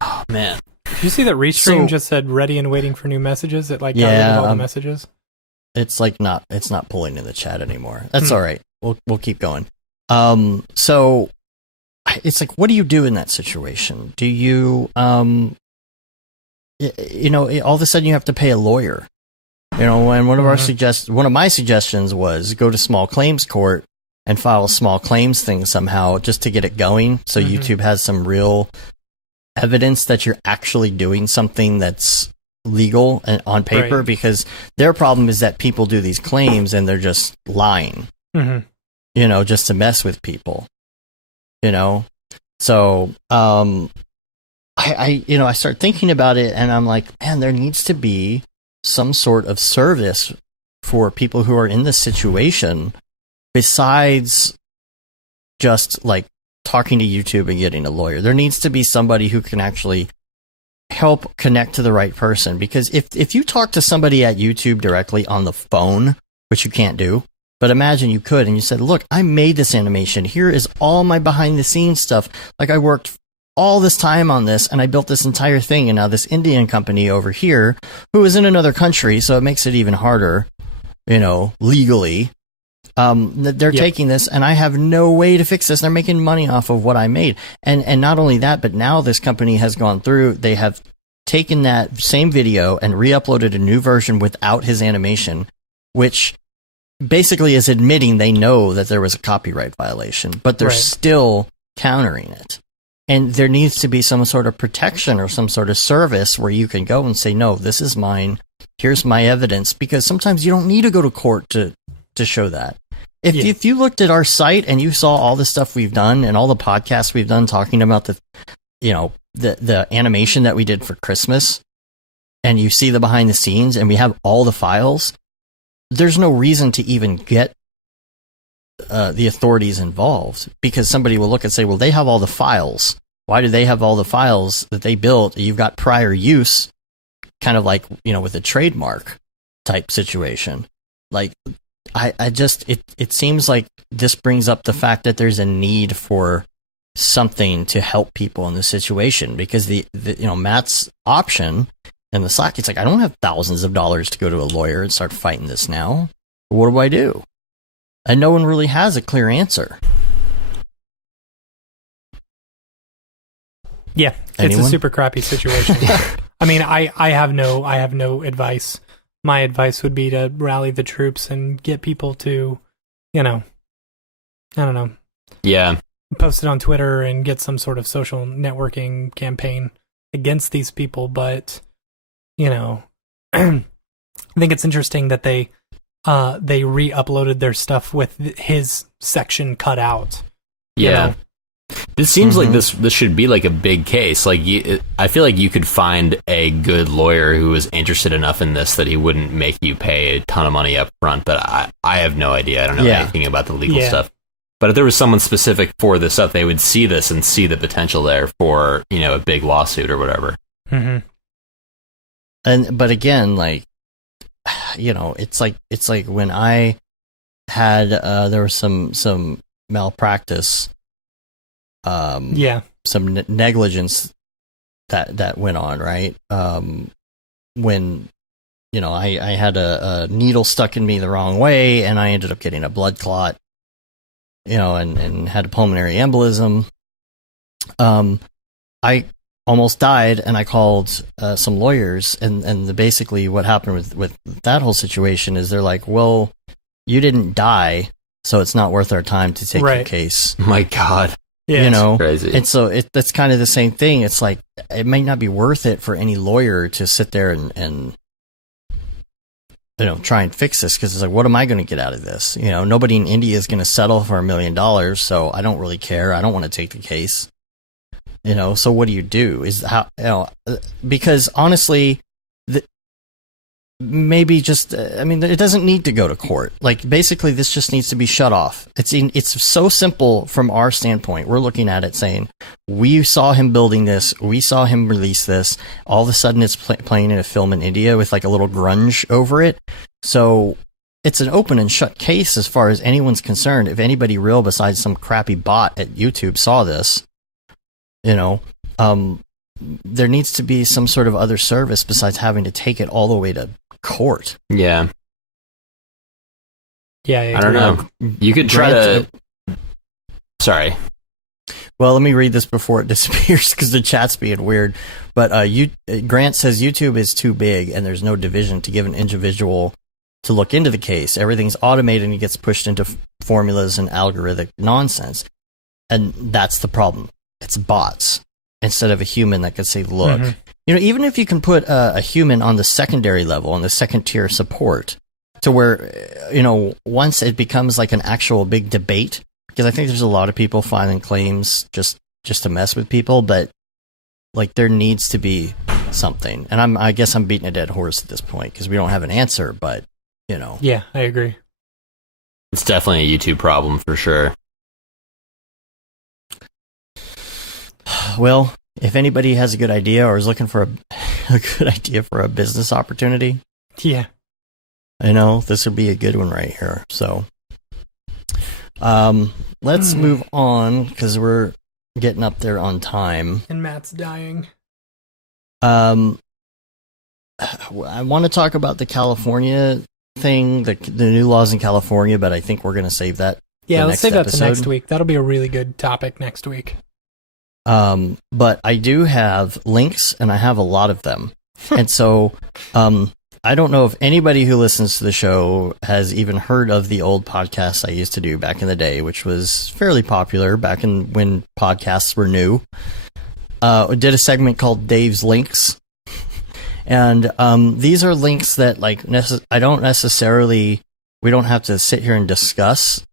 Oh, man. Did you see that Restream just said ready and waiting for new messages? It got rid of all the messages? It's not pulling in the chat anymore. That's all right. We'll keep going. So it's like, what do you do in that situation? Do you all of a sudden you have to pay a lawyer? You know, and one of my suggestions was go to small claims court and file a small claims thing somehow just to get it going, so YouTube has some real evidence that you're actually doing something that's legal and on paper. Right. Because their problem is that people do these claims and they're just lying, you know, just to mess with people. You know, so I start thinking about it, and I'm like, man, there needs to be some sort of service for people who are in this situation besides just like talking to YouTube and getting a lawyer. There needs to be somebody who can actually help connect to the right person, because if you talk to somebody at YouTube directly on the phone, which you can't do, but imagine you could, and you said, look, I made this animation. Here is all my behind the scenes stuff. Like, I worked all this time on this, and I built this entire thing, and now this Indian company over here, who is in another country, so it makes it even harder, you know, legally. They're taking this, and I have no way to fix this. They're making money off of what I made. And not only that, but now this company has gone through, they have taken that same video and re-uploaded a new version without his animation, which basically is admitting they know that there was a copyright violation, but they're still countering it. And there needs to be some sort of protection or some sort of service where you can go and say, no, this is mine. Here's my evidence. Because sometimes you don't need to go to court to show that. If you looked at our site and you saw all the stuff we've done and all the podcasts we've done talking about the animation that we did for Christmas, and you see the behind the scenes and we have all the files, there's no reason to even get the authorities involved, because somebody will look and say, well, they have all the files. Why do they have all the files that they built? You've got prior use, kind of like, you know, with a trademark type situation. Like, it seems like this brings up the fact that there's a need for something to help people in this situation, because the Matt's option in the Slack, it's like, I don't have thousands of dollars to go to a lawyer and start fighting this now. What do I do? And no one really has a clear answer. Yeah, Anyone? It's a super crappy situation. I mean, I have no advice. My advice would be to rally the troops and get people to, you know, I don't know. Yeah. Post it on Twitter and get some sort of social networking campaign against these people. But, you know, I think it's interesting that they re-uploaded their stuff with his section cut out. Yeah. Know? This seems like this should be like a big case. Like, I feel like you could find a good lawyer who is interested enough in this that he wouldn't make you pay a ton of money up front. But I have no idea. I don't know anything about the legal stuff. But if there was someone specific for this stuff, they would see this and see the potential there for, you know, a big lawsuit or whatever. Mm-hmm. But again, like, you know, it's like when I had there was some malpractice, some negligence that went on, right? When, you know, I had a needle stuck in me the wrong way, and I ended up getting a blood clot, you know, and had a pulmonary embolism. I almost died, and I called some lawyers, and basically what happened with that whole situation is they're like, well, you didn't die, so it's not worth our time to take your case. My God. Yeah, you know, crazy. And so that's kind of the same thing. It's like, it might not be worth it for any lawyer to sit there and you know, try and fix this, because it's like, what am I going to get out of this? You know, nobody in India is going to settle for $1 million, so I don't really care. I don't want to take the case. You know, so what do you do? Is how, you know, because honestly, maybe just, I mean, it doesn't need to go to court. Like, basically, this just needs to be shut off. It's so simple from our standpoint. We're looking at it saying, we saw him building this, we saw him release this. All of a sudden, it's playing in a film in India with like a little grunge over it. So it's an open and shut case as far as anyone's concerned. If anybody real besides some crappy bot at YouTube saw this, you know, there needs to be some sort of other service besides having to take it all the way to court. Yeah. Yeah. I don't know. You could try to. Sorry. Well, let me read this before it disappears because the chat's being weird. But Grant says YouTube is too big and there's no division to give an individual to look into the case. Everything's automated and it gets pushed into formulas and algorithmic nonsense. And that's the problem. It's bots instead of a human that could say, look, even if you can put a human on the secondary level, on the second tier support, to where, once it becomes like an actual big debate, because I think there's a lot of people filing claims just to mess with people, but like there needs to be something. And I guess I'm beating a dead horse at this point because we don't have an answer, but Yeah, I agree. It's definitely a YouTube problem for sure. Well, if anybody has a good idea or is looking for a good idea for a business opportunity, yeah, this would be a good one right here. So, let's move on because we're getting up there on time. And Matt's dying. I want to talk about the California thing, the new laws in California, but I think we're going to save that. Yeah, let's save that to next week. That'll be a really good topic next week. But I do have links, and I have a lot of them. And so, I don't know if anybody who listens to the show has even heard of the old podcast I used to do back in the day, which was fairly popular back when podcasts were new. I did a segment called Dave's Links. And these are links that we don't have to sit here and discuss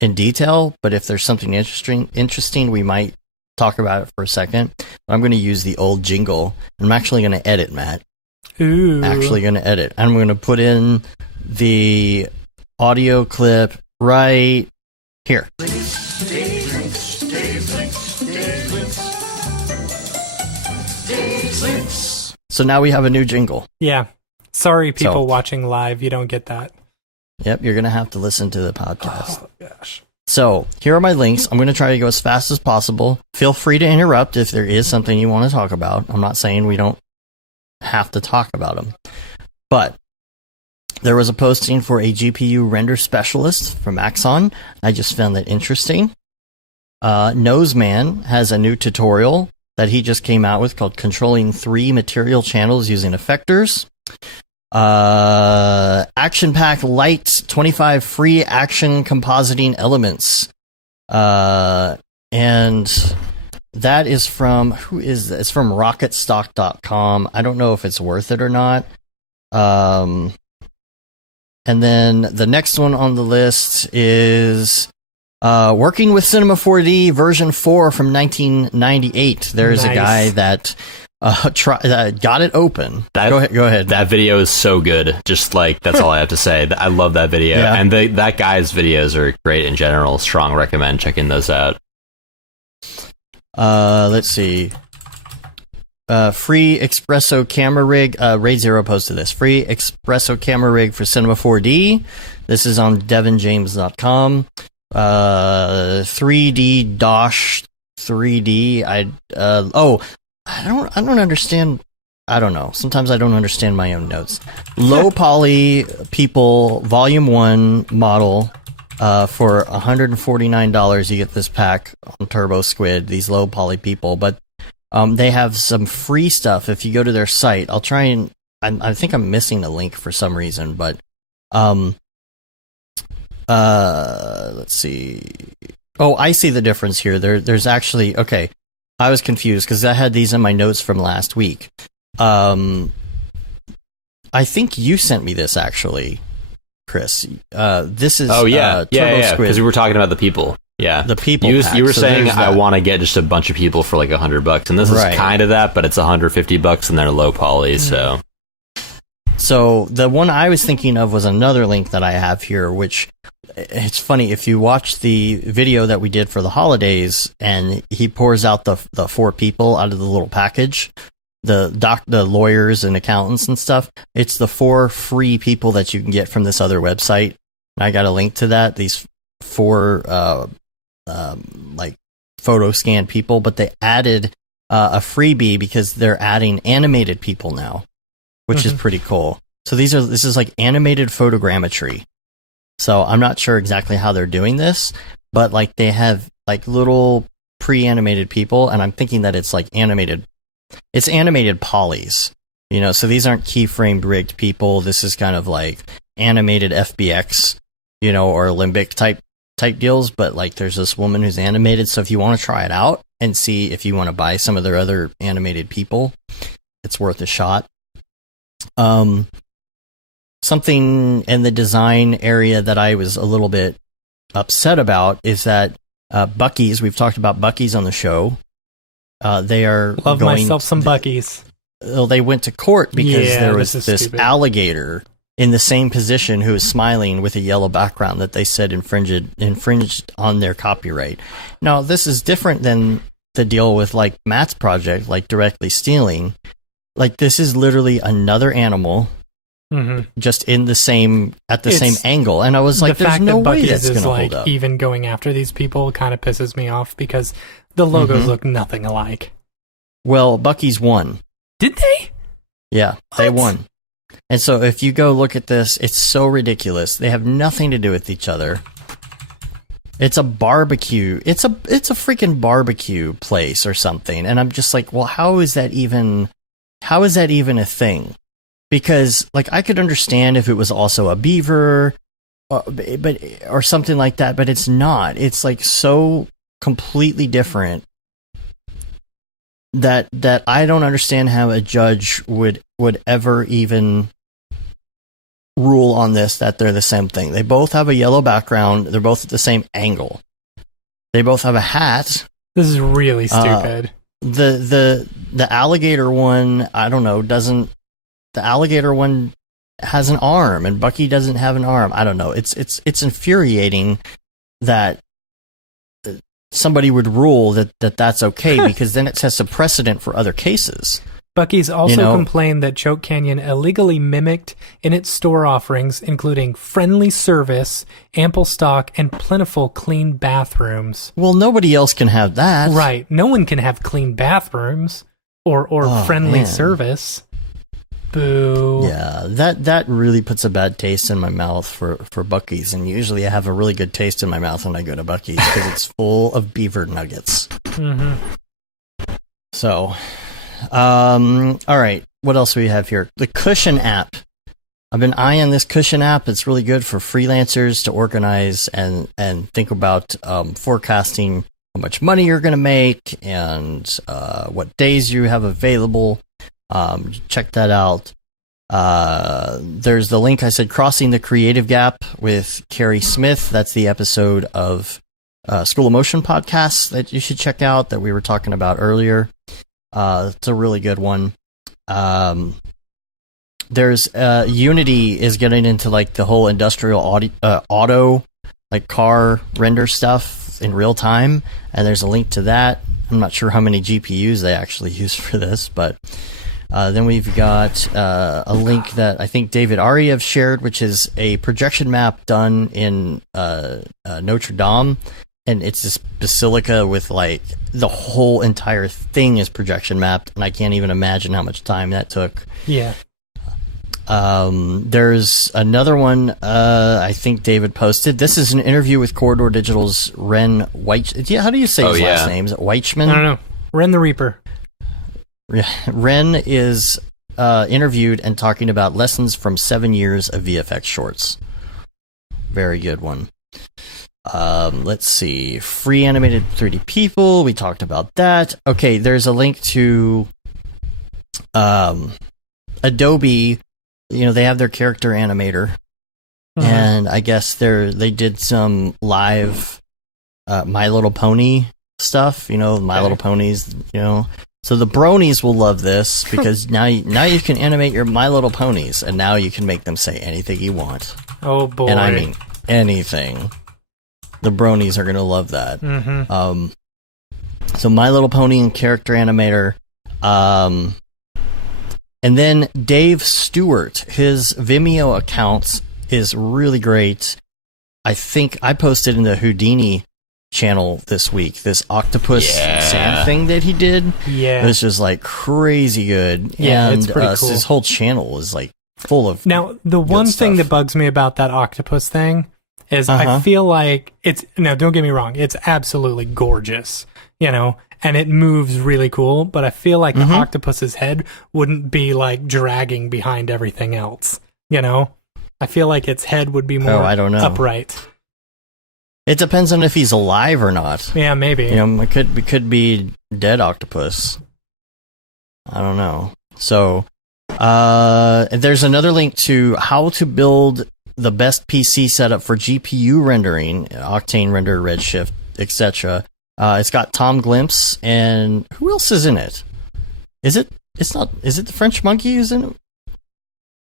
in detail, but if there's something interesting, we might talk about it for a second. I'm going to use the old jingle. I'm actually going to edit, Matt. Ooh. Actually going to edit. I'm going to put in the audio clip right here. So now we have a new jingle. Yeah. Sorry, people watching live, you don't get that. Yep, you're going to have to listen to the podcast. Oh, gosh. So, here are my links. I'm going to try to go as fast as possible. Feel free to interrupt if there is something you want to talk about. I'm not saying we don't have to talk about them. But there was a posting for a GPU render specialist from Axon. I just found that interesting. Noseman has a new tutorial that he just came out with called Controlling 3 Material Channels Using Effectors. Action Pack Lite 25 free action compositing elements. And that is from, who is that? It's from rocketstock.com. I don't know if it's worth it or not. And then the next one on the list is working with Cinema 4D version 4 from 1998. There's a guy that got it open. Go ahead. That video is so good. Just like, that's all I have to say. I love that video. Yeah. And that guy's videos are great in general. Strong recommend checking those out. Let's see. Free espresso camera rig. Raid Zero posted this. Free espresso camera rig for Cinema 4D. This is on devinjames.com. 3D Dosh 3D. I don't understand. I don't know. Sometimes I don't understand my own notes. Low poly people volume 1 model for $149. You get this pack on Turbo Squid, these low poly people, but they have some free stuff if you go to their site. I'll try and I think I'm missing a link for some reason, but let's see. Oh, I see the difference here. There's actually, okay. I was confused because I had these in my notes from last week. I think you sent me this actually, Chris. This is yeah, because we were talking about the people. Yeah, the people. You were saying I want to get just a bunch of people for like $100, and this is kind of that, but it's $150, and they're low poly. So the one I was thinking of was another link that I have here, which it's funny if you watch the video that we did for the holidays, and he pours out the 4 people out of the little package, the lawyers and accountants and stuff. It's the 4 free people that you can get from this other website. I got a link to that. These 4 like photo scan people, but they added a freebie because they're adding animated people now, which is pretty cool. So this is like animated photogrammetry. So I'm not sure exactly how they're doing this, but like they have like little pre-animated people, and I'm thinking that it's like animated polys, you know, so these aren't keyframed rigged people. This is kind of like animated FBX, you know, or Limbic type deals, but like there's this woman who's animated, so if you want to try it out and see if you want to buy some of their other animated people, it's worth a shot. Something in the design area that I was a little bit upset about is that Buc-ee's, we've talked about Buc-ee's on the show. They are Love myself some Buc-ee's. Well, they went to court because there was this stupid alligator in the same position who was smiling with a yellow background that they said infringed on their copyright. Now, this is different than the deal with like Matt's project, like directly stealing. Like this is literally another animal. Just in the same same angle, and I was like, "There's no way that's going to hold up." Even going after these people kind of pisses me off because the logos look nothing alike. Well, Buc-ee's won. Did they? Yeah, they won. And so, if you go look at this, it's so ridiculous. They have nothing to do with each other. It's a barbecue. It's a freaking barbecue place or something, and I'm just like, well, how is that even a thing? Because, like, I could understand if it was also a beaver, or something like that, but it's not. It's, like, so completely different that I don't understand how a judge would ever even rule on this, that they're the same thing. They both have a yellow background. They're both at the same angle. They both have a hat. This is really stupid. The alligator one, I don't know, doesn't... The alligator one has an arm, and Buc-ee doesn't have an arm. I don't know. It's infuriating that somebody would rule that's okay, because then it sets a precedent for other cases. Buc-ee's also complained that Choke Canyon illegally mimicked in its store offerings, including friendly service, ample stock, and plentiful clean bathrooms. Well, nobody else can have that. Right. No one can have clean bathrooms or friendly service. Boo. Yeah, that really puts a bad taste in my mouth for Buc-ee's, and usually I have a really good taste in my mouth when I go to Buc-ee's because it's full of beaver nuggets. So, all right, what else do we have here? The Cushion app. I've been eyeing this Cushion app. It's really good for freelancers to organize and think about forecasting how much money you're going to make and what days you have available. Check that out. There's the link I said, Crossing the Creative Gap with Carrie Smith. That's the episode of School of Motion podcast that you should check out that we were talking about earlier. It's a really good one. There's Unity is getting into like the whole industrial auto like car render stuff in real time, and there's a link to that. I'm not sure how many GPUs they actually use for this, but then we've got a link that I think David Ariev shared, which is a projection map done in Notre Dame, and it's this basilica with like the whole entire thing is projection mapped, and I can't even imagine how much time that took. Yeah. There's another one I think David posted. This is an interview with Corridor Digital's Ren White. Yeah, how do you say his last name? Is it Weichman? I don't know. Ren the Reaper. Ren is interviewed and talking about lessons from 7 years of VFX shorts. Very good one. Let's see. Free animated 3D people. We talked about that. Okay, there's a link to Adobe. You know, they have their character animator. And I guess they did some live My Little Pony stuff. You know, My Little Ponies, you know. So the bronies will love this because now you can animate your My Little Ponies, and now you can make them say anything you want. Oh boy! And I mean anything. The bronies are gonna love that. So My Little Pony and character animator, and then Dave Stewart, his Vimeo account is really great. I think I posted in the Houdini channel this week this octopus sand thing that he did. It was just like crazy good. And it's pretty cool. His whole channel is like full of now the one thing that bugs me about that octopus thing is I feel like it's, now don't get me wrong, it's absolutely gorgeous, you know, and it moves really cool, but I feel like the octopus's head wouldn't be like dragging behind everything else, you know? I feel like its head would be more I don't know. upright. It depends on if he's alive or not. Yeah, maybe. You know, it could be dead octopus. I don't know. So, there's another link to how to build the best PC setup for GPU rendering, Octane Render, Redshift, etc. It's got Tom Glimpse, and who else is in it? Is it the French Monkey who's in it?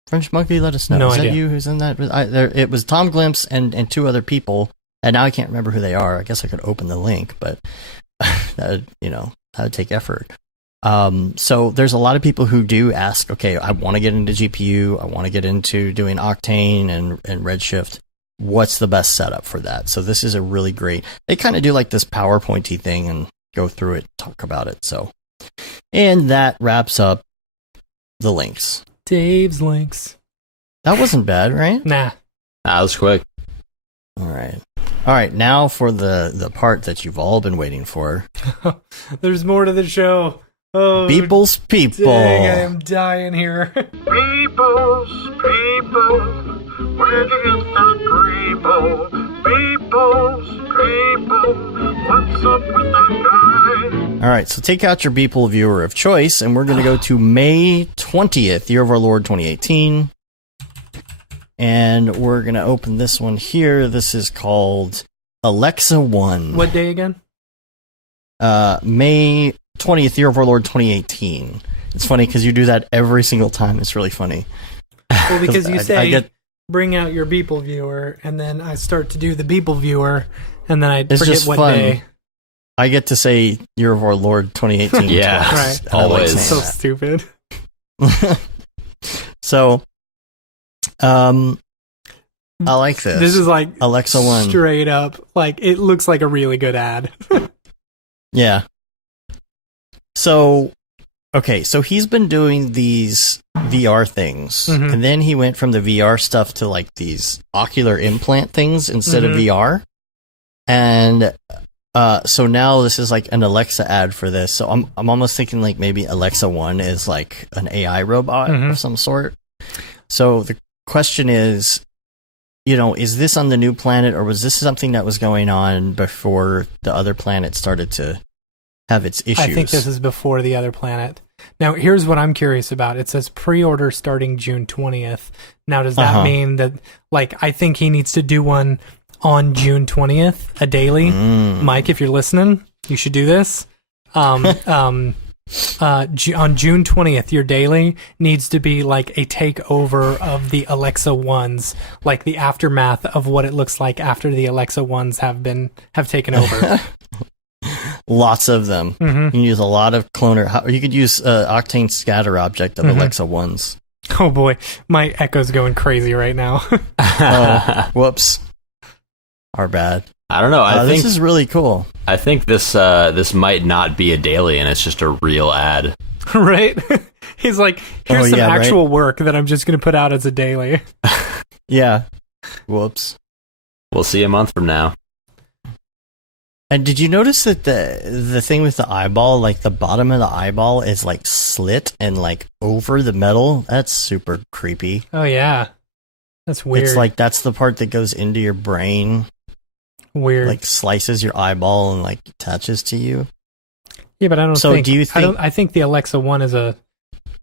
French Monkey, let us know. No is idea. that you who's in that? It was Tom Glimpse and two other people, and now I can't remember who they are. I guess I could open the link, but that would take effort. So there's a lot of people who do ask, okay, I want to get into GPU, I want to get into doing Octane and Redshift. What's the best setup for that? So this is a really great, they kind of do like this PowerPointy thing and go through it, talk about it. So, and that wraps up the links. Dave's links. That wasn't bad, right? Nah. That was quick. All right. Now for the part that you've all been waiting for. There's more to the show. Oh, People's people. dang, I am dying here. People's people, where'd you get that people? People's people, what's up with that guy? All right, so take out your Beeple viewer of choice, and we're going to go to May 20th, year of our Lord 2018. And we're going to open this one here. This is called Alexa 1. What day again? May 20th, year of our Lord 2018. It's funny because you do that every single time. It's really funny. Well, because you say, I get, bring out your Beeple viewer, and then I start to do the Beeple viewer, and then I it's forget just what fun. day. I get to say year of our Lord 2018. Yeah, twice. right. And I like Always. saying So stupid. that. So, I like this. This is like Alexa 1. straight up, like, it looks like a really good ad. Yeah. So, okay, so he's been doing these VR things, Mhm. and then he went from the VR stuff to like these ocular implant things instead of VR. And so now this is like an Alexa ad for this. So I'm almost thinking like maybe Alexa 1 is like an AI robot of some sort. So the question is, is this on the new planet, or was this something that was going on before the other planet started to have its issues? I think this is before the other planet. Now, here's what I'm curious about. It says pre-order starting June 20th. Now, does that mean that, like, I think he needs to do one on June 20th, a daily? Mike, if you're listening, you should do this. On June 20th, your daily needs to be like a takeover of the Alexa ones, like the aftermath of what it looks like after the Alexa ones have taken over. Lots of them. You can use a lot of cloner. You could use Octane scatter object of Alexa 1s. Oh boy, my echo's going crazy right now. Oh, whoops. Our bad. I don't know. I think this is really cool. I think this might not be a daily, and it's just a real ad. Right? He's like, here's some yeah, right? actual work that I'm just going to put out as a daily. Yeah. Whoops. We'll see a month from now. And did you notice that the thing with the eyeball, like the bottom of the eyeball is like slit and like over the metal? That's super creepy. Oh, yeah. That's weird. It's like that's the part that goes into your brain, weird. like slices your eyeball and like attaches to you. Yeah, but I don't So think... do you think... I think the Alexa one is I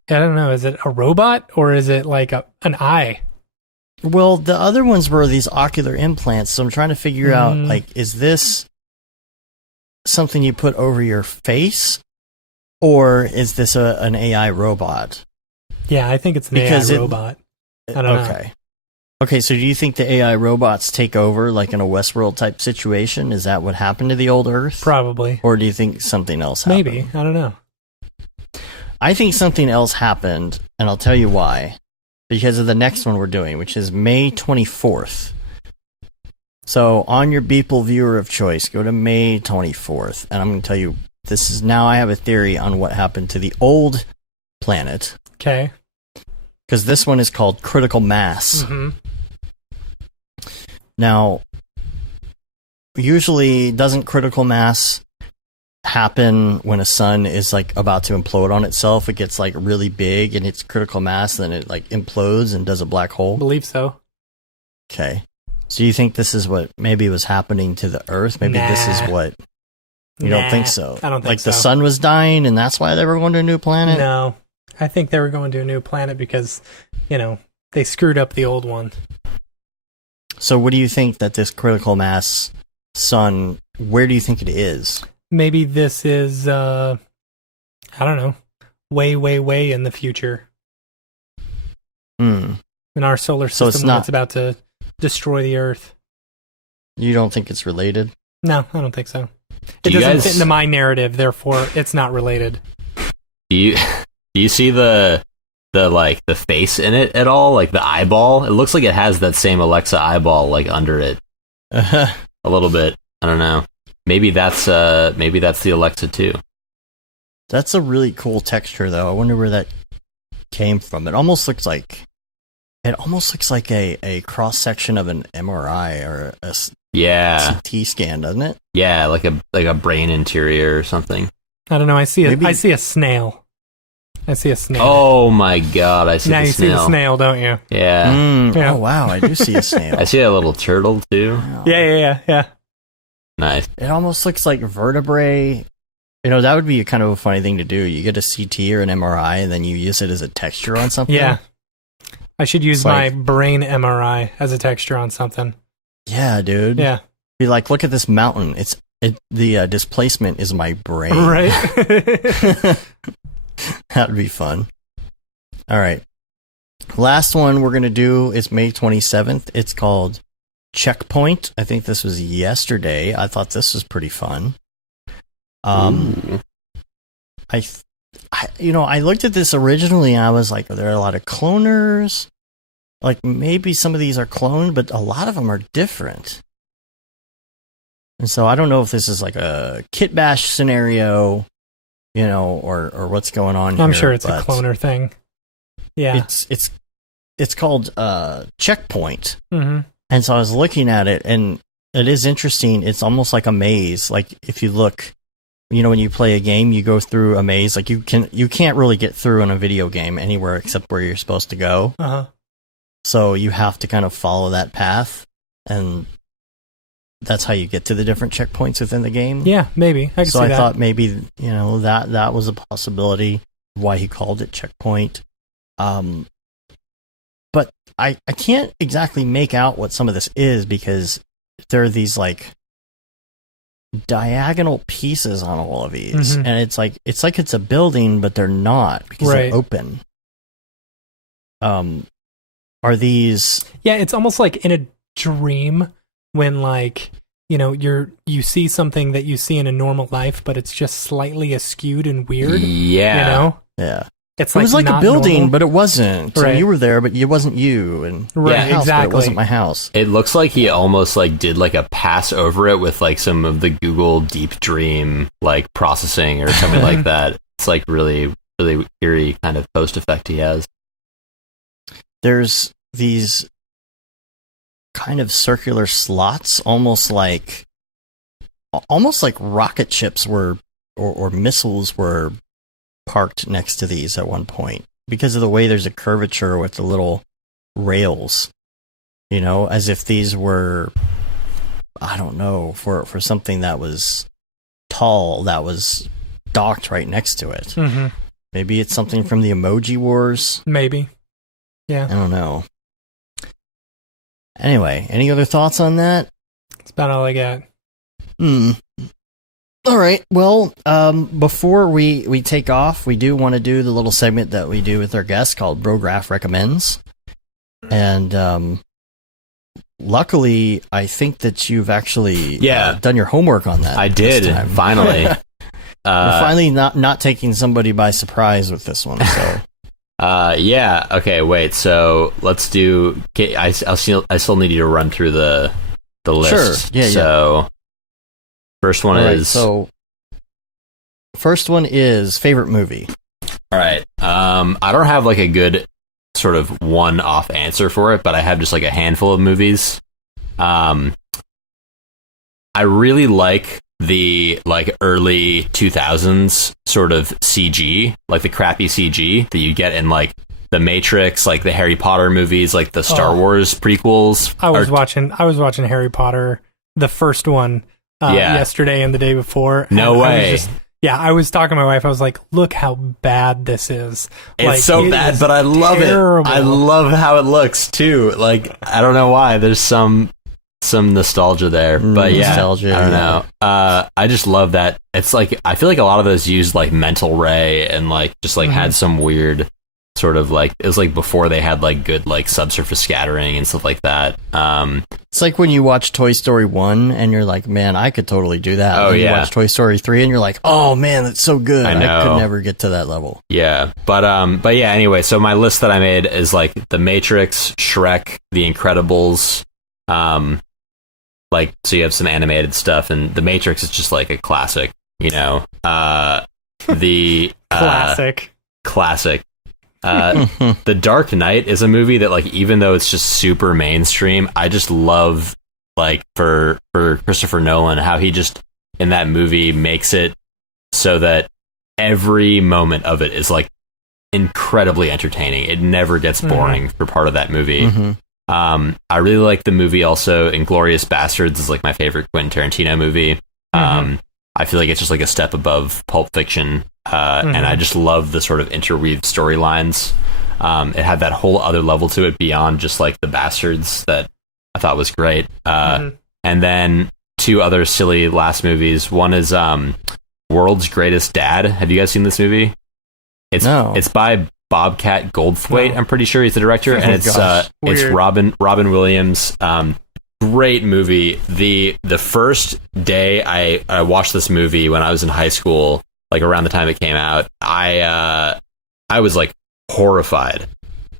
don't know, is it a robot or is it like an eye? Well, the other ones were these ocular implants, so I'm trying to figure out, like, is this something you put over your face, or is this an AI robot? Yeah, I think it's an AI robot. I don't know. Okay, so do you think the AI robots take over, like in a Westworld type situation? Is that what happened to the old Earth? Probably. Or do you think something else happened? Maybe. I don't know. I think something else happened, and I'll tell you why. Because of the next one we're doing, which is May 24th. So on your Beeple viewer of choice, go to May 24th, and I'm going to tell you, I have a theory on what happened to the old planet. Okay. Because this one is called Critical Mass. Now, usually doesn't critical mass happen when a sun is like about to implode on itself? It gets like really big and it's critical mass, then it like implodes and does a black I hole. believe so. Okay. So you think this is what maybe was happening to the Earth? Maybe this is what... You don't think so? I don't think like so. the sun was dying and that's why they were going to a new planet? No. I think they were going to a new planet because, they screwed up the old one. So what do you think that this critical mass sun, where do you think it is? Maybe this is, I don't know, way, way, way in the future. Hmm. In our solar system, it's when not- it's about to destroy the Earth. You don't think it's related? No, I don't think so. Do It you doesn't guys- fit into my narrative, therefore it's not related. Do you see the face in it at all? Like the eyeball? It looks like it has that same Alexa eyeball like under it a little bit. I don't know. Maybe that's the Alexa too. That's a really cool texture, though. I wonder where that came from. It almost looks like a cross section of an MRI or a Yeah, CT scan, doesn't it? yeah, like a brain interior or something. I don't know, I see Maybe- I see a snail. I see a snail. Oh my god, I see now the you see the snail. snail, don't you? Yeah, Yeah. Oh wow, I do see a snail. I see a little turtle too. Wow. Yeah. Nice. It almost looks like vertebrae. That would be kind of a funny thing to do. You get a CT or an MRI, and then you use it as a texture on something. Yeah. I should use It's my like- brain MRI as a texture on something. Yeah, dude. Yeah. Be like, look at this mountain. The displacement is my brain. Right? That would be fun. All right. Last one we're going to do is May 27th. It's called Checkpoint. I think this was yesterday. I thought this was pretty fun. Ooh. I looked at this originally and I was like, are there a lot of cloners? Like maybe some of these are cloned, but a lot of them are different. And so I don't know if this is like a kit bash scenario, or what's going on here. I'm sure it's a but cloner thing. Yeah. It's called Checkpoint. Mm-hmm. And so I was looking at it, and it is interesting. It's almost like a maze. Like if you look, when you play a game, you go through a maze. Like you can't really get through in a video game anywhere except where you're supposed to go. Uh-huh. So you have to kind of follow that path, and that's how you get to the different checkpoints within the game. Yeah, maybe. I can So see I that. thought maybe that was a possibility why he called it Checkpoint. But I can't exactly make out what some of this is because there are these like diagonal pieces on all of these, Mhm. and it's like it's a building, but they're not because Right. they're open. Are these? Yeah, it's almost like in a dream when you see something that you see in a normal life, but it's just slightly askewed and weird. Yeah. Yeah, It's it was like a not building, normal. but it wasn't. So Right. you were there, but it wasn't you, and Right, my house, but exactly. it wasn't my house. It looks like he almost like did like a pass over it with like some of the Google Deep Dream like processing or something like that. It's like really, really eerie kind of post effect he has. There's these kind of circular slots, almost like rocket ships were or missiles were parked next to these at one point because of the way there's a curvature with the little rails, as if these were, I don't know, for something that was tall that was docked right next to it. Mm-hmm. Maybe it's something from the Emoji Wars. Maybe. I Yeah, don't know. Anyway, any other thoughts on that? that's about all I got. All right. Well, before we take off, we do want to do the little segment that we do with our guests called Brograph Recommends. And luckily, I think that you've actually done your homework on that. I this did time. finally. You're finally not taking somebody by surprise with this one. So Yeah. Okay. Wait. So let's do. I still need you to run through the list. Sure. Yeah. So first one all right, is. so first one is favorite movie. All right. I don't have like a good sort of one-off answer for it, but I have just like a handful of movies. I really like the like early 2000s sort of CG, like the crappy CG that you get in like the Matrix, like the Harry Potter movies, like the Star Wars prequels. I was watching Harry Potter, the first one, yesterday and the day before. No way. I was talking to my wife. I was like, "Look how bad this is. It's like, so bad, but I love terrible. it. I love how it looks too. Like I don't know why. There's some nostalgia there, but nostalgia, I don't know. I just love that. It's like I feel like a lot of those used like mental ray and like just like had some weird sort of like it was like before they had like good like subsurface scattering and stuff like that. It's like when you watch Toy Story 1 and you're like, man, I could totally do that. Oh, and you watch Toy Story 3 and you're like, oh man, that's so good. I know. I could never get to that level. Yeah. But yeah, anyway, so my list that I made is like The Matrix, Shrek, The Incredibles, like so you have some animated stuff, and The Matrix is just like a classic, you know. The classic. The Dark Knight is a movie that like even though it's just super mainstream, I just love like for Christopher Nolan how he just in that movie makes it so that every moment of it is like incredibly entertaining. It never gets boring for part of that movie. I really like the movie also. Inglourious Bastards is like my favorite Quentin Tarantino movie. I feel like it's just like a step above Pulp Fiction. And I just love the sort of interweaved storylines. It had that whole other level to it beyond just like the Bastards that I thought was great. And then two other silly last movies. One is World's Greatest Dad. Have you guys seen this movie? It's by Bobcat Goldthwait. I'm pretty sure he's the director, and it's Robin Williams. Great movie. The first day I watched this movie when I was in high school, like around the time it came out, I was like horrified.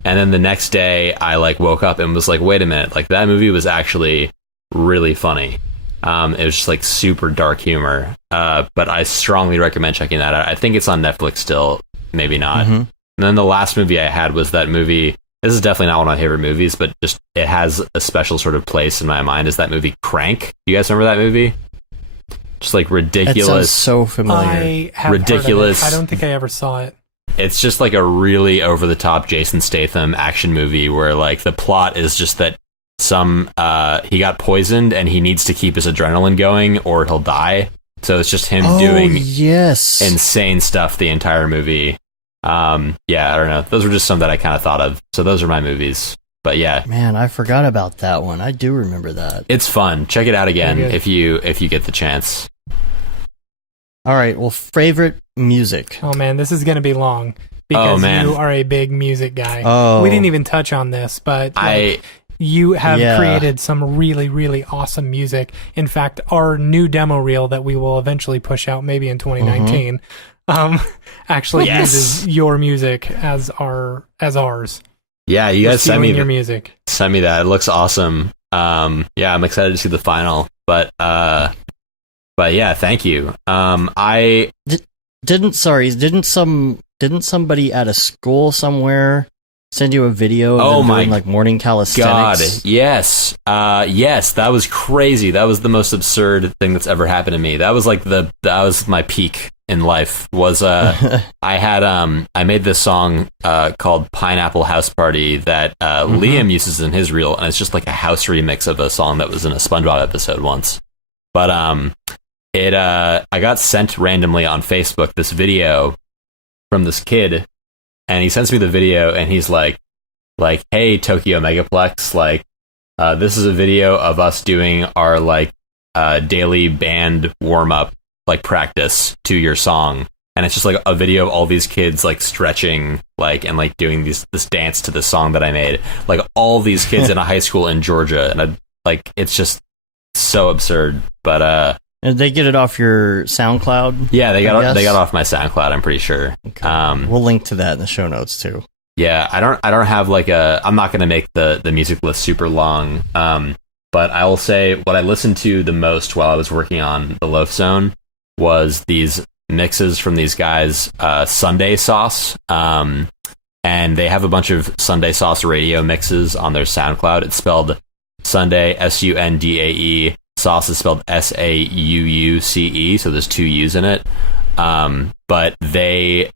And then the next day I like woke up and was like, wait a minute, like that movie was actually really funny. It was just like super dark humor. But I strongly recommend checking that out. I think it's on Netflix still, maybe not. And then the last movie I had was that movie. This is definitely not one of my favorite movies, but just it has a special sort of place in my mind. Is that movie Crank? You guys remember that movie? Just like ridiculous. That sounds so familiar. I have ridiculous. Heard of it. I don't think I ever saw it. It's just like a really over the top Jason Statham action movie where like the plot is just that he got poisoned and he needs to keep his adrenaline going or he'll die. So it's just him doing insane stuff the entire movie. I don't know. Those were just some that I kind of thought of. So those are my movies. But yeah, man, I forgot about that one. I do remember that. It's fun. Check it out again if you get the chance. All right. Well, favorite music. Oh man, this is gonna be long because you are a big music guy. Oh, we didn't even touch on this, but you have created some really, really awesome music. In fact, our new demo reel that we will eventually push out maybe in 2019 actually uses your music as ours. Yeah, you guys send me your music. Send me that. It looks awesome. I'm excited to see the final. But yeah, thank you. Didn't somebody at a school somewhere send you a video of them doing like morning calisthenics? God, yes. Yes, that was crazy. That was the most absurd thing that's ever happened to me. That was like that was my peak in life. Was I made this song called Pineapple House Party that Liam uses in his reel, and it's just like a house remix of a song that was in a SpongeBob episode once. But I got sent randomly on Facebook this video from this kid, and he sends me the video, and he's like, hey, Tokyo Megaplex, like, this is a video of us doing our like daily band warm up, like practice to your song, and it's just like a video of all these kids like stretching, like and like doing this dance to the song that I made, like all these kids in a high school in Georgia, and it's just so absurd, but and they get it off your SoundCloud? Yeah, they got off my SoundCloud, I'm pretty sure. Okay. We'll link to that in the show notes too. Yeah, I don't have like I'm not going to make the music list super long, but I will say what I listened to the most while I was working on the Loaf Zone was these mixes from these guys, Sunday Sauce, and they have a bunch of Sunday Sauce radio mixes on their SoundCloud. It's spelled Sunday, Sundae, Sauce is spelled Sauuce, so there's 2 U's in it. But they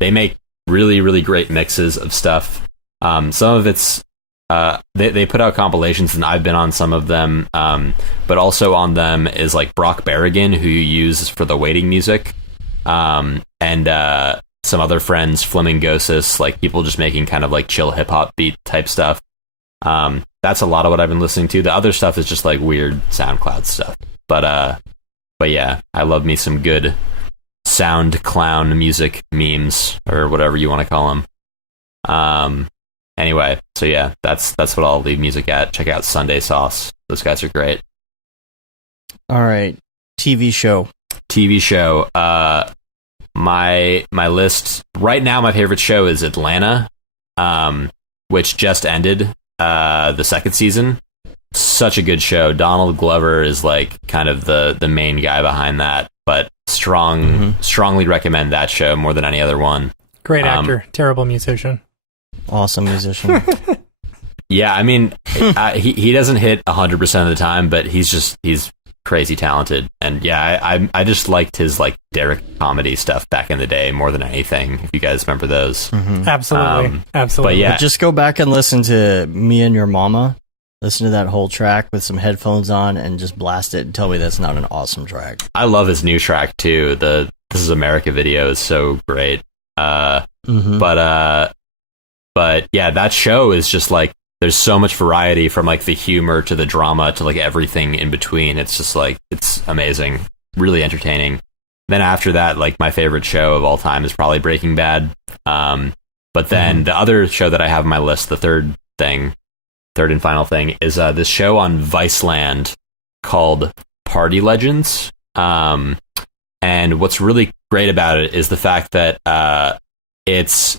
make really, really great mixes of stuff. Some of it's they put out compilations, and I've been on some of them. But also on them is like Brock Berrigan, who you use for the waiting music, and some other friends, Flamingosis, like people just making kind of like chill hip hop beat type stuff. That's a lot of what I've been listening to. The other stuff is just like weird SoundCloud stuff. But yeah, I love me some good sound clown music memes, or whatever you want to call them. Anyway, so yeah, that's what I'll leave music at. Check out Sunday Sauce. Those guys are great. All right, TV show. My list right now, my favorite show is Atlanta, which just ended the 2nd season. Such a good show. Donald Glover is like kind of the main guy behind that, but strongly recommend that show more than any other one. Great actor, terrible musician. Awesome musician. Yeah, I mean, he doesn't hit 100% of the time, but he's crazy talented. And yeah, I just liked his like Derek comedy stuff back in the day more than anything, if you guys remember those. Absolutely. But yeah, but just go back and listen to Me and Your Mama. Listen to that whole track with some headphones on and just blast it and tell me that's not an awesome track. I love his new track too. The This Is America video is so great. But yeah, that show is just like, there's so much variety from like the humor to the drama to like everything in between. It's just like, it's amazing, really entertaining. Then after that, like my favorite show of all time is probably Breaking Bad. But then the other show that I have on my list, the third and final thing, is this show on Viceland called Party Legends. And what's really great about it is the fact that it's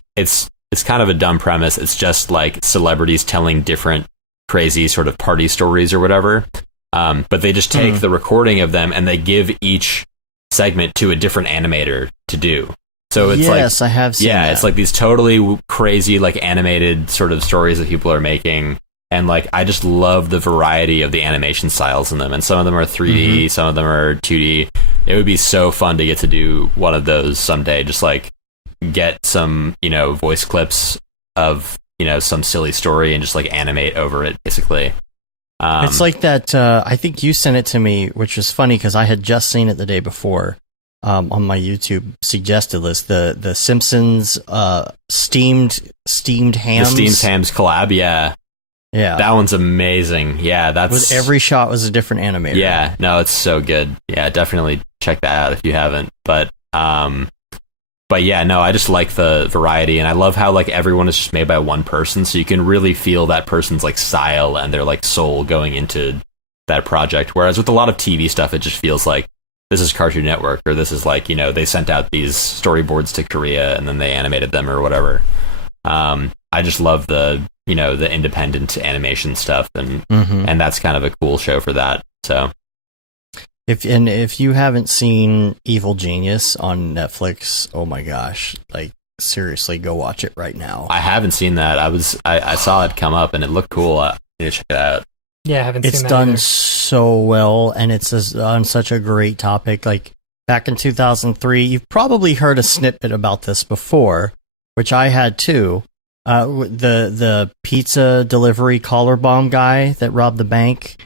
kind of a dumb premise. It's just like celebrities telling different crazy sort of party stories or whatever. But they just take the recording of them and they give each segment to a different animator to do. So it's yes, I have seen that. It's like these totally crazy, like animated sort of stories that people are making. And like, I just love the variety of the animation styles in them. And some of them are 3D, some of them are 2D. It would be so fun to get to do one of those someday. Just like get some, voice clips of, some silly story and just like animate over it, basically. It's like that, I think you sent it to me, which was funny because I had just seen it the day before on my YouTube suggested list. The Simpsons steamed hams. The steamed hams collab, yeah. Yeah. That one's amazing. Yeah, with every shot was a different animator. Yeah, no, it's so good. Yeah, definitely check that out if you haven't. But yeah, no, I just like the variety, and I love how like everyone is just made by one person, so you can really feel that person's like style and their like soul going into that project. Whereas with a lot of TV stuff, it just feels like this is Cartoon Network, or this is like, they sent out these storyboards to Korea and then they animated them or whatever. I just love the independent animation stuff, and that's kind of a cool show for that. So if you haven't seen Evil Genius on Netflix, oh my gosh, like seriously, go watch it right now. I haven't seen that. I saw it come up and it looked cool. I need to check it out. Yeah, I haven't seen that. It's done either. so well, and it's on such a great topic. Like back in 2003, you've probably heard a snippet about this before, which I had too. The pizza delivery collar bomb guy that robbed the bank.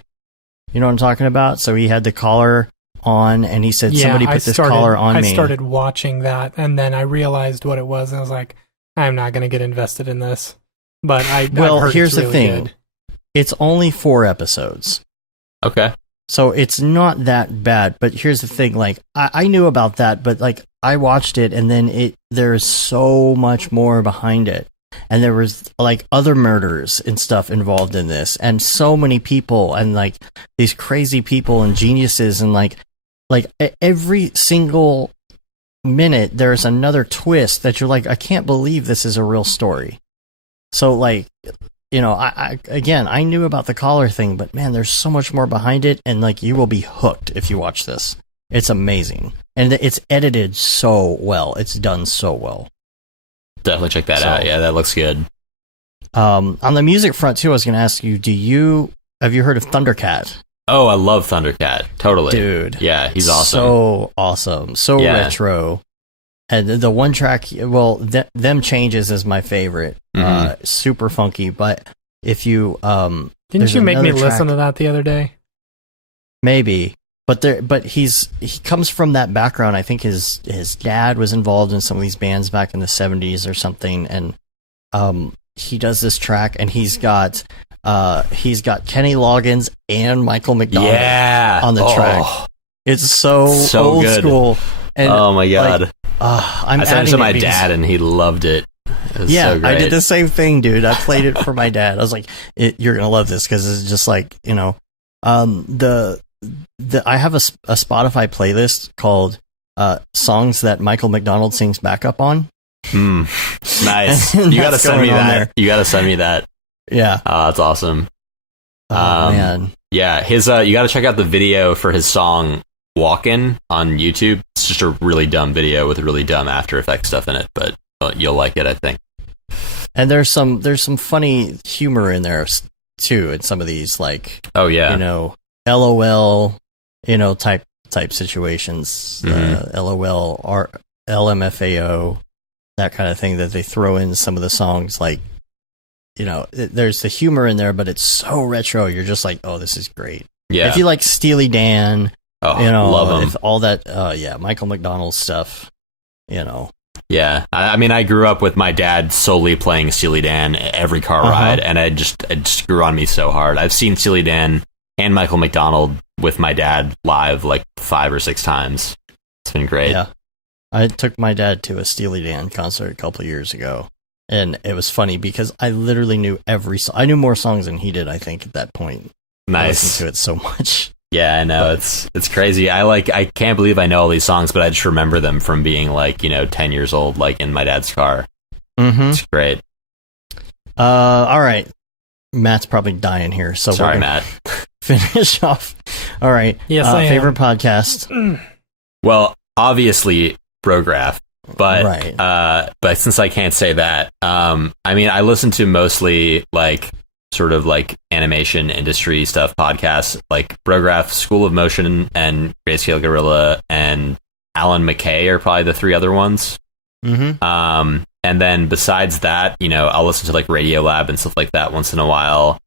You know what I'm talking about? So he had the collar on, and he said, somebody put this collar on me. I started watching that, and then I realized what it was, and I was like, I'm not going to get invested in this. But I've heard here's it's really the thing. good. It's only 4 episodes. Okay. So it's not that bad, but here's the thing, like, I knew about that, but like, I watched it, and then there's so much more behind it. And there was like other murders and stuff involved in this, and so many people, and like these crazy people and geniuses, and like every single minute there's another twist that you're like, I can't believe this is a real story. So like, I knew about the collar thing, but man, there's so much more behind it, and like you will be hooked if you watch this. It's amazing, and it's edited so well. It's done so well. Definitely check that out. Yeah, that looks good. On the music front too, I was going to ask you, have you heard of Thundercat? Oh, I love Thundercat. Totally. Dude. Yeah, he's awesome. So awesome. So Yeah. retro. And the one track, well, Them Changes is my favorite. Super funky. But if you... Didn't there's you make me another listen track- to that the other day? Maybe. But he comes from that background. I think his dad was involved in some of these bands back in the 70s or something. And he does this track, and he's got Kenny Loggins and Michael McDonald on the track. It's so old good. school. And oh my god! Like, I'm I sent it adding to my because- dad, and he loved it. It was Yeah, so great. I did the same thing, dude. I played it for my dad. I was like, "You're gonna love this," because it's just like, you know, I have a Spotify playlist called songs that Michael McDonald sings backup on. Nice. And You gotta that's send me going on that. there. You gotta send me that. Yeah. Oh, that's awesome. Oh man. Yeah, his you got to check out the video for his song "Walkin'" on YouTube. It's just a really dumb video with really dumb After Effects stuff in it, but you'll like it, I think. And there's some funny humor in there too in some of these, like, Oh yeah, you know, LOL, you know, type situations, LOL or LMFAO, that kind of thing that they throw in some of the songs. Like, you know, there's the humor in there, but it's so retro. You're just like, oh, this is great. yeah. If you like Steely Dan, Oh, you know, love him. if all that, yeah, Michael McDonald stuff, you know. Yeah, I mean, I grew up with my dad solely playing Steely Dan every car ride, and it just grew on me so hard. I've seen Steely Dan and Michael McDonald with my dad live like 5 or 6 times. It's been great. Yeah. I took my dad to a Steely Dan concert a couple of years ago, and it was funny because I literally knew every song. I knew more songs than he did, I think, at that point. I Nice. listened to it so much. Yeah, I know, it's crazy. I can't believe I know all these songs, but I just remember them from being like, you know, 10 years old, like in my dad's car. Mm-hmm. It's great. All right. Matt's probably dying here, so Sorry, we're Matt. gonna finish off. All right. Yes, I am. favorite podcast. Well, obviously, Brograph, but Right. but since I can't say that, I mean, I listen to mostly like sort of like animation industry stuff podcasts, like Brograph, School of Motion, and Grayscale Gorilla, and Alan McKay are probably the 3 other ones. Mm-hmm. And then besides that, you know, I'll listen to like Radio Lab and stuff like that once in a while,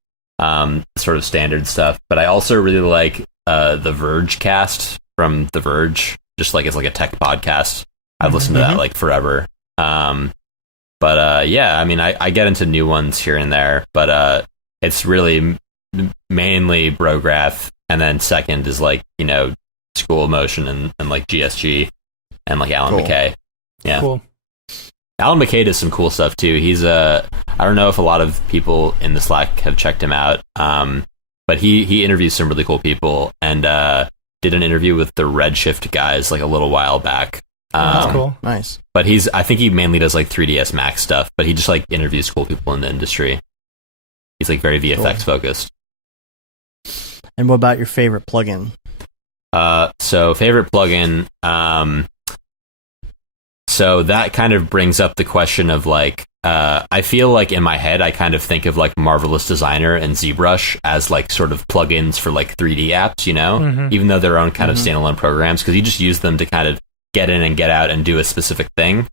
sort of standard stuff. But I also really like the Verge cast from The Verge, just like it's like a tech podcast. I've listened to that like forever. But yeah, I mean, I get into new ones here and there, but it's really mainly Brograph, and then second is like, you know, School of Motion and like GSG and like Alan Cool. McKay. Yeah. Cool. Alan McKay does some cool stuff too. He's I don't know if a lot of people in the Slack have checked him out, but he interviews some really cool people, and did an interview with the Redshift guys like a little while back. That's cool. Nice. But I think he mainly does like 3ds Max stuff, but he just like interviews cool people in the industry. He's like very VFX focused. And what about your favorite plugin? So favorite plugin, so that kind of brings up the question of like, I feel like in my head, I kind of think of like Marvelous Designer and ZBrush as like sort of plugins for like 3D apps, you know, even though they're own kind of standalone programs, because you just use them to kind of get in and get out and do a specific thing.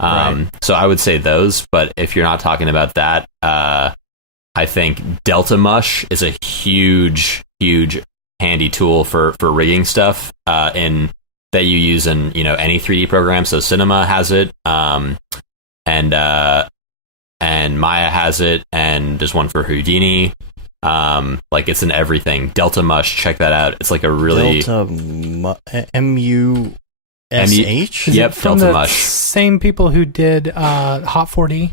Right. So I would say those, but if you're not talking about that, I think Delta Mush is a huge handy tool for rigging stuff in that you use in, you know, any 3D program. So Cinema has it, and Maya has it, and there's one for Houdini. Like it's in everything. Delta Mush, check that out. It's like a really MUSH? Is Yep, it from Delta the Mush. same people who did Hot 4D?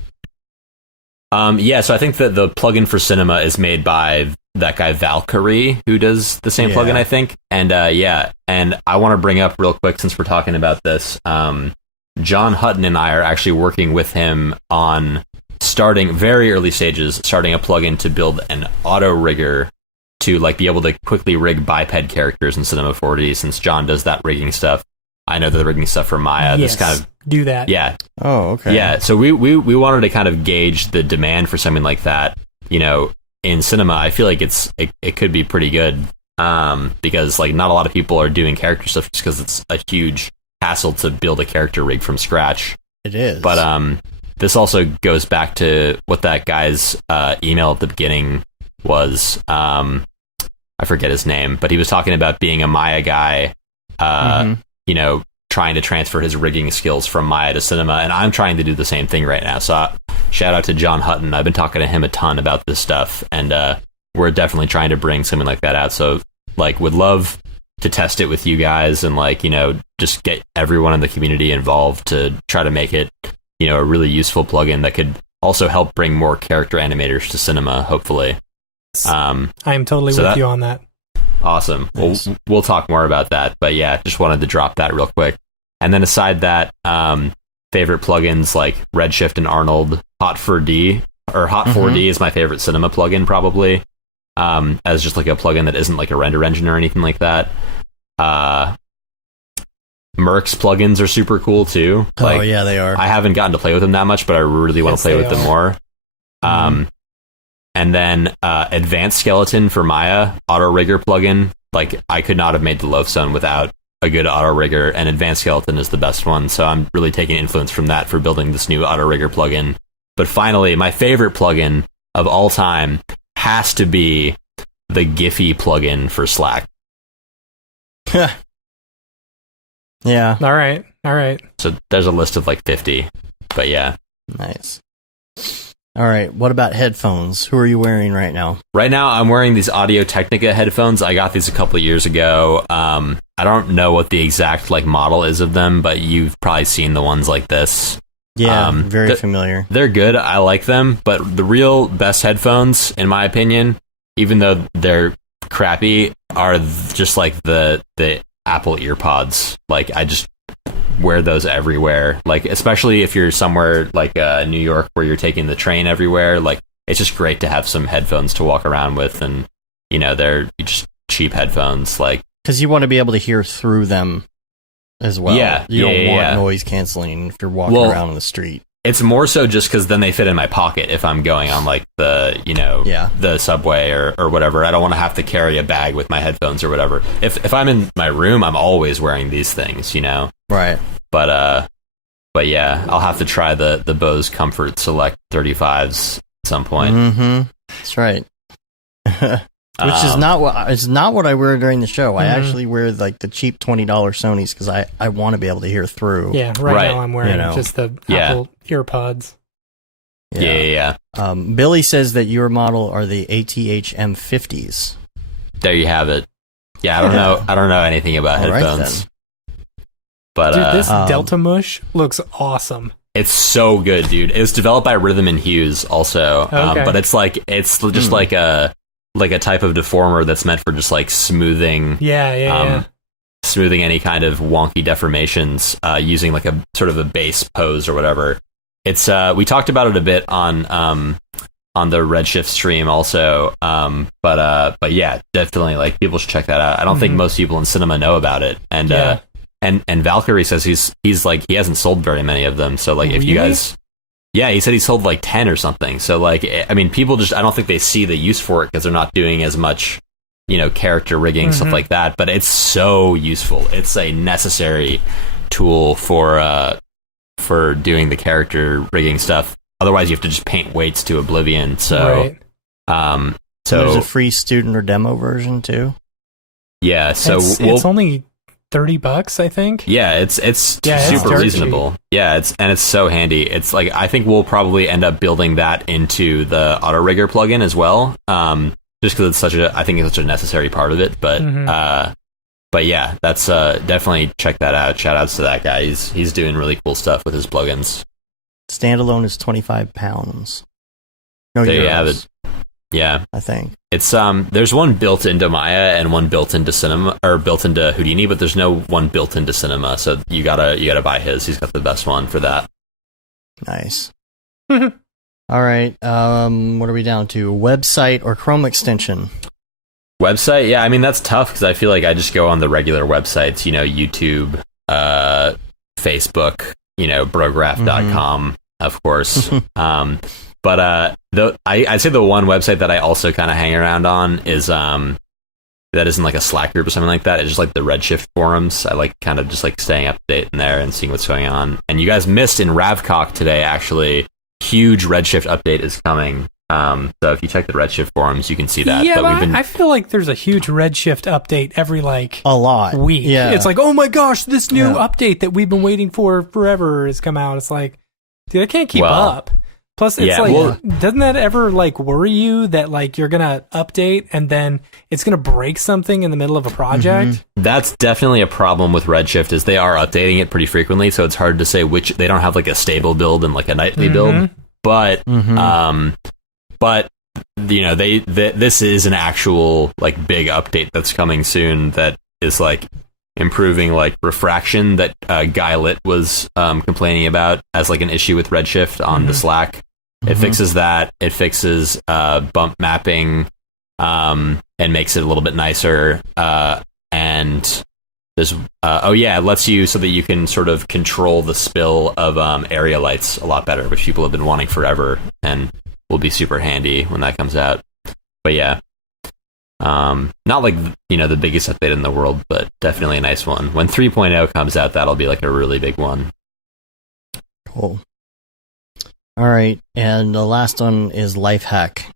Yeah, so I think that the plugin for Cinema is made by that guy Valkyrie, who does the same plugin, I think. And yeah, and I want to bring up real quick, since we're talking about this, John Hutton and I are actually working with him on starting very early stages, starting a plugin to build an auto rigger to like be able to quickly rig biped characters in Cinema 4D. Since John does that rigging stuff, I know the rigging stuff for Maya. Yes, This kind of do that. yeah. Oh, okay. Yeah, so we wanted to kind of gauge the demand for something like that. You know, in Cinema, I feel like it could be pretty good because like not a lot of people are doing character stuff just because it's a huge hassle to build a character rig from scratch. It is. But this also goes back to what that guy's email at the beginning was. I forget his name, but he was talking about being a Maya guy, you know, trying to transfer his rigging skills from Maya to Cinema, and I'm trying to do the same thing right now. So shout out to John Hutton. I've been talking to him a ton about this stuff, and we're definitely trying to bring something like that out. So like would love to test it with you guys and like, you know, just get everyone in the community involved to try to make it, you know, a really useful plugin that could also help bring more character animators to Cinema, hopefully. I am totally with you on that. Awesome. Nice. We'll talk more about that, but yeah, just wanted to drop that real quick. And then aside that, favorite plugins like Redshift and Arnold, Hot4D or Hot4D is my favorite Cinema plugin probably. As just like a plugin that isn't like a render engine or anything like that. Merc's plugins are super cool too. Like, oh yeah, they are. I haven't gotten to play with them that much, but I really want to play with them more. And then Advanced Skeleton for Maya, Auto Rigger plugin. Like I could not have made the Loaf Zone without a good Auto Rigger, and Advanced Skeleton is the best one. So I'm really taking influence from that for building this new Auto Rigger plugin. But finally, my favorite plugin of all time has to be the Giphy plugin for Slack. Yeah. All right. So there's a list of like 50, but yeah. Nice. All right. What about headphones? Who are you wearing right now? Right now, I'm wearing these Audio Technica headphones. I got these a couple of years ago. I don't know what the exact like model is of them, but you've probably seen the ones like this. Yeah, very familiar. They're good. I like them, but the real best headphones, in my opinion, even though they're crappy, are just like the Apple EarPods. Like I just wear those everywhere. Like especially if you're somewhere like New York where you're taking the train everywhere. Like it's just great to have some headphones to walk around with, and you know they're just cheap headphones. Like because you want to be able to hear through them as well. Yeah, you don't want yeah. noise canceling if you're walking around on the street. It's more so just because then they fit in my pocket if I'm going on like the, you know, the subway or whatever. I don't want to have to carry a bag with my headphones or whatever. If I'm in my room, I'm always wearing these things, you know. Right. But yeah, I'll have to try the Bose Comfort Select 35s at some point. Mm-hmm. That's right. Which is not what I wear during the show. I actually wear like the cheap $20 Sonys because I want to be able to hear through. Yeah, right now I'm wearing just the Yeah. Apple EarPods. Yeah. Billy says that your model are the ATH M50s. There you have it. Yeah, I don't know anything about All right, headphones. then. But Dude, this Delta Mush looks awesome. it's so good, dude. It was developed by Rhythm and Hughes also. Okay. But it's just like a type of deformer that's meant for just like smoothing smoothing any kind of wonky deformations using like a sort of a bass pose or whatever. It's we talked about it a bit on the Redshift stream also. But yeah, definitely like people should check that out. I don't think most people in Cinema know about it. And and Valkyrie says he's like he hasn't sold very many of them. So like if you guys he said he sold like 10 or something. So like I mean people just I don't think they see the use for it because they're not doing as much, you know, character rigging stuff like that, but it's so useful. It's a necessary tool for doing the character rigging stuff. Otherwise, you have to just paint weights to oblivion. So, so there's a free student or demo version too. Yeah, so it's only $30, I think. Yeah, it's super reasonable. Cheap. Yeah, it's so handy. It's like I think we'll probably end up building that into the Auto Rigger plugin as well. Just because I think it's such a necessary part of it. But yeah, that's definitely check that out. Shout outs to that guy. He's doing really cool stuff with his plugins. Standalone is £25. No, there euros, you have it. Yeah, I think it's there's one built into Maya and one built into Cinema or built into Houdini, but there's no one built into Cinema. So you gotta buy his. He's got the best one for that. Nice. All right. What are we down to? Website or Chrome extension? Website, yeah. I mean that's tough because I feel like I just go on the regular websites. You know, YouTube, Facebook. You know, Brograph.com, of course. But I'd say the one website that I also kind of hang around on is that isn't like a Slack group or something like that. It's just like the Redshift forums. I like kind of just like staying up to date in there and seeing what's going on. And you guys missed in Ravcock today, actually, huge Redshift update is coming. So if you check the Redshift forums, you can see that. Yeah, but I feel like there's a huge Redshift update every a lot week. Yeah, it's like, oh my gosh, this new update that we've been waiting for forever has come out. It's like, dude, I can't keep up. Plus, it's doesn't that ever like worry you that like you're gonna update and then it's gonna break something in the middle of a project? Mm-hmm. That's definitely a problem with Redshift, is they are updating it pretty frequently, so it's hard to say which. They don't have like a stable build and like a nightly build, but but you know this is an actual like big update that's coming soon that is like improving like refraction that Guy Lit was complaining about as like an issue with Redshift on the Slack. It fixes that. It fixes bump mapping and makes it a little bit nicer. And there's it lets you so that you can sort of control the spill of area lights a lot better, which people have been wanting forever and will be super handy when that comes out. But yeah, not like, you know, the biggest update in the world, but definitely a nice one. When 3.0 comes out, that'll be like a really big one. Cool. All right, and the last one is life hack.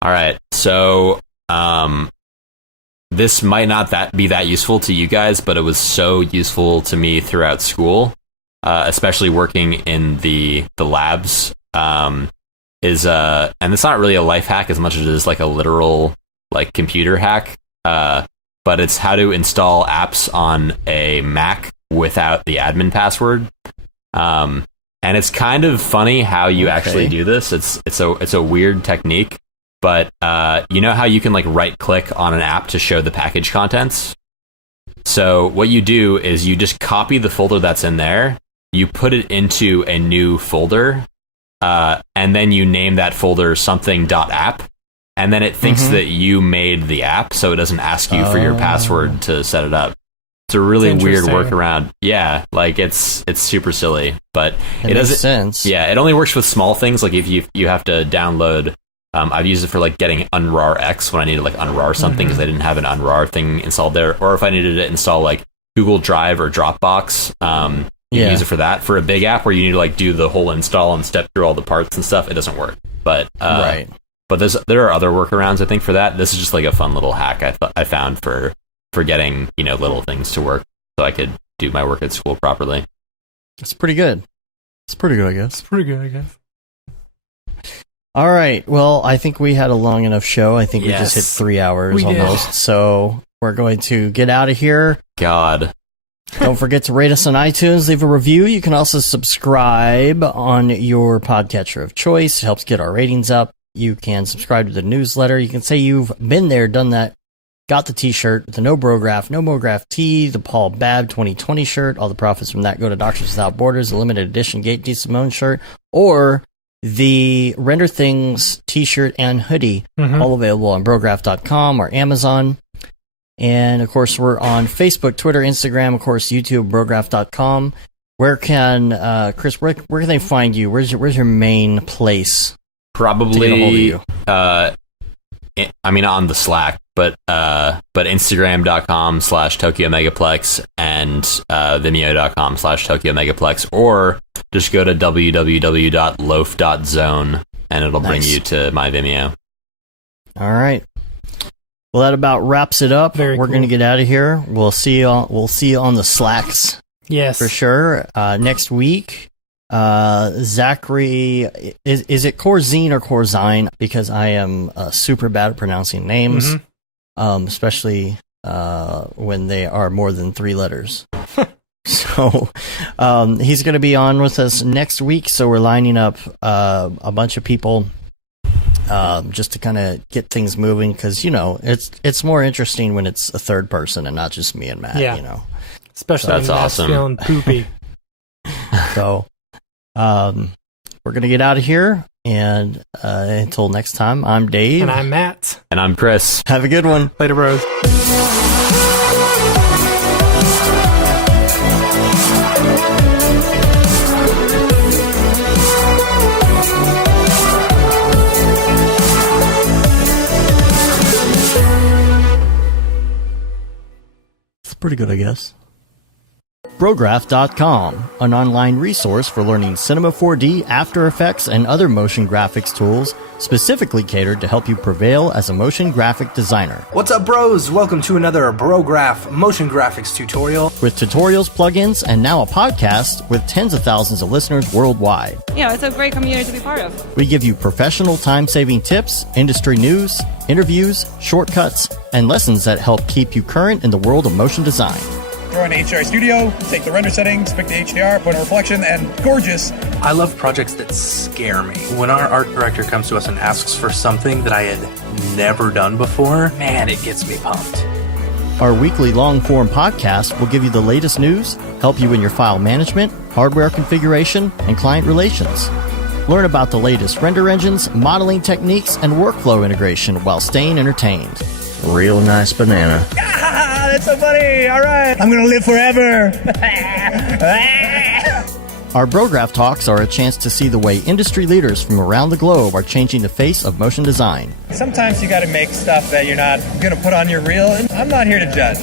All right, so this might not be that useful to you guys, but it was so useful to me throughout school, especially working in the labs. And it's not really a life hack as much as it is like a literal like computer hack, but it's how to install apps on a Mac without the admin password. And it's kind of funny how you actually do this. It's a weird technique, but you know how you can like right click on an app to show the package contents? So what you do is you just copy the folder that's in there, you put it into a new folder, and then you name that folder something.app, and then it thinks that you made the app, so it doesn't ask you for your password to set it up. It's a really weird workaround. Yeah, like it's super silly, but it doesn't. Sense. Yeah, it only works with small things. Like if you have to download. I've used it for like getting Unrar X when I needed to like unrar something because I didn't have an unrar thing installed there, or if I needed to install like Google Drive or Dropbox. You can use it for that. For a big app where you need to like do the whole install and step through all the parts and stuff, it doesn't work. But but there are other workarounds I think for that. This is just like a fun little hack I found for getting, you know, little things to work so I could do my work at school properly. It's pretty good. It's pretty good, I guess. It's pretty good, I guess. All right. Well, I think we had a long enough show. I think we just hit 3 hours almost. So we're going to get out of here. God. Don't forget to rate us on iTunes, leave a review. You can also subscribe on your podcatcher of choice. It helps get our ratings up. You can subscribe to the newsletter. You can say you've been there, done that, got the t-shirt, the No Brograph tee, the Paul Babb 2020 shirt. All the profits from that go to Doctors Without Borders, the limited edition Gate D. Simone shirt, or the Render Things t-shirt and hoodie, all available on Brograph.com or Amazon. And, of course, we're on Facebook, Twitter, Instagram, of course, YouTube, Brograph.com. Where can, Chris, where can they find you? Where's your main place? Probably, to get a hold of you? I mean, on the Slack, but Instagram.com/Tokyo Megaplex and Vimeo.com/Tokyo Megaplex, or just go to www.loaf.zone and it'll bring you to my Vimeo. All right. Well, that about wraps it up. We're going to get out of here. We'll see you on the Slacks. Yes. For sure. Next week, Zachary, is it Corzine or Corzine? Because I am super bad at pronouncing names, especially when they are more than 3 letters. So he's going to be on with us next week. So we're lining up a bunch of people just to kind of get things moving, because, you know, it's more interesting when it's a third person and not just me and Matt, you know. Especially when Matt's feeling poopy. So we're going to get out of here, and until next time, I'm Dave. And I'm Matt. And I'm Chris. Have a good one. Later, bros. pretty good, I guess. Brograph.com, an online resource for learning Cinema 4D, After Effects, and other motion graphics tools specifically catered to help you prevail as a motion graphic designer. What's up, bros? Welcome to another Brograph motion graphics tutorial. With tutorials, plugins, and now a podcast with tens of thousands of listeners worldwide. Yeah, it's a great community to be part of. We give you professional time-saving tips, industry news, interviews, shortcuts, and lessons that help keep you current in the world of motion design. Throw in HDR Studio, take the render settings, pick the HDR, put in reflection, and gorgeous. I love projects that scare me. When our art director comes to us and asks for something that I had never done before, man, it gets me pumped. Our weekly long-form podcast will give you the latest news, help you in your file management, hardware configuration, and client relations. Learn about the latest render engines, modeling techniques, and workflow integration while staying entertained. Real nice banana. Ah, that's so funny. All right. I'm going to live forever. Our Brograph Talks are a chance to see the way industry leaders from around the globe are changing the face of motion design. Sometimes you got to make stuff that you're not going to put on your reel, and I'm not here to judge.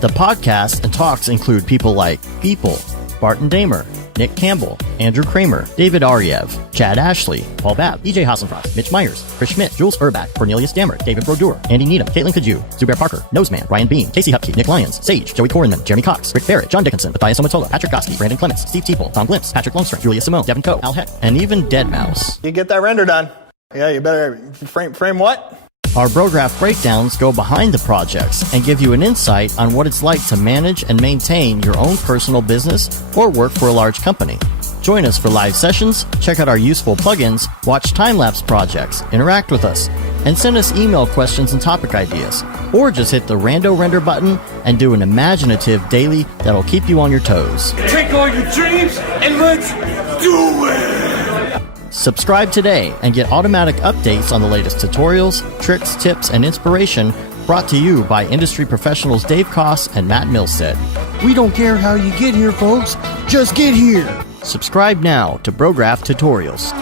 The podcasts and talks include people like Beeple, Barton Damer, Nick Campbell, Andrew Kramer, David Ariev, Chad Ashley, Paul Babb, EJ Hasselfrost, Mitch Myers, Chris Schmidt, Jules Urbach, Cornelius Dammert, David Brodeur, Andy Needham, Caitlin Kaju, Zubair Parker, Noseman, Ryan Bean, Casey Hupke, Nick Lyons, Sage, Joey Korenman, Jeremy Cox, Rick Barrett, John Dickinson, Matthias Omotola, Patrick Goski, Brandon Clements, Steve Teeple, Tom Glimpse, Patrick Longstream, Julia Simone, Devin Coe, Al Heck, and even Deadmau5. You get that render done. Yeah, you better frame what? Our Brograph breakdowns go behind the projects and give you an insight on what it's like to manage and maintain your own personal business or work for a large company. Join us for live sessions, check out our useful plugins, watch time-lapse projects, interact with us, and send us email questions and topic ideas. Or just hit the Rando Render button and do an imaginative daily that'll keep you on your toes. Take all your dreams and let's do it! Subscribe today and get automatic updates on the latest tutorials, tricks, tips, and inspiration brought to you by industry professionals Dave Koss and Matt Milstead. We don't care how you get here, folks. Just get here. Subscribe now to Brograph Tutorials.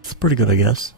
It's pretty good, I guess.